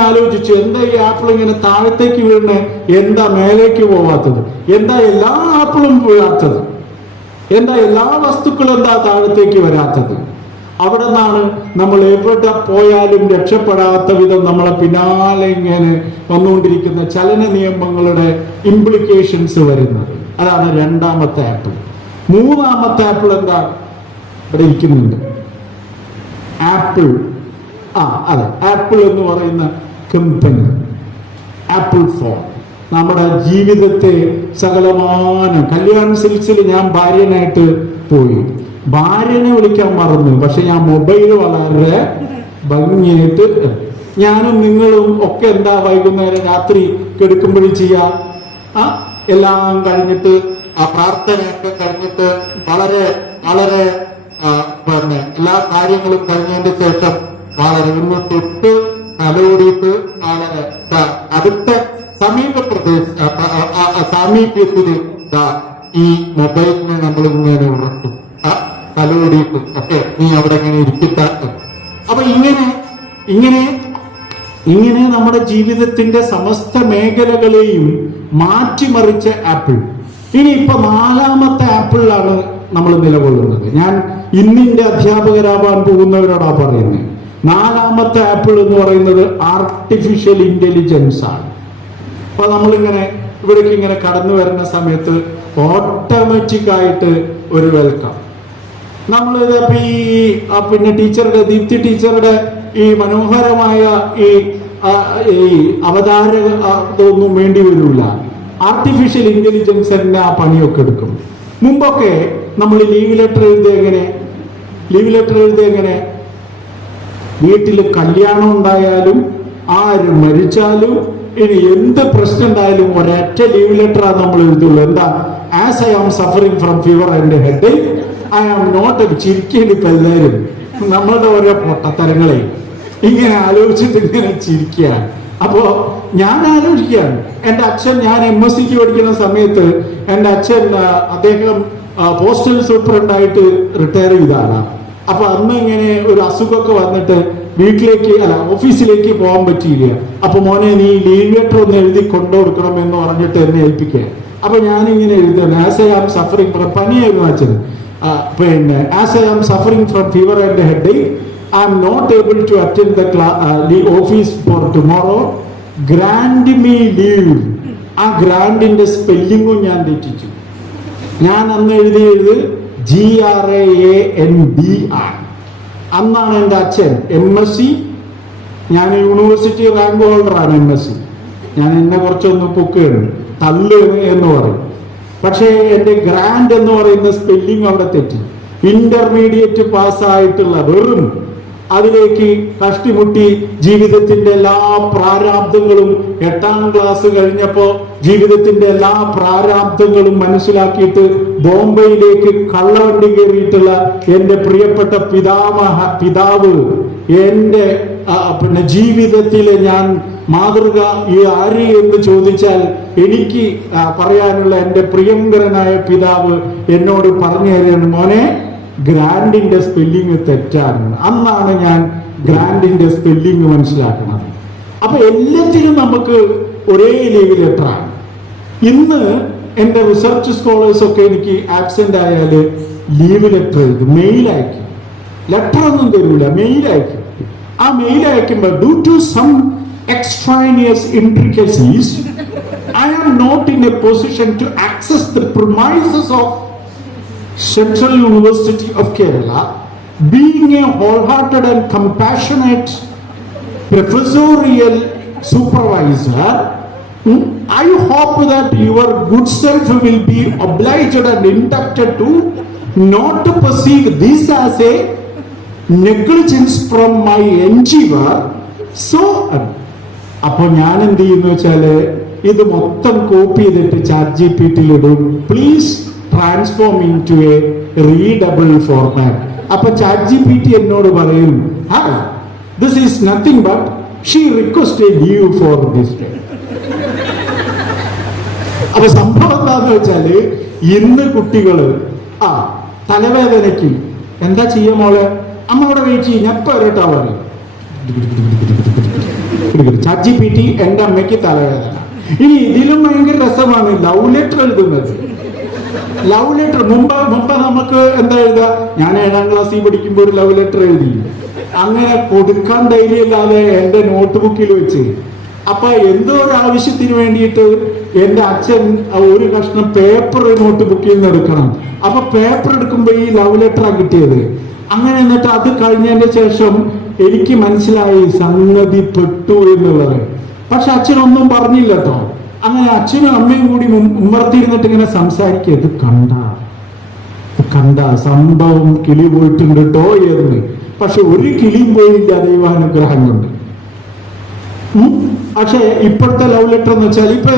ആലോചിച്ചു, എന്താ ഈ ആപ്പിൾ ഇങ്ങനെ താഴത്തേക്ക് വീഴുന്നത്, എന്താ മേലേക്ക് പോവാത്തത്, എന്താ എല്ലാ ആപ്പിളും വീഴാത്തത്, എന്താ എല്ലാ വസ്തുക്കളും എന്താ താഴത്തേക്ക് വരാത്തത്? അവിടെ നിന്നാണ് നമ്മൾ എവിടെ പോയാലും രക്ഷപ്പെടാത്ത വിധം നമ്മളെ പിന്നാലെ ഇങ്ങനെ വന്നുകൊണ്ടിരിക്കുന്ന ചലന നിയമങ്ങളുടെ ഇംപ്ലിക്കേഷൻസ് വരുന്നത്. അതാണ് രണ്ടാമത്തെ ആപ്പിൾ. മൂന്നാമത്തെ ആപ്പിൾ എന്താ? ഇവിടെ ഇരിക്കുന്നുണ്ട് ആപ്പിൾ. അതെ, ആപ്പിൾ എന്ന് പറയുന്ന കമ്പനി, ആപ്പിൾ ഫോൺ നമ്മുടെ ജീവിതത്തെ സകലമാനം. കല്യാൺ സിൽക്സിൽ ഞാൻ ഭാര്യനായിട്ട് പോയി, ഭാര്യനെ വിളിക്കാൻ മറന്നു, പക്ഷെ ഞാൻ മൊബൈൽ വളരെ ഭംഗിയായിട്ട്, ഞാനും നിങ്ങളും ഒക്കെ എന്താ വൈകുന്നേരം രാത്രി കെടുക്കുമ്പോഴും ചെയ്യാ, എല്ലാം കഴിഞ്ഞിട്ട് ആ പ്രാർത്ഥനയൊക്കെ കഴിഞ്ഞിട്ട് വളരെ വളരെ പിന്നെ എല്ലാ കാര്യങ്ങളും കഴിഞ്ഞതിന്റെ ശേഷം വളരെ ഒന്ന് തൊട്ട് തലോടിയിട്ട് വളരെ അടുത്ത സാമീപ്യത്തിൽ ഈ മൊബൈലിനെ നമ്മൾ ഇങ്ങനെ ഉറക്കും, തലോടിയിട്ടും ഒക്കെ നീ അവിടെ ഇങ്ങനെ ഇരിക്കട്ട. അപ്പൊ ഇങ്ങനെ നമ്മുടെ ജീവിതത്തിന്റെ സമസ്ത മേഖലകളെയും മാറ്റിമറിച്ച ആപ്പിൾ. ഇനി ഇപ്പൊ 4ാമത്തെ ആപ്പിളിലാണ് നമ്മൾ നിലകൊള്ളുന്നത്. ഞാൻ ഇന്നിന്റെ അധ്യാപകരാവാൻ പോകുന്നവരോടാ പറയുന്നത്. 4ാമത്തെ ആപ്പിൾ എന്ന് പറയുന്നത് ആർട്ടിഫിഷ്യൽ ഇന്റലിജൻസ് ആണ്. അപ്പൊ നമ്മളിങ്ങനെ ഇവിടേക്ക് ഇങ്ങനെ കടന്നു വരുന്ന സമയത്ത് ഓട്ടോമാറ്റിക് ആയിട്ട് ഒരു വെൽക്കം. നമ്മളിത് പിന്നെ ടീച്ചറുടെ ദീപ്തി ടീച്ചറുടെ ഈ മനോഹരമായ ഈ അവതാരതൊന്നും വേണ്ടി വരില്ല. ആർട്ടിഫിഷ്യൽ ഇന്റലിജൻസ് തന്നെ ആ പണിയൊക്കെ എടുക്കും. മുമ്പൊക്കെ നമ്മൾ ലീവ് ലെറ്റർ എഴുതിയ എങ്ങനെ വീട്ടിൽ കല്യാണം ഉണ്ടായാലും ആര് മരിച്ചാലും ഇനി എന്ത് പ്രശ്നം ഉണ്ടായാലും ഒരൊറ്റ ലീവ് ലെറ്ററാണ് നമ്മൾ എഴുതുള്ളൂ. എന്താ? As I am suffering from fever and head, I am not. ചിരിക്കേണ്ടി ഇപ്പൊ എല്ലാവരും നമ്മളുടെ ഓരോ പൊട്ടത്തരങ്ങളെ ഇങ്ങനെ ആലോചിച്ചിട്ട് ഇങ്ങനെ ചിരിക്കുക. അപ്പോ ഞാൻ ആലോചിക്കുകയാണ്, എൻ്റെ അച്ഛൻ, ഞാൻ MSc പഠിക്കുന്ന സമയത്ത് എൻ്റെ അച്ഛൻ അദ്ദേഹം പോസ്റ്റൽ സൂപ്രണ്ടായിട്ട് റിട്ടയർ ചെയ്തതാണ്. അപ്പൊ അന്ന് ഇങ്ങനെ ഒരു അസുഖമൊക്കെ വന്നിട്ട് ഓഫീസിലേക്ക് പോകാൻ പറ്റിയില്ല. അപ്പൊ മോനെ നീ ലീവ് ലെറ്റർ ഒന്ന് എഴുതി കൊണ്ടുകൊടുക്കണം എന്ന് പറഞ്ഞിട്ട് എന്നെ ഏൽപ്പിക്കുക. അപ്പൊ ഞാനിങ്ങനെ എഴുതുന്നു, as I am suffering from, പനിയായിരുന്നു അച്ഛന്, പിന്നെ as I am suffering from fever and head, I am not able to attend the office for tomorrow, grand me leave. ആ ഗ്രാൻഡിന്റെ സ്പെല്ലിങ്ങും ഞാൻ തെറ്റിച്ചു. ഞാൻ അന്ന് എഴുതിയത് GRAND ആണ്. അന്നാണ് എൻ്റെ അച്ഛൻ MSc, ഞാൻ യൂണിവേഴ്സിറ്റി റാങ്ക് ഹോൾഡറാണ് MSc. ഞാൻ എന്നെ കുറച്ചൊന്ന് പൊക്കുകയാണ്, തള്ളു എന്ന് പറയും. പക്ഷേ എൻ്റെ ഗ്രാൻഡ് എന്ന് പറയുന്ന സ്പെല്ലിംഗ് അവിടെ തെറ്റി. ഇന്റർമീഡിയറ്റ് പാസ്സായിട്ടുള്ള വെറും അതിലേക്ക് കഷ്ടിമുട്ടി ജീവിതത്തിന്റെ എല്ലാ പ്രാരാബ്ദങ്ങളും 8ാം ക്ലാസ് കഴിഞ്ഞപ്പോ ജീവിതത്തിന്റെ എല്ലാ പ്രാരാബ്ദങ്ങളും മനസ്സിലാക്കിയിട്ട് ബോംബെയിലേക്ക് കള്ളവണ്ടി കയറിയിട്ടുള്ള എൻ്റെ പ്രിയപ്പെട്ട പിതാവ് എൻ്റെ പിന്നെ ജീവിതത്തിലെ ഞാൻ മാതൃക ഈ ആര് എന്ന് ചോദിച്ചാൽ എനിക്ക് പറയാനുള്ള എൻ്റെ പ്രിയങ്കരനായ പിതാവ് എന്നോട് പറഞ്ഞു തരികയാണ്, മോനെ ഗ്രാൻഡിന്റെ സ്പെല്ലിങ് തെറ്റാണ്. അന്നാണ് ഞാൻ ഗ്രാൻഡിന്റെ സ്പെല്ലിങ് മനസ്സിലാക്കുന്നത്. അപ്പൊ എല്ലാത്തിനും നമുക്ക് ഒരേ ലീവ് ലെറ്ററാണ്. ഇന്ന് എൻ്റെ റിസർച്ച് സ്കോളേഴ്സ് ഒക്കെ എനിക്ക് ആബ്സെന്റ് ആയാല് ലീവ് ലെറ്റർ എഴുതും, മെയിൽ അയക്കും. ലെറ്റർ ഒന്നും തരൂല, മെയിൽ അയക്കും. ആ മെയിൽ അയക്കുമ്പോൾ due to some extraneous intricacies I am not in a position to access the premises of Central University of Kerala, being a wholehearted and compassionate professorial supervisor, I hope that your good self will be obliged and inducted to not to perceive this as a negligence from my endeavor. So, അപ്പോൾ ഞാൻ എന്ത് ചെയ്യുന്നു വെച്ചാല് ഇത് മൊത്തം copy ചെയ്തിട്ട് ChatGPT ഇടും, please transform into a readable format. അപ്പൊ ChatGPT എന്നോട് പറയും, this is nothing but she request a leave for this day. അപ്പൊ സംഭവം എന്താന്ന് വെച്ചാല് ഇന്ന് കുട്ടികള് തലവേദനയ്ക്ക് എന്താ ചെയ്യ മോളെ, അമ്മ അവിടെ വെയിറ്റ് ചെയ്യും, ഞാൻ ഇപ്പൊ വരട്ടാ പറയും. ChatGPT എന്റെ അമ്മയ്ക്ക് തലവേദന. ഇനി ഇതിലും ഭയങ്കര രസമാണ് ലവ് ലെറ്റർ എഴുതുന്നത്. ലവ് ലെറ്റർ മുമ്പ് നമുക്ക് എന്താ എഴുതുക, ഞാൻ 7ാം ക്ലാസ്സിൽ പഠിക്കുമ്പോൾ ഒരു ലവ് ലെറ്റർ എഴുതി, അങ്ങനെ കൊടുക്കാൻ ധൈര്യമില്ലാതെ എൻ്റെ നോട്ട്ബുക്കിൽ വെച്ച്. അപ്പൊ എന്തോ ഒരു ആവശ്യത്തിന് വേണ്ടിയിട്ട് എൻ്റെ അച്ഛൻ ഒരു കഷ്ണം പേപ്പർ നോട്ട്ബുക്കിൽ നിന്ന് എടുക്കണം. അപ്പൊ പേപ്പർ എടുക്കുമ്പോ ഈ ലവ് ലെറ്ററാണ് കിട്ടിയത്. അങ്ങനെ എന്നിട്ട് അത് കഴിഞ്ഞതിന്റെ ശേഷം എനിക്ക് മനസ്സിലായി സംഗതി പെട്ടു എന്നുള്ളത്. പക്ഷെ അച്ഛനൊന്നും പറഞ്ഞില്ല കേട്ടോ. അങ്ങനെ അച്ഛനും അമ്മയും കൂടി ഉമ്മർത്തിരുന്നിട്ട് ഇങ്ങനെ സംസാരിക്കുക, ഇത് കണ്ട സംഭവം കിളി പോയിട്ടുണ്ട് കേട്ടോ എന്ന്. പക്ഷെ ഒരു കിളിയും പോയില്ല ദൈവാനുഗ്രഹം കൊണ്ട്. പക്ഷെ ഇപ്പോഴത്തെ ലവ് ലെറ്റർ എന്ന് വെച്ചാൽ ഇപ്പൊ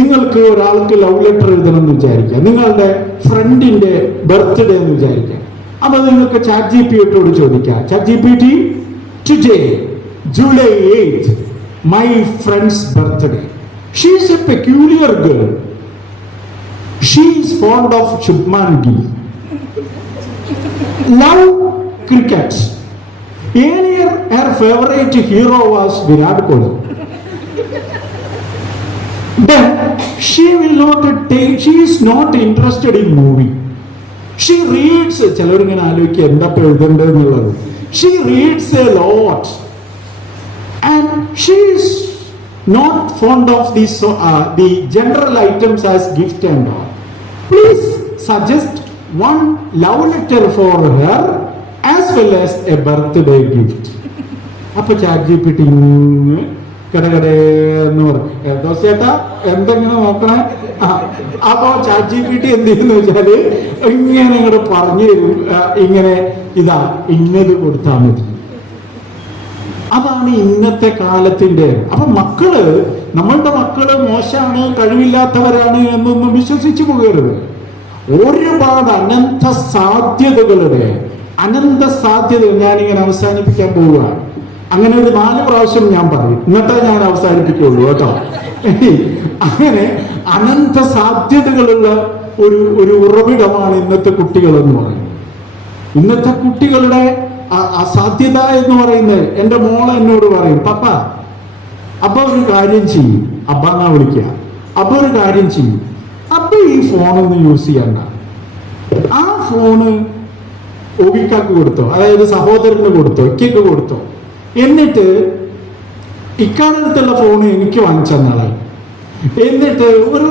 നിങ്ങൾക്ക് ഒരാൾക്ക് ലവ് ലെറ്റർ എഴുതണം എന്ന് വിചാരിക്കുക, നിങ്ങളുടെ ഫ്രണ്ടിന്റെ ബർത്ത്ഡേ എന്ന് വിചാരിക്കുക. അപ്പൊ നിങ്ങൾക്ക് ChatGPT ചോദിക്കാം, ChatGPT, today July 8th, my friend's birthday. She is a peculiar girl. She is fond of Shubman Gill. Love cricket. Earlier, her favorite hero was Virat Kohli. Then she is not interested in movie. She reads. ചിലരിങ്ങനെ ആലോചിക്കുക എന്താ എഴുതേണ്ടതെന്നുള്ളത്. She reads a lot, and she is not fond of the general items as gift and all. Please suggest one love letter for her as well as A birthday gift. അപ്പൊ chat GPT കടകടേന്ന് പറഞ്ഞു, ദോശേട്ടാ എന്തെങ്കിലും നോക്കണേ. അപ്പൊ chat GPT എന്ത് ചെയ്യുന്ന വെച്ചാല് ഇങ്ങനെ ഇങ്ങോട്ട് പറഞ്ഞു തരും, ഇങ്ങനെ ഇതാ ഇന്നത് കൊടുത്താൽ മതി. അതാണ് ഇന്നത്തെ കാലത്തിന്റെ. അപ്പൊ നമ്മളുടെ മക്കള് മോശമാണ്, കഴിവില്ലാത്തവരാണ് എന്നൊന്നും വിശ്വസിച്ചു പോകരുത്. ഒരുപാട് അനന്ത സാധ്യതകൾ ഞാനിങ്ങനെ അവസാനിപ്പിക്കാൻ പോവുകയാണ്. അങ്ങനെ ഒരു 4 പ്രാവശ്യം ഞാൻ പറയും, എന്നിട്ടേ ഞാൻ അവസാനിപ്പിക്കുള്ളൂ കേട്ടോ. അങ്ങനെ അനന്ത സാധ്യതകളുള്ള ഒരു ഉറവിടമാണ് ഇന്നത്തെ കുട്ടികൾ എന്ന് പറയുന്നത്. ഇന്നത്തെ കുട്ടികളുടെ അസാധ്യത എന്ന് പറയുന്നത്, എന്റെ മോള് എന്നോട് പറയും, പപ്പ അപ്പൊ ഒരു കാര്യം ചെയ്യും, അബ്ബാന്നാ വിളിക്കുക, അപ്പൊ ഒരു കാര്യം ചെയ്യും, അപ്പൊ ഈ ഫോണൊന്ന് യൂസ് ചെയ്യണ്ട. ആ ഫോണ് ഒബിക്കാക്ക് കൊടുത്തോ, അതായത് സഹോദരന് കൊടുത്തോ, ഇക്കയ്ക്ക് കൊടുത്തോ, എന്നിട്ട് ഇക്കാലത്തുള്ള ഫോണ് എനിക്ക് വാങ്ങിച്ചെന്നാളെ, എന്നിട്ട്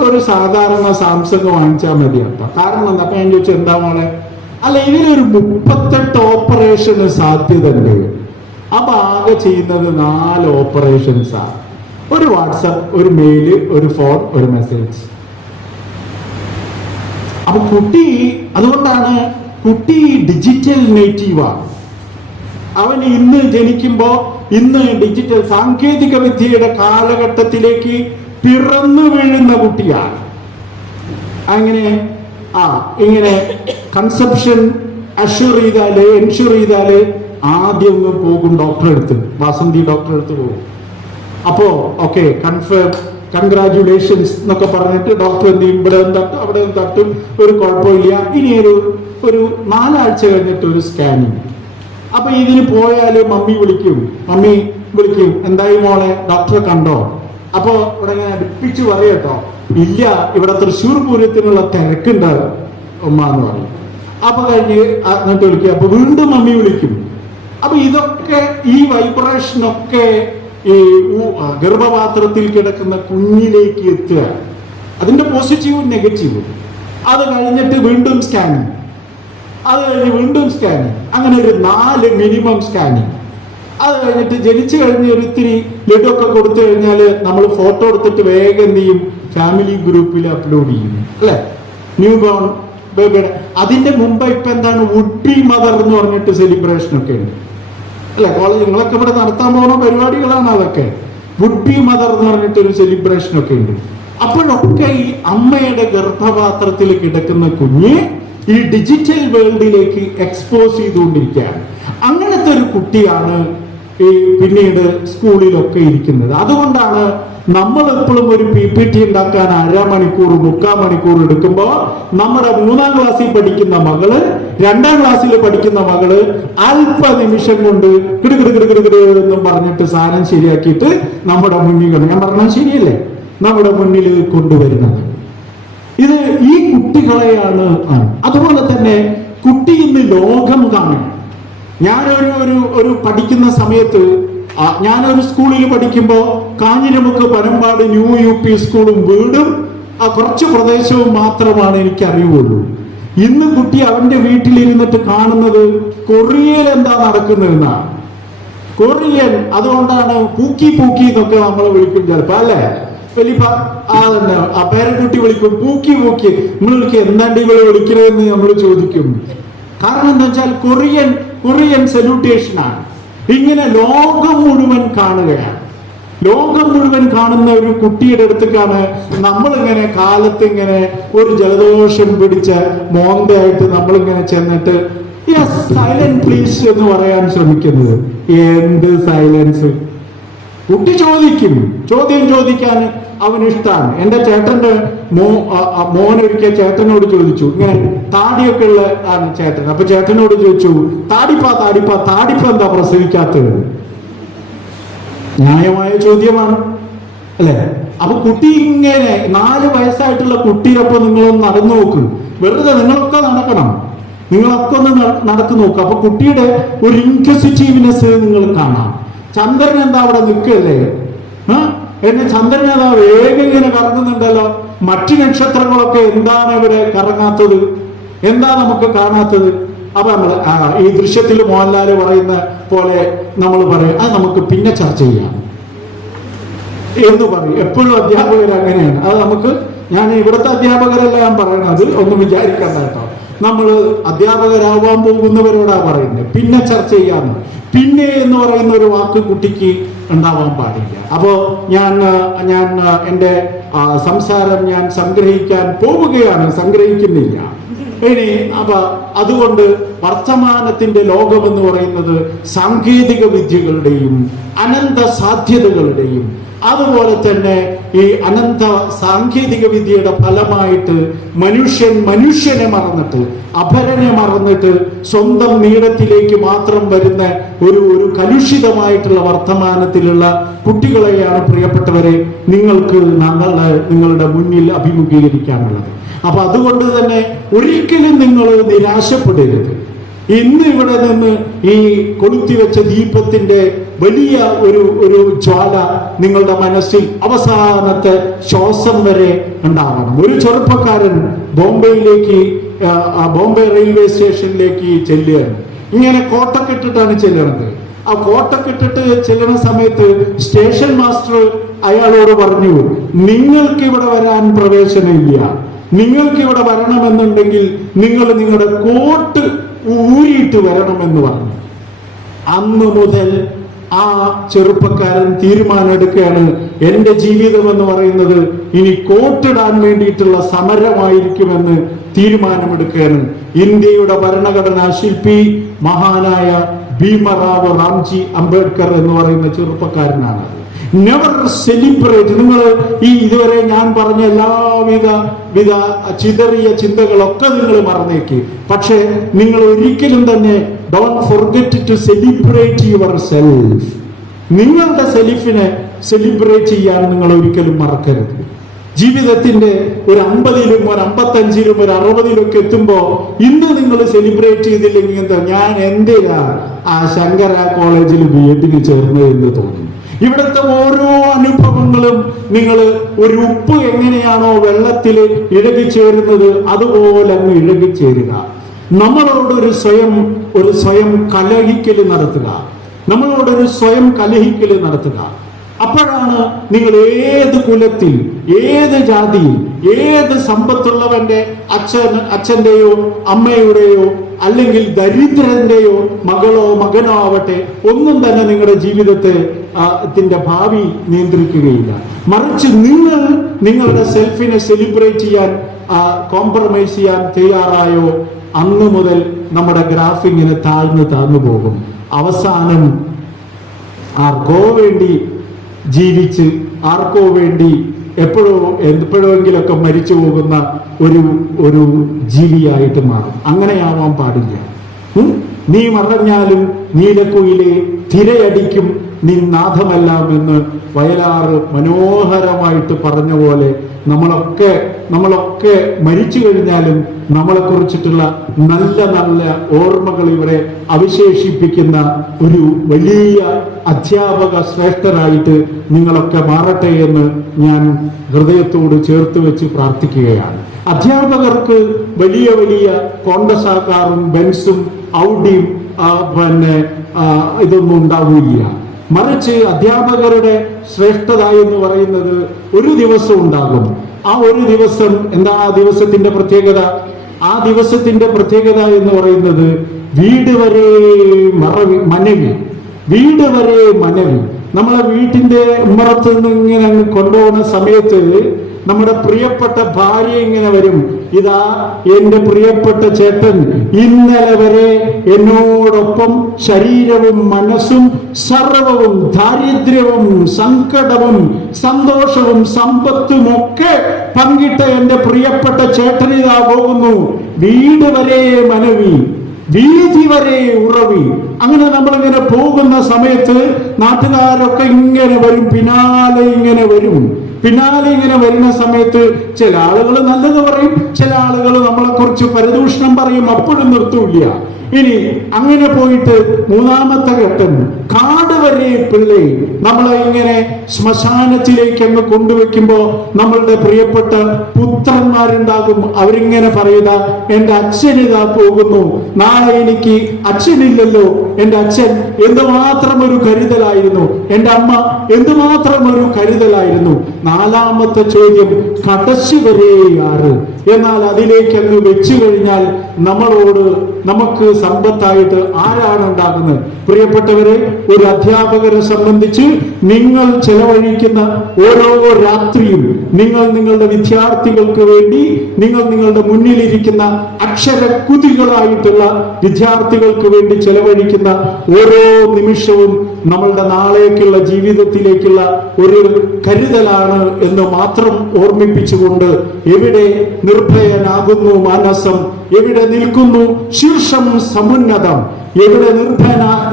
ഒരു സാധാരണ സാംസങ് വാങ്ങിച്ചാൽ മതി. അപ്പൊ കാരണം എന്താ? അപ്പൊ ഞാൻ ചോദിച്ചു, എന്താ മോളെ? അല്ല, ഇതിലൊരു 38 ഓപ്പറേഷന് സാധ്യത ഉണ്ട്. അപ്പൊ ആകെ ചെയ്യുന്നത് 4 ഓപ്പറേഷൻസാ. ഒരു വാട്സപ്പ്, ഒരു മെയില്, ഒരു ഫോൺ, ഒരു മെസ്സേജ്. അപ്പൊ അതുകൊണ്ടാണ് കുട്ടി ഡിജിറ്റൽ നേറ്റീവാണ്. അവൻ ഇന്ന് ജനിക്കുമ്പോ ഡിജിറ്റൽ സാങ്കേതിക വിദ്യയുടെ കാലഘട്ടത്തിലേക്ക് പിറന്നു വീഴുന്ന കുട്ടിയാണ്. അങ്ങനെ ഇങ്ങനെ കൺസെപ്ഷൻ എൻഷുർ ചെയ്താല് ആദ്യം ഒന്ന് പോകും ഡോക്ടറെ അടുത്ത്, വാസന്തി ഡോക്ടറെ അടുത്ത് പോകും. അപ്പോ ഓക്കെ കൺഗ്രാജുലേഷൻസ് എന്നൊക്കെ പറഞ്ഞിട്ട് ഡോക്ടർ എന്ത് ചെയ്യും, ഇവിടെ തട്ടും അവിടെ തട്ടും, ഒരു കുഴപ്പമില്ല. ഇനി ഒരു 4 ആഴ്ച കഴിഞ്ഞിട്ട് ഒരു സ്കാനിങ്. അപ്പൊ ഇതിന് പോയാല് മമ്മി വിളിക്കും, എന്തായി മോളെ, ഡോക്ടറെ കണ്ടോ? അപ്പൊ ഇവിടെ ഞാൻ അടുപ്പിച്ച് പറയട്ടോ, ഇല്ല, ഇവിടെ തൃശ്ശൂർ പൂരത്തിനുള്ള തിരക്കുണ്ട് ഉമ്മ എന്ന് പറയും. അപ്പൊ കഴിഞ്ഞ് എന്നിട്ട് വിളിക്കും, അപ്പൊ വീണ്ടും മമ്മി വിളിക്കും. അപ്പൊ ഇതൊക്കെ ഈ വൈബ്രേഷനൊക്കെ ഈ ഗർഭപാത്രത്തിൽ കിടക്കുന്ന കുഞ്ഞിലേക്ക് എത്തുക. അതിന്റെ പോസിറ്റീവും നെഗറ്റീവും. അത് കഴിഞ്ഞിട്ട് വീണ്ടും സ്കാനിങ്, അത് കഴിഞ്ഞ് വീണ്ടും സ്കാനിങ്, അങ്ങനെ ഒരു 4 മിനിമം സ്കാനിങ്. അത് കഴിഞ്ഞിട്ട് ജനിച്ചു കഴിഞ്ഞ് ഒരു ഇത്തിരി ലഡുവൊക്കെ കൊടുത്തു കഴിഞ്ഞാല് നമ്മൾ ഫോട്ടോ എടുത്തിട്ട് വേഗം എന്ത് ചെയ്യും, ഫാമിലി ഗ്രൂപ്പിൽ അപ്ലോഡ് ചെയ്യും, അല്ലെ? ന്യൂ ബോൺ ബേബിയുടെ. അതിന്റെ മുമ്പ് ഇപ്പൊ എന്താണ്, വുഡ് ബി മദർ എന്ന് പറഞ്ഞിട്ട് സെലിബ്രേഷൻ ഒക്കെ ഉണ്ട്, അല്ലെ? കോളേജ് നിങ്ങളൊക്കെ ഇവിടെ നടത്താൻ പോകുന്ന പരിപാടികളാണ് അതൊക്കെ. വുഡ് ബി മദർ എന്ന് പറഞ്ഞിട്ട് ഒരു സെലിബ്രേഷൻ ഒക്കെ ഉണ്ട്. അപ്പോഴൊക്കെ ഈ അമ്മയുടെ ഗർഭപാത്രത്തിൽ കിടക്കുന്ന കുഞ്ഞ് ഈ ഡിജിറ്റൽ വേൾഡിലേക്ക് എക്സ്പോസ് ചെയ്തുകൊണ്ടിരിക്കുകയാണ്. അങ്ങനത്തെ ഒരു കുട്ടിയാണ് ഈ പിന്നീട് സ്കൂളിലൊക്കെ ഇരിക്കുന്നത്. അതുകൊണ്ടാണ് നമ്മൾ എപ്പോഴും ഒരു PPT ഉണ്ടാക്കാൻ 1/2 മണിക്കൂർ 3/4 മണിക്കൂർ എടുക്കുമ്പോ നമ്മുടെ 3ാം ക്ലാസ്സിൽ പഠിക്കുന്ന മകള് 2ാം ക്ലാസ്സിൽ പഠിക്കുന്ന മകള് അല്പനിമിഷം കൊണ്ട് കിടുകിടുകിടുകിടുകിടുന്നും പറഞ്ഞിട്ട് സാധനം ശരിയാക്കിയിട്ട് നമ്മുടെ മുന്നിൽ കൊണ്ട്, ഞാൻ പറഞ്ഞത് ശരിയല്ലേ, നമ്മുടെ മുന്നിൽ കൊണ്ടുവരുന്നത്. ഇത് ഈ കുട്ടികളെയാണ്. അതുപോലെ തന്നെ കുട്ടി ഇന്ന് ലോകം കാണും. ഞാനൊരു പഠിക്കുന്ന സമയത്ത്, ഞാനൊരു സ്കൂളിൽ പഠിക്കുമ്പോ കാഞ്ഞിരമുക്ക് പനമ്പാട് ന്യൂ UP സ്കൂളും വീടും കുറച്ച് പ്രദേശവും മാത്രമാണ് എനിക്ക് അറിയുള്ളൂ. ഇന്ന് കുട്ടി അവന്റെ വീട്ടിലിരുന്നിട്ട് കാണുന്നത് കൊറിയയിൽ എന്താ നടക്കുന്നതെന്നാണ്. കൊറിയൻ, അതുകൊണ്ടാണ് പൂക്കി എന്നൊക്കെ നമ്മൾ വിളിക്കും ചിലപ്പോ, അല്ലെ? വലിയ അതന്നെ ആ പേരക്കുട്ടി വിളിക്കും പൂക്കി. നമ്മൾ വിളിക്കും, എന്താണ്ട് ഇവളെ വിളിക്കണമെന്ന് നമ്മൾ ചോദിക്കും. കാരണം എന്താ വെച്ചാൽ കൊറിയൻ സല്യൂട്ടേഷനാണ്. ഇങ്ങനെ ലോകം മുഴുവൻ കാണുകയാണ്. ലോകം മുഴുവൻ കാണുന്ന ഒരു കുട്ടിയുടെ അടുത്തേക്കാണ് നമ്മളിങ്ങനെ കാലത്ത് ഇങ്ങനെ ഒരു ജലദോഷം പിടിച്ച മോന്തയായിട്ട് നമ്മളിങ്ങനെ ചെന്നിട്ട് യെസ് സൈലന്റ് പ്ലീസ് എന്ന് പറയാൻ ശ്രമിക്കുന്നത്. എന്ത് സൈലൻസ്? കുട്ടി ചോദിക്കും, ചോദ്യം ചോദിക്കാൻ അവനിഷ്ടാണ്. എന്റെ ചേട്ടന്റെ മോനൊരിക്കൽ ചേട്ടനോട് ചോദിച്ചു, ഇങ്ങനെ താടിയൊക്കെ ഉള്ള ആണ് ചേട്ടൻ. അപ്പൊ ചേട്ടനോട് ചോദിച്ചു, താടിപ്പ എന്താ പ്രസവിക്കാത്തത്? ന്യായമായ ചോദ്യമാണ്, അല്ലെ? അപ്പൊ കുട്ടി ഇങ്ങനെ 4 വയസ്സായിട്ടുള്ള കുട്ടിയൊപ്പം നിങ്ങളൊന്ന് നടന്നു നോക്ക്. വെറുതെ നിങ്ങളൊക്കെ നടക്കണം, നിങ്ങളൊക്കെ ഒന്ന് നടക്കു നോക്ക്. അപ്പൊ കുട്ടിയുടെ ഒരു ഇൻക്വിസിറ്റീവ്നെസ് നിങ്ങൾ കാണാം. ചന്ദ്രൻ എന്താ അവിടെ നിൽക്കല്ലേ? എന്നെ ചന്ദ്രനേതാ വേഗം ഇങ്ങനെ കറങ്ങുന്നുണ്ടല്ലോ, മറ്റു നക്ഷത്രങ്ങളൊക്കെ എന്താണ് ഇവിടെ കറങ്ങാത്തത്, എന്താ നമുക്ക് കാണാത്തത്? അപ്പൊ നമ്മൾ ഈ ദൃശ്യത്തിൽ മോഹൻലാൽ പറയുന്ന പോലെ നമ്മൾ പറയും അത് നമുക്ക് പിന്നെ ചർച്ച ചെയ്യാം എന്ന് പറയും. എപ്പോഴും അധ്യാപകർ അങ്ങനെയാണ്. അത് നമുക്ക്, ഞാൻ ഇവിടുത്തെ അധ്യാപകരല്ല ഞാൻ പറയണത്, ഒന്നും വിചാരിക്കണ്ട കേട്ടോ. നമ്മൾ അധ്യാപകരാവാൻ പോകുന്നവരോടാ പറയുന്നത് പിന്നെ ചർച്ച ചെയ്യാന്ന്. പിന്നെ എന്ന് പറയുന്ന ഒരു വാക്ക് കുട്ടിക്ക് ഉണ്ടാവാൻ പാടില്ല. അപ്പോ ഞാൻ എൻ്റെ സംസാരം ഞാൻ സംഗ്രഹിക്കാൻ പോവുകയാണ്, സംഗ്രഹിക്കുന്നില്ല ഇനി. അപ്പൊ അതുകൊണ്ട് വർത്തമാനത്തിന്റെ ലോകമെന്ന് പറയുന്നത് സാങ്കേതിക വിദ്യകളുടെയും അനന്ത സാധ്യതകളുടെയും അതുപോലെ തന്നെ ഈ അനന്ത സാങ്കേതിക വിദ്യയുടെ ഫലമായിട്ട് മനുഷ്യനെ മറന്നിട്ട്, അപരനെ മറന്നിട്ട് സ്വന്തം നീളത്തിലേക്ക് മാത്രം വരുന്ന ഒരു കലുഷിതമായിട്ടുള്ള വർത്തമാനത്തിലുള്ള കുട്ടികളെയാണ് പ്രിയപ്പെട്ടവരെ നിങ്ങളുടെ മുന്നിൽ അഭിമുഖീകരിക്കാനുള്ളത്. അപ്പൊ അതുകൊണ്ട് തന്നെ ഒരിക്കലും നിങ്ങൾ നിരാശപ്പെടരുത്. ഇന്ന് ഇവിടെ നിന്ന് ഈ കൊളുത്തിവെച്ച ദീപത്തിന്റെ വലിയ ഒരു ജ്വാല നിങ്ങളുടെ മനസ്സിൽ അവസാനത്തെ ശ്വാസം വരെ ഉണ്ടാവണം. ഒരു ചെറുപ്പക്കാരൻ ബോംബെ റെയിൽവേ സ്റ്റേഷനിലേക്ക് ചെല്ലുകയാണ്. ഇങ്ങനെ കോട്ടൊക്കെ ഇട്ടിട്ടാണ് ചെല്ലണത്. ആ കോട്ടൊക്കെ ഇട്ടിട്ട് ചെല്ലുന്ന സമയത്ത് സ്റ്റേഷൻ മാസ്റ്റർ അയാളോട് പറഞ്ഞു, നിങ്ങൾക്ക് ഇവിടെ വരാൻ പ്രവേശനമില്ല, നിങ്ങൾക്ക് ഇവിടെ വരണമെന്നുണ്ടെങ്കിൽ നിങ്ങൾ നിങ്ങളുടെ കോട്ട് ഊരിയിട്ട് വരണമെന്ന് പറഞ്ഞു. അന്ന് മുതൽ ആ ചെറുപ്പക്കാരൻ തീരുമാനമെടുക്കുകയാണ്, എന്റെ ജീവിതം എന്ന് പറയുന്നത് ഇനി കോട്ടിടാൻ വേണ്ടിയിട്ടുള്ള സമരമായിരിക്കുമെന്ന് തീരുമാനമെടുക്കുകയാണ്. ഇന്ത്യയുടെ ഭരണഘടനാ ശില്പി മഹാനായ ഭീമറാവ് റാംജി അംബേദ്കർ എന്ന് പറയുന്ന ചെറുപ്പക്കാരനാണ്. Never celebrate. നിങ്ങൾ ഈ ഇതുവരെ ഞാൻ പറഞ്ഞ എല്ലാവിധ ചിതറിയ ചിന്തകളൊക്കെ നിങ്ങൾ മറന്നേക്ക്. പക്ഷേ നിങ്ങൾ ഒരിക്കലും തന്നെ don't forget to celebrate yourself. നിങ്ങളുടെ സെൽഫിനെ സെലിബ്രേറ്റ് ചെയ്യാൻ നിങ്ങൾ ഒരിക്കലും മറക്കരുത്. ജീവിതത്തിന്റെ ഒരു 50-ലും ഒരു 55-ലും ഒരു 60-ലൊക്കെ എത്തുമ്പോ ഇന്ന് നിങ്ങൾ സെലിബ്രേറ്റ് ചെയ്തില്ലെങ്കിൽ എന്താ, ഞാൻ എന്തിനാ ആ ശങ്കര കോളേജിൽ BEdന് ചേർന്നത് എന്ന് തോന്നും. ഇവിടുത്തെ ഓരോ അനുഭവങ്ങളും നിങ്ങൾ ഒരു ഉപ്പ് എങ്ങനെയാണോ വെള്ളത്തിൽ ഇഴകിച്ചേരുന്നത് അതുപോലെ അങ്ങ് ഇഴകിച്ചേരുക. നമ്മളോടൊരു സ്വയം കലഹിക്കല് നടത്തുക. നമ്മളോടൊരു സ്വയം കലഹിക്കല് നടത്തുക. അപ്പോഴാണ് നിങ്ങൾ ഏത് കുലത്തിൽ, ഏത് ജാതിയിൽ, ഏത് സമ്പത്തുള്ളവന്റെ അച്ഛന്റെയോ അമ്മയുടെയോ അല്ലെങ്കിൽ ദരിദ്രന്റെയോ മകളോ മകനോ ആവട്ടെ, ഒന്നും തന്നെ നിങ്ങളുടെ ജീവിതത്തിന്റെ ഭാവി നിയന്ത്രിക്കുകയില്ല. മറിച്ച് നിങ്ങൾ നിങ്ങളുടെ സെൽഫിനെ സെലിബ്രേറ്റ് ചെയ്യാൻ, കോംപ്രമൈസ് ചെയ്യാൻ തയ്യാറായോ, അന്ന് മുതൽ നമ്മുടെ ഗ്രാഫ് ഇങ്ങനെ താഴ്ന്നു പോകും. അവസാനം ആർക്കോ വേണ്ടി ജീവിച്ച് ആർക്കോ വേണ്ടി എപ്പോഴെങ്കിലൊക്കെ മരിച്ചു പോകുന്ന ഒരു ജീവിയായിട്ട് മാറും. അങ്ങനെയാവാൻ പാടില്ല. നീ മറഞ്ഞാലും നീലക്കുയിലെ തിരയടിക്കും നിന്നാഥമെല്ലാം എന്ന് വയലാറ് മനോഹരമായിട്ട് പറഞ്ഞ പോലെ നമ്മളൊക്കെ മരിച്ചു കഴിഞ്ഞാലും നമ്മളെ കുറിച്ചിട്ടുള്ള നല്ല നല്ല ഓർമ്മകൾ ഇവിടെ അവശേഷിപ്പിക്കുന്ന ഒരു വലിയ അധ്യാപക ശ്രേഷ്ഠരായിട്ട് നിങ്ങളൊക്കെ മാറട്ടെ എന്ന് ഞാൻ ഹൃദയത്തോട് ചേർത്ത് വെച്ച് പ്രാർത്ഥിക്കുകയാണ്. അധ്യാപകർക്ക് വലിയ വലിയ കോണ്ടസാക്കാറും ബെൻസും ഔഡിയും ഇതൊന്നും ഉണ്ടാവില്ല. മറിച്ച് അധ്യാപകരുടെ ശ്രേഷ്ഠത എന്ന് പറയുന്നത് ഒരു ദിവസം ഉണ്ടാകും. ആ ഒരു ദിവസം എന്താണ് ആ ദിവസത്തിന്റെ പ്രത്യേകത? ആ ദിവസത്തിന്റെ പ്രത്യേകത എന്ന് പറയുന്നത് വീട് വരെ മനവി. നമ്മളെ വീട്ടിന്റെ ഉമ്മറത്ത് നിന്ന് ഇങ്ങനെ കൊണ്ടുപോകുന്ന സമയത്ത് നമ്മുടെ പ്രിയപ്പെട്ട ഭാര്യ ഇങ്ങനെ വരും. ഇതാ എന്റെ പ്രിയപ്പെട്ട ചേട്ടൻ ഇന്നലെ വരെ എന്നോടൊപ്പം ശരീരവും മനസ്സും സർവവും ദാരിദ്ര്യവും സങ്കടവും സന്തോഷവും സമ്പത്തും ഒക്കെ പങ്കിട്ട എന്റെ പ്രിയപ്പെട്ട ചേട്ടൻ ഇതാ പോകുന്നു. വീട് വരെ മനവി, വീതി വരെ ഉറവി. അങ്ങനെ നമ്മളിങ്ങനെ പോകുന്ന സമയത്ത് നാട്ടുകാരൊക്കെ ഇങ്ങനെ വരും, പിന്നാലെ ഇങ്ങനെ വരുന്ന സമയത്ത് ചില ആളുകൾ നല്ലത് പറയും, ചില ആളുകൾ നമ്മളെ കുറിച്ച് പരദൂഷണം പറയും. അപ്പോഴും നിർത്തൂല്ല. ഇനി അങ്ങനെ പോയിട്ട് മൂന്നാമത്തെ ഘട്ടം കാട് വരെ പിള്ളേ നമ്മളെ ഇങ്ങനെ ശ്മശാനത്തിലേക്ക് അങ്ങ് കൊണ്ടുവെക്കുമ്പോ നമ്മളുടെ പ്രിയപ്പെട്ട പുത്രന്മാരുണ്ടാകും. അവരിങ്ങനെ പറയുക, എന്റെ അച്ഛൻ ഇതാ പോകുന്നു, നാളെ എനിക്ക് അച്ഛനില്ലല്ലോ. എന്റെ അച്ഛൻ എന്തുമാത്രം ഒരു കരുതലായിരുന്നു, എന്റെ അമ്മ എന്തുമാത്രം ഒരു കരുതലായിരുന്നു. നാലാമത്തെ ചോദ്യം, കടച്ചു വരെ ആറ്. എന്നാൽ അതിലേക്ക് അങ്ങ് വെച്ചു കഴിഞ്ഞാൽ നമ്മളോട് നമുക്ക് സമ്പത്തായിട്ട് ആരാണ് ഉണ്ടാകുന്നത്? പ്രിയപ്പെട്ടവരെ, ഒരു അധ്യാപകരെ സംബന്ധിച്ച് നിങ്ങൾ ചെലവഴിക്കുന്ന ഓരോ രാത്രിയും നിങ്ങൾ നിങ്ങളുടെ വിദ്യാർത്ഥികൾക്ക് വേണ്ടി, നിങ്ങൾ നിങ്ങളുടെ മുന്നിലിരിക്കുന്ന അക്ഷരക്കുതികളായിട്ടുള്ള വിദ്യാർത്ഥികൾക്ക് വേണ്ടി ചെലവഴിക്കുന്ന ഓരോ നിമിഷവും നമ്മളുടെ നാളേക്കുള്ള ജീവിതത്തിലേക്കുള്ള ഒരു കരുതലാണ് എന്ന് മാത്രം ഓർമ്മിപ്പിച്ചുകൊണ്ട്, എവിടെ നിർഭയനാകുന്നു മാനസം, എവിടെ നിൽക്കുന്നു ശീർഷം സമുന്നതം, എവിടെ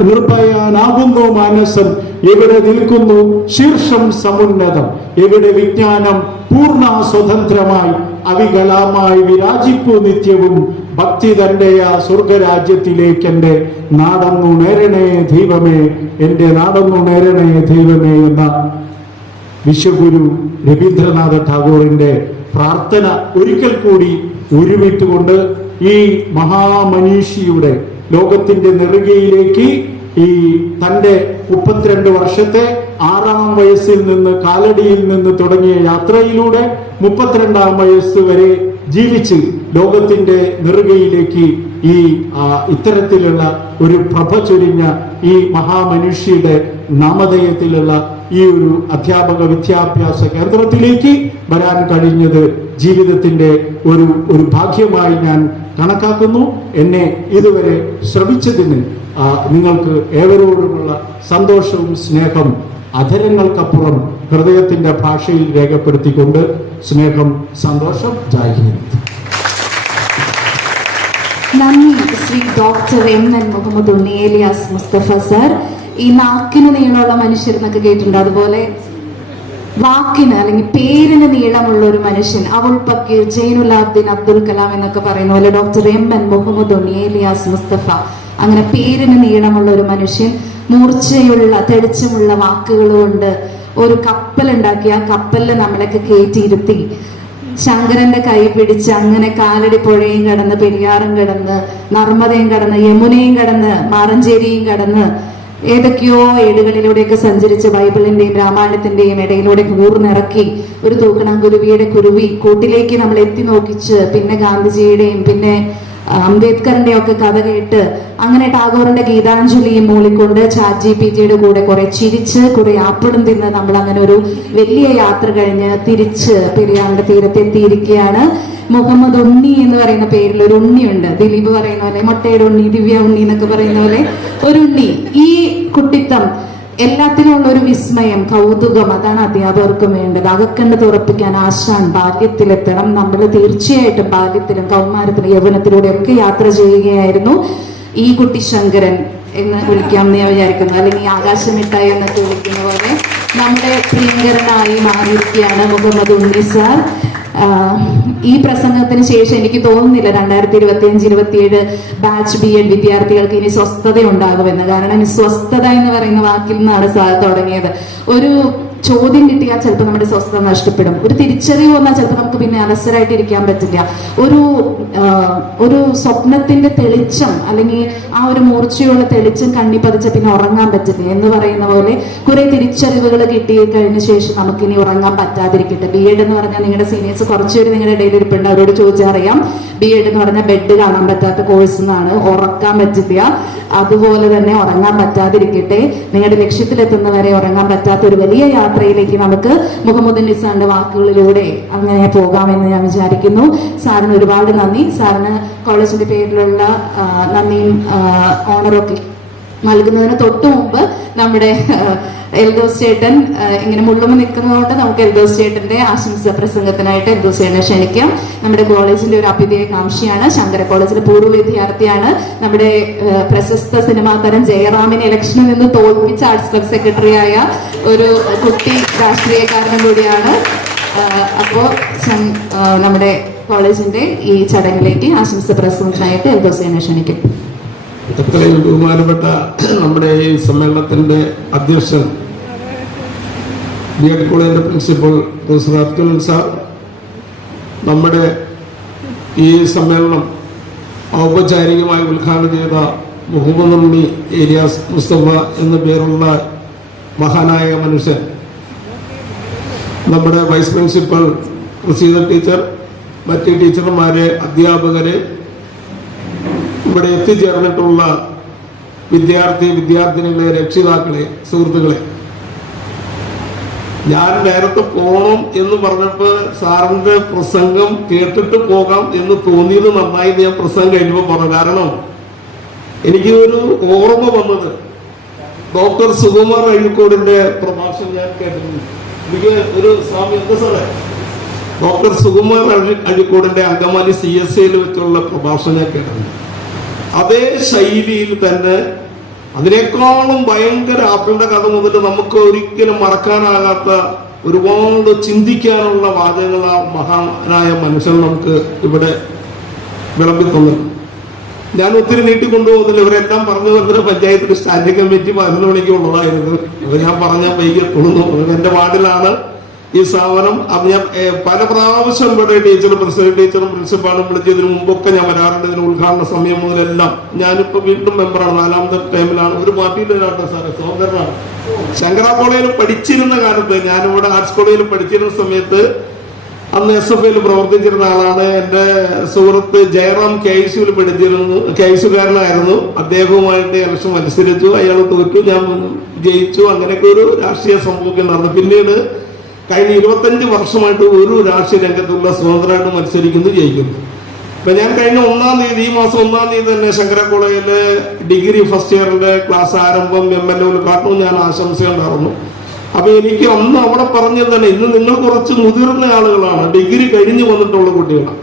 നിർഭയനാകുന്നു മാനസം, എവിടെ നിൽക്കുന്നു ശീർഷം സമുന്നതം, എവിടെ വിജ്ഞാനം പൂർണ്ണ സ്വതന്ത്രമായി അവികലമായി വിരാജിപ്പു നിത്യവും, ഭക്തി തന്റെ ആ സ്വർഗരാജ്യത്തിലേക്ക് എന്റെ നാടന്നു നേരണേ ദൈവമേ, എന്റെ നാടന്നു നേരണേ ദൈവമേ എന്ന വിശ്വഗുരു രവീന്ദ്രനാഥ ടാഗോറിന്റെ പ്രാർത്ഥന ഒരിക്കൽ കൂടി ഉരുവിട്ടുകൊണ്ട് ഈ മഹാമനീഷിയുടെ ലോകത്തിന്റെ നെറുകയിലേക്ക് ഈ തന്റെ 32 വർഷത്തെ 6-ാം വയസ്സിൽ നിന്ന് കാലടിയിൽ നിന്ന് തുടങ്ങിയ യാത്രയിലൂടെ 32-ാം വയസ്സ് വരെ ജീവിച്ച് ലോകത്തിന്റെ നെറുകയിലേക്ക് ഈ ഇത്തരത്തിലുള്ള ഒരു പ്രഭ ചൊരിഞ്ഞ ഈ മഹാമനുഷ്യയുടെ നാമധേയത്തിലുള്ള ഈ ഒരു അധ്യാപക വിദ്യാഭ്യാസ കേന്ദ്രത്തിലേക്ക് വരാൻ കഴിഞ്ഞത് ജീവിതത്തിന്റെ ഒരു ഭാഗ്യമായി ഞാൻ കണക്കാക്കുന്നു. എന്നെ ഇതുവരെ ശ്രമിച്ചതിന് നിങ്ങൾക്ക് ഏവരോടുമുള്ള സന്തോഷവും സ്നേഹം അധരങ്ങൾക്കപ്പുറം ഹൃദയത്തിന്റെ ഭാഷയിൽ രേഖപ്പെടുത്തിക്കൊണ്ട് സ്നേഹം, സന്തോഷം, ജയ് ഹിന്ദ്. നന്ദി ശ്രീ ഡോക്ടർ എം.എൻ. മുഹമ്മദ് ഉണ്ണി ഏലിയാസ് മുസ്തഫ സർ. ഈ നാക്കിന് നീളമുള്ള മനുഷ്യരെന്നൊക്കെ കേട്ടിട്ടുണ്ട്. അതുപോലെ വാക്കിന് അല്ലെങ്കിൽ പേരിന് നീളമുള്ള ഒരു മനുഷ്യൻ, അവുൾ പക്കീർ, ജൈനുലാബ്ദീൻ അബ്ദുൽ കലാം എന്നൊക്കെ പറയുന്ന പോലെ ഡോക്ടർ എം.എൻ. മുഹമ്മദ് ഉണ്ണി ഏലിയാസ് മുസ്തഫ, അങ്ങനെ പേരിന് നീളമുള്ള ഒരു മനുഷ്യൻ മൂർച്ചയുള്ള തെളിച്ചമുള്ള വാക്കുകൾ കൊണ്ട് ഒരു കപ്പൽ ഉണ്ടാക്കി ആ കപ്പലിൽ നമ്മളൊക്കെ കയറ്റിയിരുത്തി ശങ്കരന്റെ കൈ പിടിച്ച് അങ്ങനെ കാലടി പുഴയും കടന്ന്, പെരിയാറും കടന്ന്, നർമ്മദയും കടന്ന്, യമുനയും കടന്ന്, മാറഞ്ചേരിയും കടന്ന്, ഏതൊക്കെയോ ഏടുകളിലൂടെയൊക്കെ സഞ്ചരിച്ച് ബൈബിളിന്റെയും രാമായണത്തിന്റെയും ഇടയിലൂടെ കൂർന്നിറക്കി ഒരു തൂക്കണാങ്കുരുവിയുടെ കുരുവി കൂട്ടിലേക്ക് നമ്മൾ എത്തി നോക്കിച്ച്, പിന്നെ ഗാന്ധിജിയുടെയും പിന്നെ അംബേദ്കറിന്റെ ഒക്കെ കഥ കേട്ട് അങ്ങനെ ടാഗോറിന്റെ ഗീതാഞ്ജലിയും മൂളിക്കൊണ്ട് ChatGPT കൂടെ കുറെ ചിരിച്ച് കുറെ ആപ്പിളും തിന്ന് നമ്മൾ അങ്ങനെ ഒരു വലിയ യാത്ര കഴിഞ്ഞ് തിരിച്ച് പെരിയാറിന്റെ തീരത്തെത്തിയിരിക്കുകയാണ്. മുഹമ്മദ് ഉണ്ണി എന്ന് പറയുന്ന പേരിൽ ഒരു ഉണ്ണിയുണ്ട്. ദിലീപ് പറയുന്ന പോലെ മൊട്ടയുടെ ഉണ്ണി, ദിവ്യ ഉണ്ണി എന്നൊക്കെ പറയുന്ന പോലെ ഒരു ഉണ്ണി. ഈ കുട്ടിത്തം എല്ലാത്തിനും ഉള്ള ഒരു വിസ്മയം, കൗതുകം, അതാണ് അധ്യാപകർക്കും വേണ്ടത്. അകക്കണ്ട് തുറപ്പിക്കാൻ ആശാൻ ബാല്യത്തിലെത്തണം. നമ്മൾ തീർച്ചയായിട്ടും ബാല്യത്തിലും കൗമാരത്തിലും യൗവനത്തിലൂടെ ഒക്കെ യാത്ര ചെയ്യുകയായിരുന്നു. ഈ കുട്ടി ശങ്കരൻ എന്ന് വിളിക്കാം എന്ന് ഞാൻ വിചാരിക്കുന്നു, അല്ലെങ്കിൽ ആകാശമിട്ടായി എന്നൊക്കെ വിളിക്കുന്ന പോലെ നമ്മുടെ പ്രിയങ്കരനായി മാറിയിരിക്കുകയാണ് മുഹമ്മദ് ഉണ്ണി സാർ. ഈ പ്രസംഗത്തിന് ശേഷം എനിക്ക് തോന്നുന്നില്ല 2025-27 ബാച്ച് BEd വിദ്യാർത്ഥികൾക്ക് ഇനി സ്വസ്ഥത ഉണ്ടാകുമെന്ന്. കാരണം ഈ സ്വസ്ഥത എന്ന് പറയുന്ന വാക്കിൽ നിന്നാണ് സാർ തുടങ്ങിയത്. ഒരു ചോദ്യം കിട്ടിയാൽ ചിലപ്പോൾ നമ്മുടെ സ്വസ്ഥത നഷ്ടപ്പെടും. ഒരു തിരിച്ചറിവ് വന്നാൽ ചിലപ്പോൾ നമുക്ക് പിന്നെ അലസരായിട്ട് ഇരിക്കാൻ പറ്റില്ല. ഒരു സ്വപ്നത്തിന്റെ തെളിച്ചം അല്ലെങ്കിൽ ആ ഒരു മൂർച്ചയുള്ള തെളിച്ചം കണ്ണി പതിച്ച പിന്നെ ഉറങ്ങാൻ പറ്റില്ല എന്ന് പറയുന്ന പോലെ കുറെ തിരിച്ചറിവുകൾ കിട്ടി കഴിഞ്ഞ ശേഷം നമുക്കിനി ഉറങ്ങാൻ പറ്റാതിരിക്കട്ടെ. BEd എന്ന് പറഞ്ഞാൽ നിങ്ങളുടെ സീനിയേഴ്സ് കുറച്ചുപേര് നിങ്ങളുടെ ഇടയിൽ ഇരിപ്പുണ്ട്, അവരോട് ചോദിച്ചറിയാം. BEd എന്ന് പറഞ്ഞാൽ ബെഡ് കാണാൻ പറ്റാത്ത കോഴ്സ് എന്നാണ്, ഉറക്കാൻ പറ്റില്ല. അതുപോലെ തന്നെ ഉറങ്ങാൻ പറ്റാതിരിക്കട്ടെ. നിങ്ങളുടെ ലക്ഷ്യത്തിലെത്തുന്നവരെ ഉറങ്ങാൻ പറ്റാത്ത ഒരു വലിയ യാത്രയിലേക്ക് നമുക്ക് മുഹമ്മദ് ഉണ്ണി സാറിന്റെ വാക്കുകളിലൂടെ അങ്ങനെ പോകാമെന്ന് ഞാൻ വിചാരിക്കുന്നു. സാറിന് ഒരുപാട് നന്ദി. സാറിന് കോളേജിന്റെ പേരിലുള്ള നന്ദിയും ഓണറൊക്കെ നൽകുന്നതിന് തൊട്ടു മുമ്പ് നമ്മുടെ എൽദോസ് ചേട്ടൻ ഇങ്ങനെ മുള്ളുമ്പ് നിൽക്കുന്നതുകൊണ്ട് നമുക്ക് എൽദോസ് ചേട്ടന്റെ ആശംസ പ്രസംഗത്തിനായിട്ട് എൽദോസ് ചേട്ടനെ ക്ഷണിക്കാം. നമ്മുടെ കോളേജിന്റെ ഒരു അഭ്യുദയകാംക്ഷിയാണ്, ശങ്കര കോളേജിലെ പൂർവ്വ വിദ്യാർത്ഥിയാണ്. നമ്മുടെ പ്രശസ്ത സിനിമാ താരം ജയറാമിനെ ഇലക്ഷനിൽ നിന്ന് തോൽപ്പിച്ച ആർട്സ് ക്ലബ് സെക്രട്ടറി ആയ ഒരു കുട്ടി രാഷ്ട്രീയക്കാരനും കൂടിയാണ്. അപ്പോൾ നമ്മുടെ കോളേജിന്റെ ഈ ചടങ്ങിലേക്ക് ആശംസ പ്രസംഗത്തിനായിട്ട് എൽദോസ് ചേട്ടനെ ക്ഷണിക്കും. എത്രയും ബഹുമാനപ്പെട്ട നമ്മുടെ ഈ സമ്മേളനത്തിന്റെ അധ്യക്ഷൻ ബി.എഡ് കോളേജിന്റെ പ്രിൻസിപ്പൽ പ്രൊഫസർ അബ്ദുൽ സാർ, നമ്മുടെ ഈ സമ്മേളനം ഔപചാരികമായി ഉദ്ഘാടനം ചെയ്ത മുഹമ്മദ് ഉണ്ണി ഏലിയാസ് മുസ്തഫ എന്ന പേരുള്ള മഹാനായ മനുഷ്യൻ, നമ്മുടെ വൈസ് പ്രിൻസിപ്പൽ പ്രസീത ടീച്ചർ, മറ്റ് ടീച്ചർമാരെ, അധ്യാപകരെ, ഇവിടെ എത്തിച്ചേർന്നിട്ടുള്ള വിദ്യാർത്ഥിനികളെ, രക്ഷിതാക്കളെ, സുഹൃത്തുക്കളെ, ഞാൻ നേരത്തെ പോകണം എന്ന് പറഞ്ഞപ്പോൾ സാറിന്റെ പ്രസംഗം കേട്ടിട്ട് പോകാം എന്ന് തോന്നിയത് നന്നായി ഞാൻ പ്രസംഗം കഴിഞ്ഞപ്പോൾ പറഞ്ഞു. കാരണം എനിക്ക് ഒരു ഓർമ്മ വന്നത് ഡോക്ടർ സുകുമാർ അഴീക്കോടിന്റെ പ്രഭാഷണം ഞാൻ കേട്ടിട്ടുണ്ട്. എനിക്ക് ഒരു സ്വാമി എന്താ സാറേ, ഡോക്ടർ സുകുമാർ അഴീക്കോടിന്റെ അങ്കമാലി CSAയിൽ വെച്ചുള്ള പ്രഭാഷണം ഞാൻ കേട്ടിട്ടുണ്ട്. അതേ ശൈലിയിൽ തന്നെ അതിനേക്കാളും ഭയങ്കര ആപ്പിളിന്റെ കഥ മുതൽ നമുക്ക് ഒരിക്കലും മറക്കാനാകാത്ത ഒരുപാട് ചിന്തിക്കാനുള്ള വാചകങ്ങൾ ആ മഹാനായ മനുഷ്യൻ നമുക്ക് ഇവിടെ വിളമ്പി തന്നിട്ടുണ്ട്. ഞാൻ ഒത്തിരി നീട്ടിക്കൊണ്ടുപോകുന്നില്ല. ഇവരെല്ലാം പറഞ്ഞു വരുന്ന പഞ്ചായത്തിൽ സ്റ്റാൻഡിംഗ് കമ്മിറ്റി 11 മണിക്ക് ഉള്ളതായിരുന്നു. അപ്പൊ ഞാൻ പറഞ്ഞ വൈകി തുറന്നു. എന്റെ വാർഡിലാണ് ഈ സ്ഥാപനം. അത് ഞാൻ പല പ്രാവശ്യം ഇവിടെ ടീച്ചറും പ്രസിഡന്റ് ടീച്ചറും പ്രിൻസിപ്പാളും വിളിച്ചതിന് മുമ്പൊക്കെ ഞാൻ വരാറുണ്ട്. ഇതിന് ഉദ്ഘാടന സമയം മുതലെല്ലാം. ഞാനിപ്പോ വീണ്ടും മെമ്പറാണ്, 4ാമത്തെ ടൈമിലാണ്. ഒരു പാർട്ടിയുടെ സാറേ, സഹോദരനാണ്. ശങ്കര കോളേജിൽ പഠിച്ചിരുന്ന കാലത്ത്, ഞാനിവിടെ ആർട്സ് കോളേജിൽ പഠിച്ചിരുന്ന സമയത്ത് അന്ന് SFIയിൽ പ്രവർത്തിച്ചിരുന്ന ആളാണ് എന്റെ സുഹൃത്ത് ജയറാം. KSUവിൽ പഠിച്ചിരുന്നു, KSUകാരനായിരുന്നു. അദ്ദേഹവുമായിട്ട് ഇലക്ഷൻ മത്സരിച്ചു, അയാൾ തോറ്റു, ഞാൻ ജയിച്ചു. അങ്ങനെയൊക്കെ ഒരു രാഷ്ട്രീയ സംഭവമൊക്കെ നടന്നു. പിന്നീട് കഴിഞ്ഞ 25 വർഷമായിട്ട് ഒരു രാഷ്ട്രീയ രംഗത്തുള്ള സ്വതന്ത്രമായിട്ട് മത്സരിക്കുന്നു, ജയിക്കുന്നു. ഇപ്പൊ ഞാൻ കഴിഞ്ഞ 1-ാം തീയതി, ഈ മാസം 1-ാം തീയതി തന്നെ ശങ്കര കോളേജില് ഡിഗ്രി ഫസ്റ്റ് ഇയറിന്റെ ക്ലാസ് ആരംഭം MLA ഉദ്ഘാടനവും ഞാൻ ആശംസയുണ്ടായിരുന്നു. അപ്പൊ എനിക്ക് അന്ന് അവിടെ പറഞ്ഞത് തന്നെ, ഇന്ന് നിങ്ങൾ കുറച്ച് മുതിർന്ന ആളുകളാണ്, ഡിഗ്രി കഴിഞ്ഞു വന്നിട്ടുള്ള കുട്ടികളാണ്,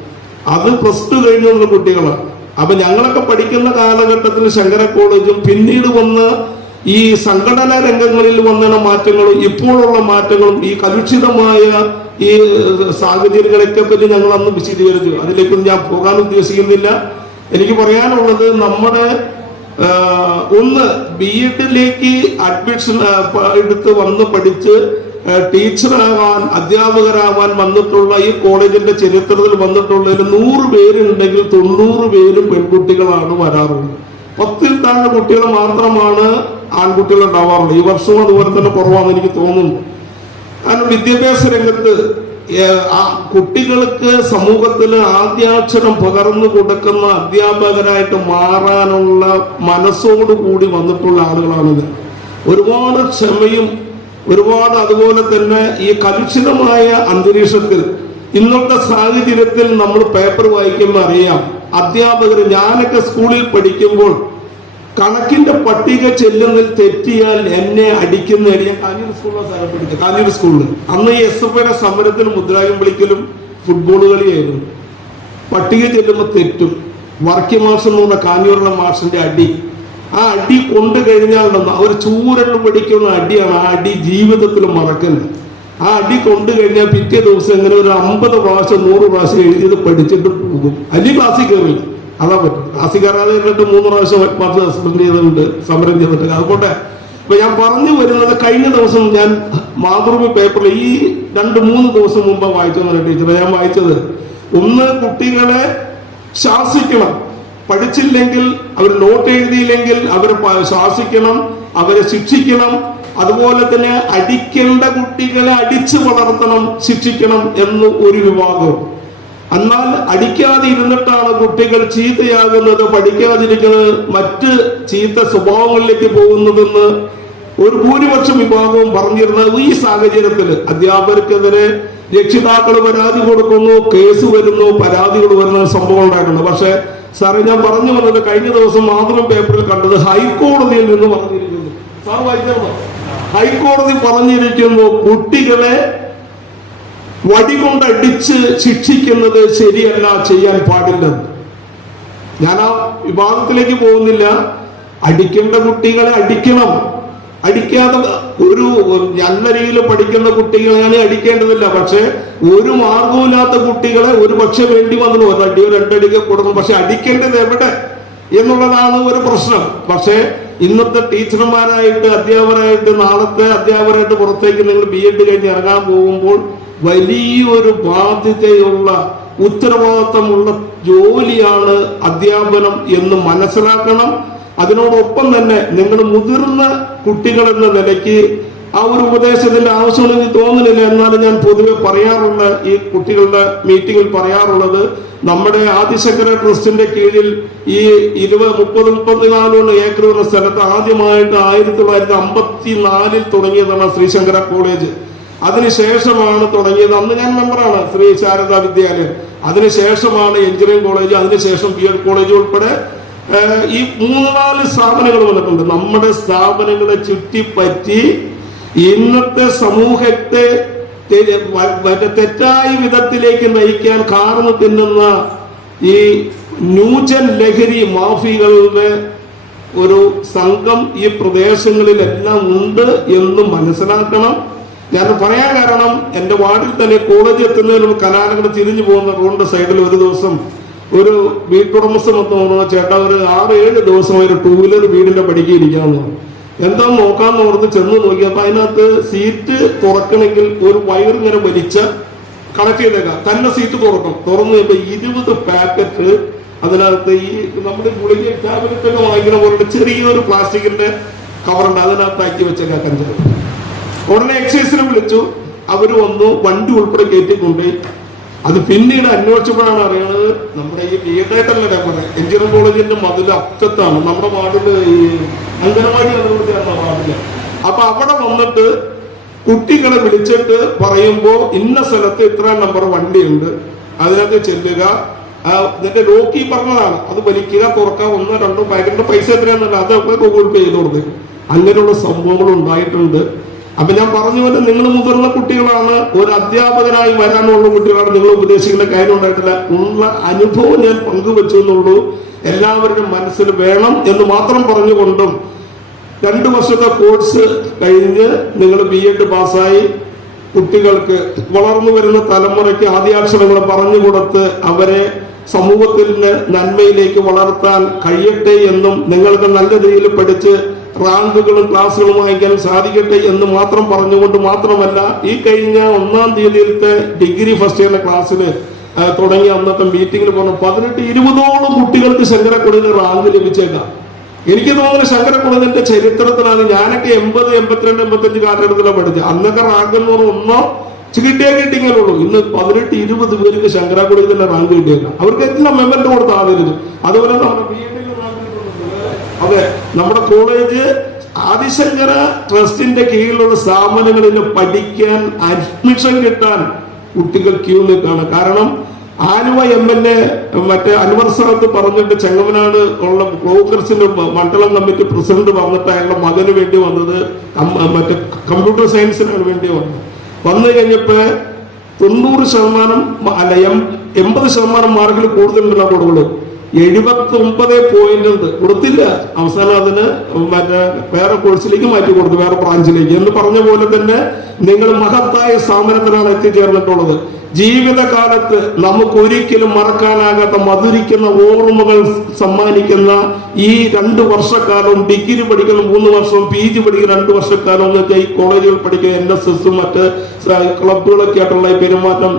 അത് +2 കഴിഞ്ഞു വന്ന കുട്ടികളാണ്. അപ്പൊ ഞങ്ങളൊക്കെ പഠിക്കുന്ന കാലഘട്ടത്തിൽ ശങ്കര കോളേജും പിന്നീട് വന്ന് ഈ സംഘടനാ രംഗങ്ങളിൽ വന്ന മാറ്റങ്ങളും ഇപ്പോഴുള്ള മാറ്റങ്ങളും ഈ കലുഷിതമായ ഈ സാഹചര്യങ്ങളൊക്കെ പറ്റി ഞങ്ങൾ അന്ന് വിശദീകരിച്ചു. അതിലേക്കൊന്നും ഞാൻ പോകാൻ ഉദ്ദേശിക്കുന്നില്ല. എനിക്ക് പറയാനുള്ളത്, നമ്മുടെ ഒന്ന് B.Edലേക്ക് അഡ്മിഷൻ എടുത്ത് വന്ന് പഠിച്ച് ടീച്ചറാവാൻ, അധ്യാപകരാവാൻ വന്നിട്ടുള്ള ഈ കോളേജിന്റെ ചരിത്രത്തിൽ വന്നിട്ടുള്ളതിൽ 100 പേരുണ്ടെങ്കിൽ 90 പേരും പെൺകുട്ടികളാണ് വരാറുള്ളത്. 10-ൽ താഴെ കുട്ടികൾ മാത്രമാണ് ആൺകുട്ടികൾ ഉണ്ടാവാറുള്ളത്. ഈ വർഷവും അതുപോലെ തന്നെ കുറവാണെന്ന് എനിക്ക് തോന്നുന്നു. കാരണം വിദ്യാഭ്യാസ രംഗത്ത് കുട്ടികൾക്ക് സമൂഹത്തിൽ ആദ്യാക്ഷരം പകർന്നു കൊടുക്കുന്ന അധ്യാപകരായിട്ട് മാറാനുള്ള മനസ്സോടുകൂടി വന്നിട്ടുള്ള ആളുകളാണിത്. ഒരുപാട് ക്ഷമയും ഒരുപാട്, അതുപോലെ തന്നെ ഈ കലുഷിതമായ അന്തരീക്ഷത്തിൽ ഇന്നത്തെ സാഹചര്യത്തിൽ നമ്മൾ പേപ്പർ വായിക്കുമ്പോൾ അറിയാം, അധ്യാപകർ, ഞാനൊക്കെ സ്കൂളിൽ പഠിക്കുമ്പോൾ കണക്കിന്റെ പട്ടിക ചെല്ലുന്നതിൽ തെറ്റിയാൽ എന്നെ അടിക്കുന്നതിന്, ഞാൻ കാഞ്ഞൂർ സ്കൂളിലാണ് സാറെ പഠിച്ചത്, കാഞ്ഞൂർ സ്കൂളിൽ. അന്ന് ഈ SFIയുടെ സമരത്തിന് മുദ്രാവാക്യം വിളിക്കലും ഫുട്ബോൾ കളിയായിരുന്നു. പട്ടിക ചെല്ലുമ്പോൾ തെറ്റും. വർക്കി മാഷ് എന്ന് പറഞ്ഞ കാഞ്ഞൂരിലെ മാഷിന്റെ അടി, ആ അടി കൊണ്ടു കഴിഞ്ഞാൽ അവർ ചൂരണ്ട് പഠിക്കുന്ന അടിയാണ്. ആ അടി ജീവിതത്തിൽ മറക്കുന്നത്. ആ അടി കൊണ്ടു കഴിഞ്ഞാൽ പിറ്റേ ദിവസം എങ്ങനെ ഒരു 50 പ്രാവശ്യം 100 പ്രാവശ്യം എഴുതിയത് പഠിച്ചിട്ട് പോകും. അല്ലെങ്കിൽ ക്ലാസ്സിൽ കയറില്ല. അതാ പറ്റും. ക്ലാസ്സിൽ കയറാതെ എന്നിട്ട് 3 പ്രാവശ്യം മാർച്ച് സസ്പെൻഡ് ചെയ്തിട്ടുണ്ട്, സമരം ചെയ്തിട്ടുണ്ട്. അതുകൊണ്ട് ഇപ്പൊ ഞാൻ പറഞ്ഞു വരുന്നത്, കഴിഞ്ഞ ദിവസം ഞാൻ മാതൃഭൂമി പേപ്പറിൽ ഈ 2-3 ദിവസം മുമ്പ് വായിച്ചെന്നാണ് ടീച്ചറെ ഞാൻ വായിച്ചത്. ഒന്ന്, കുട്ടികളെ ശാസിക്കണം. പഠിച്ചില്ലെങ്കിൽ, അവർ നോട്ട് എഴുതിയില്ലെങ്കിൽ അവരെ ശാസിക്കണം, അവരെ ശിക്ഷിക്കണം. അതുപോലെ തന്നെ അടിക്കേണ്ട കുട്ടികളെ അടിച്ചു വളർത്തണം, ശിക്ഷിക്കണം എന്ന് ഒരു വിഭാഗം. എന്നാൽ അടിക്കാതെ ഇരുന്നിട്ടാണ് കുട്ടികൾ ചീത്തയാകുന്നത്, പഠിക്കാതിരിക്കുന്നത്, മറ്റ് ചീത്ത സ്വഭാവങ്ങളിലേക്ക് പോകുന്നതെന്ന് ഒരു ഭൂരിപക്ഷം വിഭാഗവും പറഞ്ഞിരുന്നത്. ഈ സാഹചര്യത്തിൽ അധ്യാപകർക്കെതിരെ രക്ഷിതാക്കൾ പരാതി കൊടുക്കുന്നു, കേസ് വരുന്നു, പരാതികൾ വരുന്ന സംഭവം ഉണ്ടായിട്ടുണ്ട്. പക്ഷെ സാറേ, ഞാൻ പറഞ്ഞു വന്നത്, കഴിഞ്ഞ ദിവസം മാതൃഭൂമി പേപ്പറിൽ കണ്ടത് ഹൈക്കോടതിയിൽ നിന്ന് പറഞ്ഞിരിക്കുന്നു. സാർ വായിച്ചോ? ഹൈക്കോടതി പറഞ്ഞിരിക്കുന്നു, കുട്ടികളെ വടികൊണ്ടടിച്ച് ശിക്ഷിക്കുന്നത് ശരിയല്ല, ചെയ്യാൻ പാടില്ലെന്ന്. ഞാൻ ആ വിവാദത്തിലേക്ക് പോകുന്നില്ല. അടിക്കേണ്ട കുട്ടികളെ അടിക്കണം. അടിക്കാതെ ഒരു നല്ല രീതിയിൽ പഠിക്കുന്ന കുട്ടികളെ അടിക്കേണ്ടതില്ല. പക്ഷെ ഒരു മാർഗവുമില്ലാത്ത കുട്ടികളെ ഒരു പക്ഷെ വേണ്ടി വന്നു 1 അടിയോ 2 അടിയോ കൊടുക്കും. പക്ഷെ അടിക്കേണ്ടത് എവിടെ? എന്നുള്ളതാണ് ഒരു പ്രശ്നം. പക്ഷേ ഇന്നത്തെ ടീച്ചർമാരായിട്ട് അധ്യാപകരായിട്ട് നാളത്തെ അധ്യാപകരായിട്ട് പുറത്തേക്ക് നിങ്ങൾ BEd കഴിഞ്ഞ് ഇറങ്ങാൻ പോകുമ്പോൾ വലിയൊരു ബാധ്യതയുള്ള ഉത്തരവാദിത്തമുള്ള ജോലിയാണ് അധ്യാപനം എന്ന് മനസ്സിലാക്കണം. അതിനോടൊപ്പം തന്നെ നിങ്ങൾ മുതിർന്ന കുട്ടികൾ എന്ന നിലയ്ക്ക് ആ ഒരു ഉപദേശത്തിന്റെ ആവശ്യമുണ്ടെന്ന് തോന്നുന്നില്ല. എന്നാലും ഞാൻ പൊതുവെ പറയാറുള്ള ഈ കുട്ടികളുടെ മീറ്റിംഗിൽ പറയാറുള്ളത്, നമ്മുടെ ആദിശങ്കര ട്രസ്റ്റിന്റെ കീഴിൽ ഈ 30-34 ഏക്കർ എന്ന സ്ഥലത്ത് ആദ്യമായിട്ട് 1954 തുടങ്ങിയതാണ് ശ്രീശങ്കര കോളേജ്. അതിനുശേഷമാണ് തുടങ്ങിയത്, അന്ന് ഞാൻ മെമ്പറാണ്, ശ്രീ ശാരദാ വിദ്യാലയം. അതിനുശേഷമാണ് എഞ്ചിനീയറിംഗ് കോളേജ്, അതിനുശേഷം BEd കോളേജ് ഉൾപ്പെടെ ഈ 3-4 സ്ഥാപനങ്ങൾ വന്നിട്ടുണ്ട്. നമ്മുടെ സ്ഥാപനങ്ങളെ ചുറ്റിപ്പറ്റി ഇന്നത്തെ സമൂഹത്തെ തെറ്റായ വിധത്തിലേക്ക് നയിക്കാൻ കാർന്നു തിന്നുന്ന ഈ ന്യൂജൻ ലഹരി മാഫിയകളുടെ ഒരു സംഘം ഈ പ്രദേശങ്ങളിലെല്ലാം ഉണ്ട് എന്ന് മനസ്സിലാക്കണം. ഞാൻ പറയാൻ കാരണം, എന്റെ വാർഡിൽ തന്നെ കോളേജിൽ എത്തുന്നതിനുള്ള കലാലങ്ങൾ തിരിഞ്ഞു പോകുന്ന റോഡിന്റെ സൈഡിൽ ഒരു ദിവസം ഒരു വീട്ടുടമസ്ഥൻ വന്ന് ചേട്ടാ ഒരു 6-7 ദിവസം ഒരു 2 വീലർ വീടിന്റെ പടിക്ക് ഇരിക്കാമെന്ന് പറഞ്ഞു. എന്താ നോക്കാന്ന് ഓർത്ത് ചെന്ന് നോക്കിയപ്പോ അതിനകത്ത് സീറ്റ് തുറക്കണമെങ്കിൽ ഒരു വയറിങ്ങനെ വലിച്ച കണക്ട് ചെയ്തേക്കാം, തന്നെ സീറ്റ് തുറന്നു കഴിയുമ്പോ 20 പാക്കറ്റ് അതിനകത്ത് ഈ നമ്മുടെ ഗുളിക ടാബ്ലറ്റ് ഒക്കെ വാങ്ങിക്കുന്ന പോലെ ചെറിയൊരു പ്ലാസ്റ്റിക്കിന്റെ കവറുണ്ട്, അതിനകത്ത് ആക്കി വെച്ചേക്കാം കഞ്ചാവ്. ഉടനെ എക്സൈസിനെ വിളിച്ചു, അവര് വന്നു, വണ്ടി ഉൾപ്പെടെ കയറ്റിക്കൊണ്ടുപോയി. അത് പിന്നീട് അന്വേഷിച്ചപ്പോഴാണ് അറിയുന്നത്, നമ്മുടെ ഈ BEd എഞ്ചിനീയറിംഗ് കോളേജിന്റെ മതിൽ അറ്റത്താണ്, നമ്മുടെ വാർഡില് ഈ അംഗനവാടി അതുകൊണ്ടാണ് വാർഡില്. അപ്പൊ അവിടെ വന്നിട്ട് കുട്ടികളെ വിളിച്ചിട്ട് പറയുമ്പോ ഇന്ന സ്ഥലത്ത് ഇത്ര നമ്പർ വണ്ടിയുണ്ട്, അതിനകത്ത് ചെല്ലുക, ഇതിന്റെ ലോക്കി പറഞ്ഞതാണ്, അത് വലിക്കുക, തുറക്കുക, 1-2 പാക്കറ്റിന്റെ പൈസ എത്രയാന്നല്ല അതൊക്കെ ഗൂഗിൾ പേ ചെയ്ത് കൊടുത്ത്. അങ്ങനെയുള്ള സംഭവങ്ങൾ ഉണ്ടായിട്ടുണ്ട്. അപ്പൊ ഞാൻ പറഞ്ഞ പോലെ നിങ്ങൾ മുതിർന്ന കുട്ടികളാണ്, ഒരു അധ്യാപകനായി വരാനുള്ള കുട്ടികളാണ്, നിങ്ങൾ ഉപദേശിക്കുന്ന കാര്യം ഉണ്ടായിട്ടില്ല. ഉള്ള അനുഭവം ഞാൻ പങ്കുവെച്ചു എന്നുള്ളൂ. എല്ലാവരുടെയും മനസ്സിൽ വേണം എന്ന് മാത്രം പറഞ്ഞുകൊണ്ടും 2 വർഷത്തെ കോഴ്സ് കഴിഞ്ഞ് നിങ്ങൾ BEd പാസ്സായി കുട്ടികൾക്ക് വളർന്നു വരുന്ന തലമുറയ്ക്ക് ആദ്യാക്ഷരങ്ങൾ പറഞ്ഞു കൊടുത്ത് അവരെ സമൂഹത്തിന്റെ നന്മയിലേക്ക് വളർത്താൻ കഴിയട്ടെ എന്നും നിങ്ങൾക്ക് നല്ല രീതിയിൽ പഠിച്ച് റാങ്കുകളും ക്ലാസ്സുകളും വാങ്ങിക്കാൻ സാധിക്കട്ടെ എന്ന് മാത്രം പറഞ്ഞുകൊണ്ട് മാത്രമല്ല, ഈ കഴിഞ്ഞ 1-ാം തീയതിയിലത്തെ ഡിഗ്രി ഫസ്റ്റ് ഇയറിന്റെ ക്ലാസ്സിൽ തുടങ്ങിയ അന്നത്തെ മീറ്റിംഗിൽ പറഞ്ഞു 18-20ഓളം കുട്ടികൾക്ക് ശങ്കരക്കുടന് റാങ്ക് ലഭിച്ചേക്കാം. എനിക്ക് തോന്നുന്നു ശങ്കരക്കുടന്റെ ചരിത്രത്തിലാണ്, ഞാനൊക്കെ 80, 82, 85 കാലഘട്ടത്തിലാണ് പഠിച്ചത്. അന്നൊക്കെ റാങ്ക് എന്ന് പറഞ്ഞാൽ ഒന്നോ കിട്ടിയെങ്കിലേ ഉള്ളൂ. ഇന്ന് 18-20 പേർക്ക് ശങ്കരക്കുടത്തിന്റെ റാങ്ക് കിട്ടിയേക്കാം. അവർക്ക് എല്ലാം മെമ്മന്റ് കൊടുത്ത് ആദരിച്ചു. അതുപോലെ നമ്മുടെ BEd അതെ, നമ്മുടെ കോളേജ് ആദിശങ്കര ട്രസ്റ്റിന്റെ കീഴിലുള്ള സ്ഥാപനങ്ങളിൽ പഠിക്കാൻ അഡ്മിഷൻ കിട്ടാൻ കുട്ടികൾ ക്യൂ നിൽക്കുകയാണ്. കാരണം ആലുവ MLA മറ്റേ അൻവർ സാദത്ത് പറഞ്ഞിട്ട് ചെങ്ങമനാട് ഉള്ള കോൺഗ്രസിന്റെ മണ്ഡലം കമ്മിറ്റി പ്രസിഡന്റ് പറഞ്ഞിട്ട് അയാളുടെ മകന് വേണ്ടി വന്നത് മറ്റേ കമ്പ്യൂട്ടർ സയൻസിനാണ് വേണ്ടി വന്നു കഴിഞ്ഞപ്പോ 90% അല്ല 80% മാർക്കിൽ കൂടുതലുള്ള കൊടുക്കുള്ളൂ. 79 പോയിന്റ് ഉണ്ട്, കൊടുത്തില്ല. അവസാനം അതിന് മറ്റേ വേറെ കോഴ്സിലേക്ക് മാറ്റി കൊടുത്തു, വേറെ ബ്രാഞ്ചിലേക്ക്. എന്ന് പറഞ്ഞ പോലെ തന്നെ നിങ്ങൾ മഹത്തായ സ്ഥാപനത്തിലാണ് എത്തിച്ചേർന്നിട്ടുള്ളത്. ജീവിതകാലത്ത് നമുക്ക് ഒരിക്കലും മറക്കാനാകാത്ത മധുരിക്കുന്ന ഓർമ്മകൾ സമ്മാനിക്കുന്ന ഈ 2 വർഷക്കാലം, ഡിഗ്രി പഠിക്കുന്ന 3 വർഷം, PG പഠിക്കുന്ന 2 വർഷക്കാലം എന്നൊക്കെ ഈ കോളേജുകൾ പഠിക്കുന്ന NSS മറ്റ് ക്ലബുകളൊക്കെ ആയിട്ടുള്ള പെരുമാറ്റം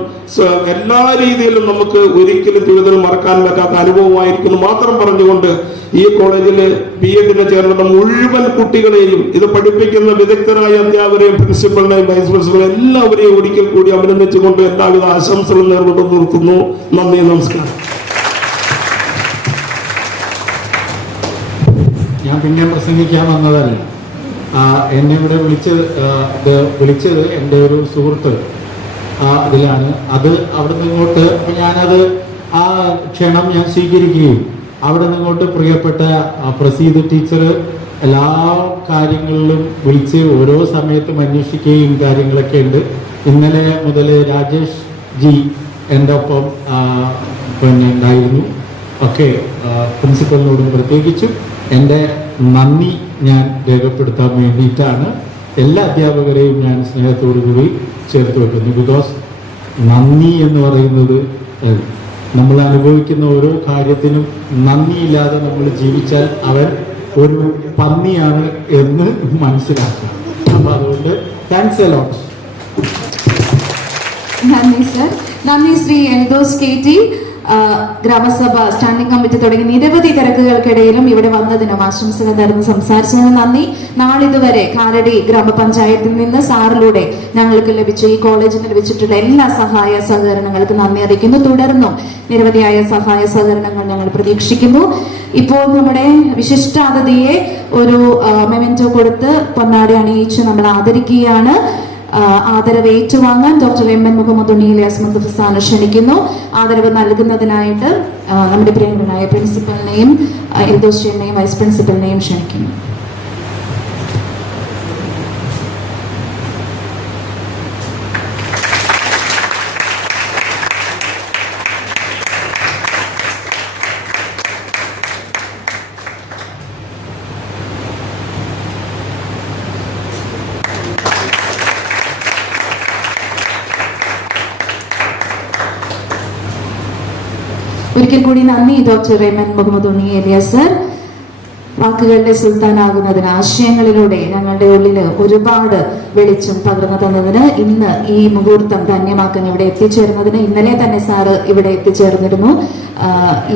എല്ലാ രീതിയിലും നമുക്ക് ഒരിക്കലും ജീവിതത്തിൽ മറക്കാൻ പറ്റാത്ത അനുഭവമായിരിക്കുന്നു മാത്രം പറഞ്ഞുകൊണ്ട് ഈ കോളേജിൽ BEdന് ചേർന്ന മുഴുവൻ കുട്ടികളെയും ഇത് പഠിപ്പിക്കുന്ന വിദഗ്ധരായ അധ്യാപകരെയും പ്രിൻസിപ്പലിനെയും വൈസ് പ്രിൻസിപ്പലിനെയും എല്ലാവരെയും ഒരിക്കൽ കൂടി അഭിനന്ദിച്ചുകൊണ്ട് എല്ലാവിധ ആശംസകളും നേർന്നുകൊണ്ട് നിർത്തുന്നു. നന്ദി, നമസ്കാരം. ഞാൻ പിന്നെ പ്രസംഗിക്കാൻ വന്നതല്ല. എന്നെ ഇവിടെ വിളിച്ചത് എൻ്റെ ഒരു സുഹൃത്ത് അതിലാണ്. അത് അവിടെ നിന്നിങ്ങോട്ട് ഞാനത് ആ ക്ഷണം ഞാൻ സ്വീകരിക്കുകയും അവിടെ നിന്നിങ്ങോട്ട് പ്രിയപ്പെട്ട പ്രസീദ് ടീച്ചർ എല്ലാ കാര്യങ്ങളിലും വിളിച്ച് ഓരോ സമയത്തും അന്വേഷിക്കുകയും കാര്യങ്ങളൊക്കെ ഉണ്ട്. ഇന്നലെ മുതൽ രാജേഷ് ജി എൻ്റെ ഒപ്പം പിന്നെ ഉണ്ടായിരുന്നു. ഒക്കെ പ്രിൻസിപ്പലിനോടും പ്രത്യേകിച്ചും എൻ്റെ നന്ദി ഞാൻ രേഖപ്പെടുത്താൻ വേണ്ടിയിട്ടാണ് എല്ലാ അധ്യാപകരെയും ഞാൻ സ്നേഹത്തോടു കൂടി ചേർത്ത് വെക്കുന്നു. ബിക്കോസ് നന്ദി എന്ന് പറയുന്നത് നമ്മൾ അനുഭവിക്കുന്ന ഓരോ കാര്യത്തിനും നന്ദിയില്ലാതെ നമ്മൾ ജീവിച്ചാൽ അവൻ ഒരു പന്നിയാണ് എന്ന് മനസ്സിലാക്കാം. അപ്പൊ അതുകൊണ്ട് താങ്ക്സ് എ ലോട്ട്. നന്ദി സർ. നന്ദി ശ്രീ എൽദോസ് KT. ഗ്രാമസഭ സ്റ്റാൻഡിംഗ് കമ്മിറ്റി തുടങ്ങി നിരവധി തിരക്കുകൾക്കിടയിലും ഇവിടെ വന്നതിനും ആശംസകൾ നേർന്ന് സംസാരിച്ചതിന് നന്ദി. നാളിതുവരെ കാലടി ഗ്രാമപഞ്ചായത്തിൽ നിന്ന് സാറിലൂടെ ഞങ്ങൾക്ക് ലഭിച്ച, ഈ കോളേജിന് ലഭിച്ചിട്ടുള്ള എല്ലാ സഹായ സഹകരണങ്ങൾക്ക് നന്ദി അറിയിക്കുന്നു. തുടർന്നും നിരവധിയായ സഹായ സഹകരണങ്ങൾ ഞങ്ങൾ പ്രതീക്ഷിക്കുന്നു. ഇപ്പോൾ നമ്മുടെ വിശിഷ്ടാതിഥിയെ ഒരു മെമെന്റോ കൊടുത്ത് പൊന്നാടി അണിയിച്ച് നമ്മൾ ആദരിക്കുകയാണ്. ആദരവ് ഏറ്റുവാങ്ങാൻ ഡോക്ടർ MN മുഹമ്മദ് ഉണ്ണി ഇലിയാസ് മുസ്തഫ ക്ഷണിക്കുന്നു. ആദരവ് നൽകുന്നതിനായിട്ട് നമ്മുടെ പ്രിയങ്കരനായ പ്രിൻസിപ്പലിനെയും എൽദോസ് ചേട്ടനെയും വൈസ് പ്രിൻസിപ്പലിനെയും ക്ഷണിക്കുന്നു. ഒരിക്കൽ കൂടി നന്ദി ഡോക്ടർ MN മുഹമ്മദ് ഉണ്ണി ഇലിയാസ് സർ. വാക്കുകളുടെ സുൽത്താനാകുന്നതിന്, ആശയങ്ങളിലൂടെ ഞങ്ങളുടെ ഉള്ളിൽ ഒരുപാട് വെളിച്ചം പകർന്നു തന്നതിന്, ഇന്ന് ഈ മുഹൂർത്തം ധന്യമാക്കാൻ ഇവിടെ എത്തിച്ചേർന്നതിന്, ഇന്നലെ തന്നെ സാറ് ഇവിടെ എത്തിച്ചേർന്നിരുന്നു.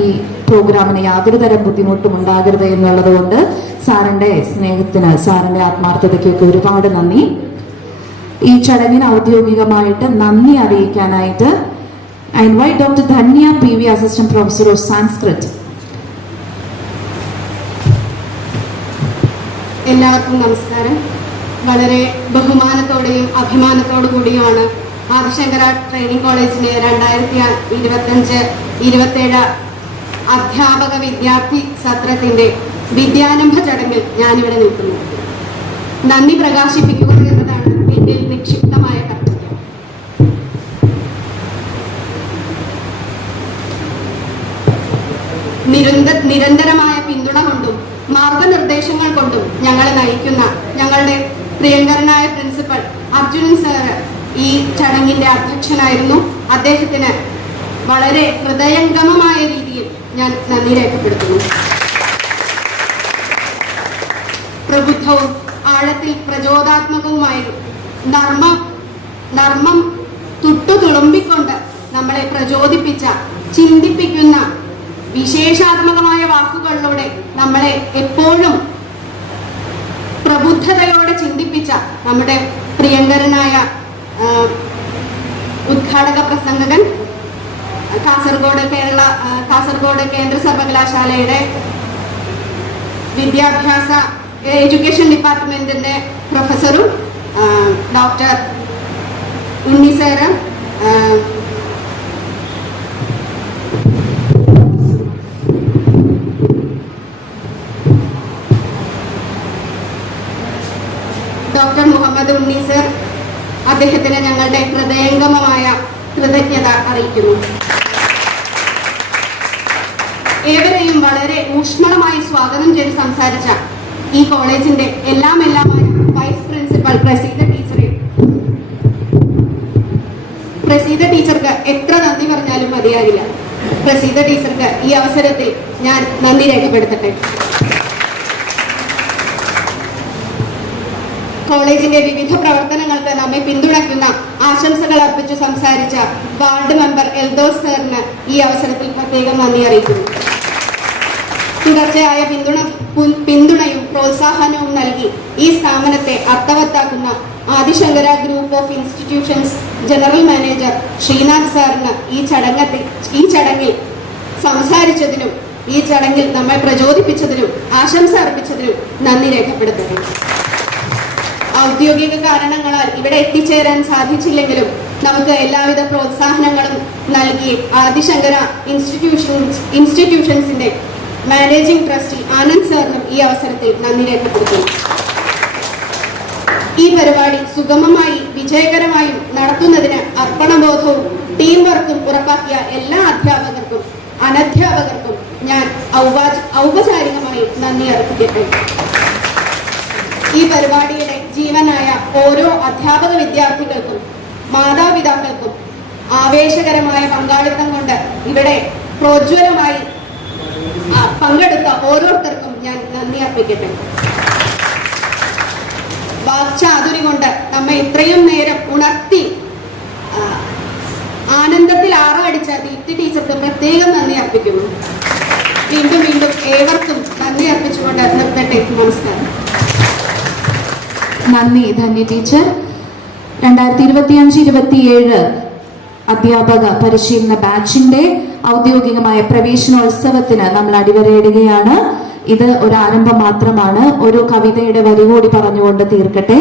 ഈ പ്രോഗ്രാമിന് യാതൊരു തരം ബുദ്ധിമുട്ടും ഉണ്ടാകരുത് എന്നുള്ളത് കൊണ്ട് സാറിന്റെ സ്നേഹത്തിന്, സാറിന്റെ ആത്മാർത്ഥതയ്ക്കൊക്കെ ഒരുപാട് നന്ദി. ഈ ചടങ്ങിന് ഔദ്യോഗികമായിട്ട് നന്ദി അറിയിക്കാനായിട്ട് I invite Dr. Dhanya PV, Assistant Professor of Sanskrit. എല്ലാവർക്കും നമസ്കാരം. വളരെ ബഹുമാനത്തോടെയും അഭിമാനത്തോടു കൂടിയുമാണ് ആദിശങ്കര ട്രെയിനിങ് കോളേജിലെ 2025-27 അധ്യാപക വിദ്യാർത്ഥി സത്രത്തിന്റെ വിദ്യാരംഭ ചടങ്ങിൽ ഞാനിവിടെ നിൽക്കുന്നു. നന്ദി പ്രകാശിപ്പിക്കുക എന്നതാണ് എന്നിൽ നിക്ഷിപ്തമായ കർത്തവ്യം. നിരന്തരമായ പിന്തുണ കൊണ്ടും മാർഗനിർദ്ദേശങ്ങൾ കൊണ്ടും ഞങ്ങളെ നയിക്കുന്ന ഞങ്ങളുടെ പ്രിയങ്കരനായ പ്രിൻസിപ്പൽ അർജുനൻ സാർ ഈ ചടങ്ങിന്റെ അധ്യക്ഷനായിരുന്നു. അദ്ദേഹത്തിന് വളരെ ഹൃദയംഗമമായ രീതിയിൽ ഞാൻ നന്ദി രേഖപ്പെടുത്തുന്നു. പ്രബുദ്ധവും ആഴത്തിൽ പ്രചോദനാത്മകവുമായ നർമ്മം തുളുമ്പിക്കൊണ്ട് നമ്മളെ പ്രചോദിപ്പിച്ച, ചിന്തിപ്പിക്കുന്ന, വിശേഷാത്മകമായ വാക്കുകളിലൂടെ നമ്മളെ എപ്പോഴും പ്രബുദ്ധതയോടെ ചിന്തിപ്പിച്ച നമ്മുടെ പ്രിയങ്കരനായ ഉദ്ഘാടക പ്രസംഗകൻ, കാസർഗോഡ് കേന്ദ്ര സർവകലാശാലയുടെ എഡ്യൂക്കേഷൻ ഡിപ്പാർട്ട്മെന്റിന്റെ പ്രൊഫസറും ഡോക്ടർ ഉണ്ണി സാറ്, ഡോക്ടർ മുഹമ്മദ് ഉണ്ണി സർ, അദ്ദേഹത്തിന് ഞങ്ങളുടെ ഹൃദയംഗമമായ കൃതജ്ഞത അറിയിക്കുന്നു. ഏവരെയും വളരെ ഊഷ്മളമായി സ്വാഗതം ചെയ്ത് സംസാരിച്ച ഈ കോളേജിന്റെ എല്ലാമായ വൈസ് പ്രിൻസിപ്പൽ പ്രസീത ടീച്ചർക്ക് എത്ര നന്ദി പറഞ്ഞാലും മതിയാകില്ല. പ്രസീത ടീച്ചർക്ക് ഈ അവസരത്തിൽ ഞാൻ നന്ദി രേഖപ്പെടുത്തട്ടെ. കോളേജിന്റെ വിവിധ പ്രവർത്തനങ്ങൾക്ക് നമ്മെ പിന്തുണയ്ക്കുന്ന, ആശംസകൾ അർപ്പിച്ചു സംസാരിച്ച വാർഡ് മെമ്പർ എൽദോസ് സാറിന് ഈ അവസരത്തിൽ പ്രത്യേകം നന്ദി അറിയിക്കുന്നു. തുടർച്ചയായ പിന്തുണയും പ്രോത്സാഹനവും നൽകി ഈ സ്ഥാപനത്തെ അർത്ഥവത്താക്കുന്ന Adishankara group of institutions general manager Sreenath സാറിന് ഈ ചടങ്ങിൽ സംസാരിച്ചതിനും ഈ ചടങ്ങിൽ നമ്മെ പ്രചോദിപ്പിച്ചതിനും ആശംസ അർപ്പിച്ചതിനും നന്ദി രേഖപ്പെടുത്തുന്നു. ഔദ്യോഗിക കാരണങ്ങളാൽ ഇവിടെ എത്തിച്ചേരാൻ സാധിച്ചില്ലെങ്കിലും നമുക്ക് എല്ലാവിധ പ്രോത്സാഹനങ്ങളും നൽകി ആദിശങ്കര ഇൻസ്റ്റിറ്റ്യൂഷൻസിന്റെ മാനേജിംഗ് ട്രസ്റ്റി ആനന്ദ് സാറിനും ഈ അവസരത്തിൽ നന്ദി രേഖപ്പെടുത്തുന്നു. ഈ പരിപാടി സുഗമമായി വിജയകരമായും നടത്തുന്നതിന് അർപ്പണബോധവും ടീം വർക്കും ഉറപ്പാക്കിയ എല്ലാ അധ്യാപകർക്കും അനധ്യാപകർക്കും ഞാൻ ഔപചാരികമായി നന്ദി അർപ്പിക്കട്ടെ. ഈ പരിപാടിയുടെ ജീവനായ ഓരോ അധ്യാപക വിദ്യാർത്ഥികൾക്കും മാതാപിതാക്കൾക്കും ആവേശകരമായ പങ്കാളിത്തം കൊണ്ട് ഇവിടെ പ്രോജ്വലമായി പങ്കെടുത്ത ഓരോരുത്തർക്കും ഞാൻ നന്ദി അർപ്പിക്കട്ടെ. വാക്ചാതുരി കൊണ്ട് നമ്മെ ഇത്രയും നേരം ഉണർത്തി ആനന്ദത്തിൽ ആറാടിച്ച ദീപ്തി ടീച്ചർക്ക് പ്രത്യേകം നന്ദി അർപ്പിക്കുന്നു. വീണ്ടും വീണ്ടും ഏവർക്കും നന്ദി അർപ്പിച്ചുകൊണ്ട് നിർത്തട്ടെ. നമസ്കാരം. നന്ദി ധന്യ ടീച്ചർ. 2025-27 അധ്യാപക പരിശീലന ബാച്ചിന്റെ ഔദ്യോഗികമായ പ്രവേശനോത്സവത്തിന് നമ്മൾ അടിവരയിടുകയാണ്. ഇത് ഒരു ആരംഭം മാത്രമാണ്. ഒരു കവിതയുടെ വരി കൂടി പറഞ്ഞുകൊണ്ട് തീർക്കട്ടെ.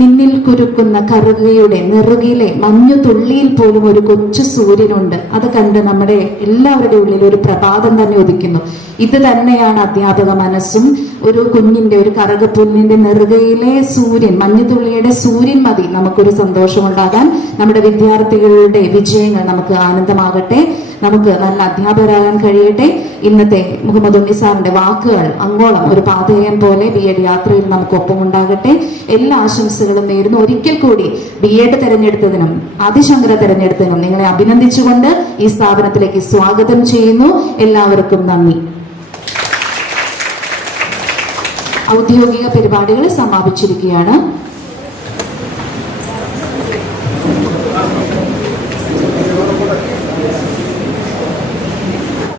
നിന്നിൽ കുരുക്കുന്ന കറുകയുടെ നെറുകയിലെ മഞ്ഞു തുള്ളിയിൽ പോലും ഒരു കൊച്ചു സൂര്യനുണ്ട്. അത് കണ്ട് നമ്മുടെ എല്ലാവരുടെ ഉള്ളിൽ ഒരു പ്രഭാതം തന്നെ ഉദിക്കുന്നു. ഇത് തന്നെയാണ് അധ്യാപക മനസ്സും. ഒരു കുഞ്ഞിന്റെ, ഒരു കറുകപ്പുല്ലിന്റെ നെറുകയിലെ സൂര്യൻ, മഞ്ഞുതുള്ളിയുടെ സൂര്യൻ മതി നമുക്കൊരു സന്തോഷമുണ്ടാകാൻ. നമ്മുടെ വിദ്യാർത്ഥികളുടെ വിജയങ്ങൾ നമുക്ക് ആനന്ദമാകട്ടെ. നമുക്ക് നല്ല അധ്യാപകരാകാൻ കഴിയട്ടെ. ഇന്നത്തെ മുഹമ്മദ് ഉണ്ണി സാറിന്റെ വാക്കുകൾ അങ്ങോളം ഒരു പാതയം പോലെ BEd യാത്രയിൽ നമുക്കൊപ്പം ഉണ്ടാകട്ടെ. എല്ലാ ആശംസകളും നേരുന്നു. ഒരിക്കൽ കൂടി BEd തെരഞ്ഞെടുത്തതിനും ആദിശങ്കര തെരഞ്ഞെടുത്തതിനും നിങ്ങളെ അഭിനന്ദിച്ചുകൊണ്ട് ഈ സ്ഥാപനത്തിലേക്ക് സ്വാഗതം ചെയ്യുന്നു. എല്ലാവർക്കും നന്ദി. ഔദ്യോഗിക പരിപാടികൾ സമാപിച്ചിരിക്കുകയാണ്.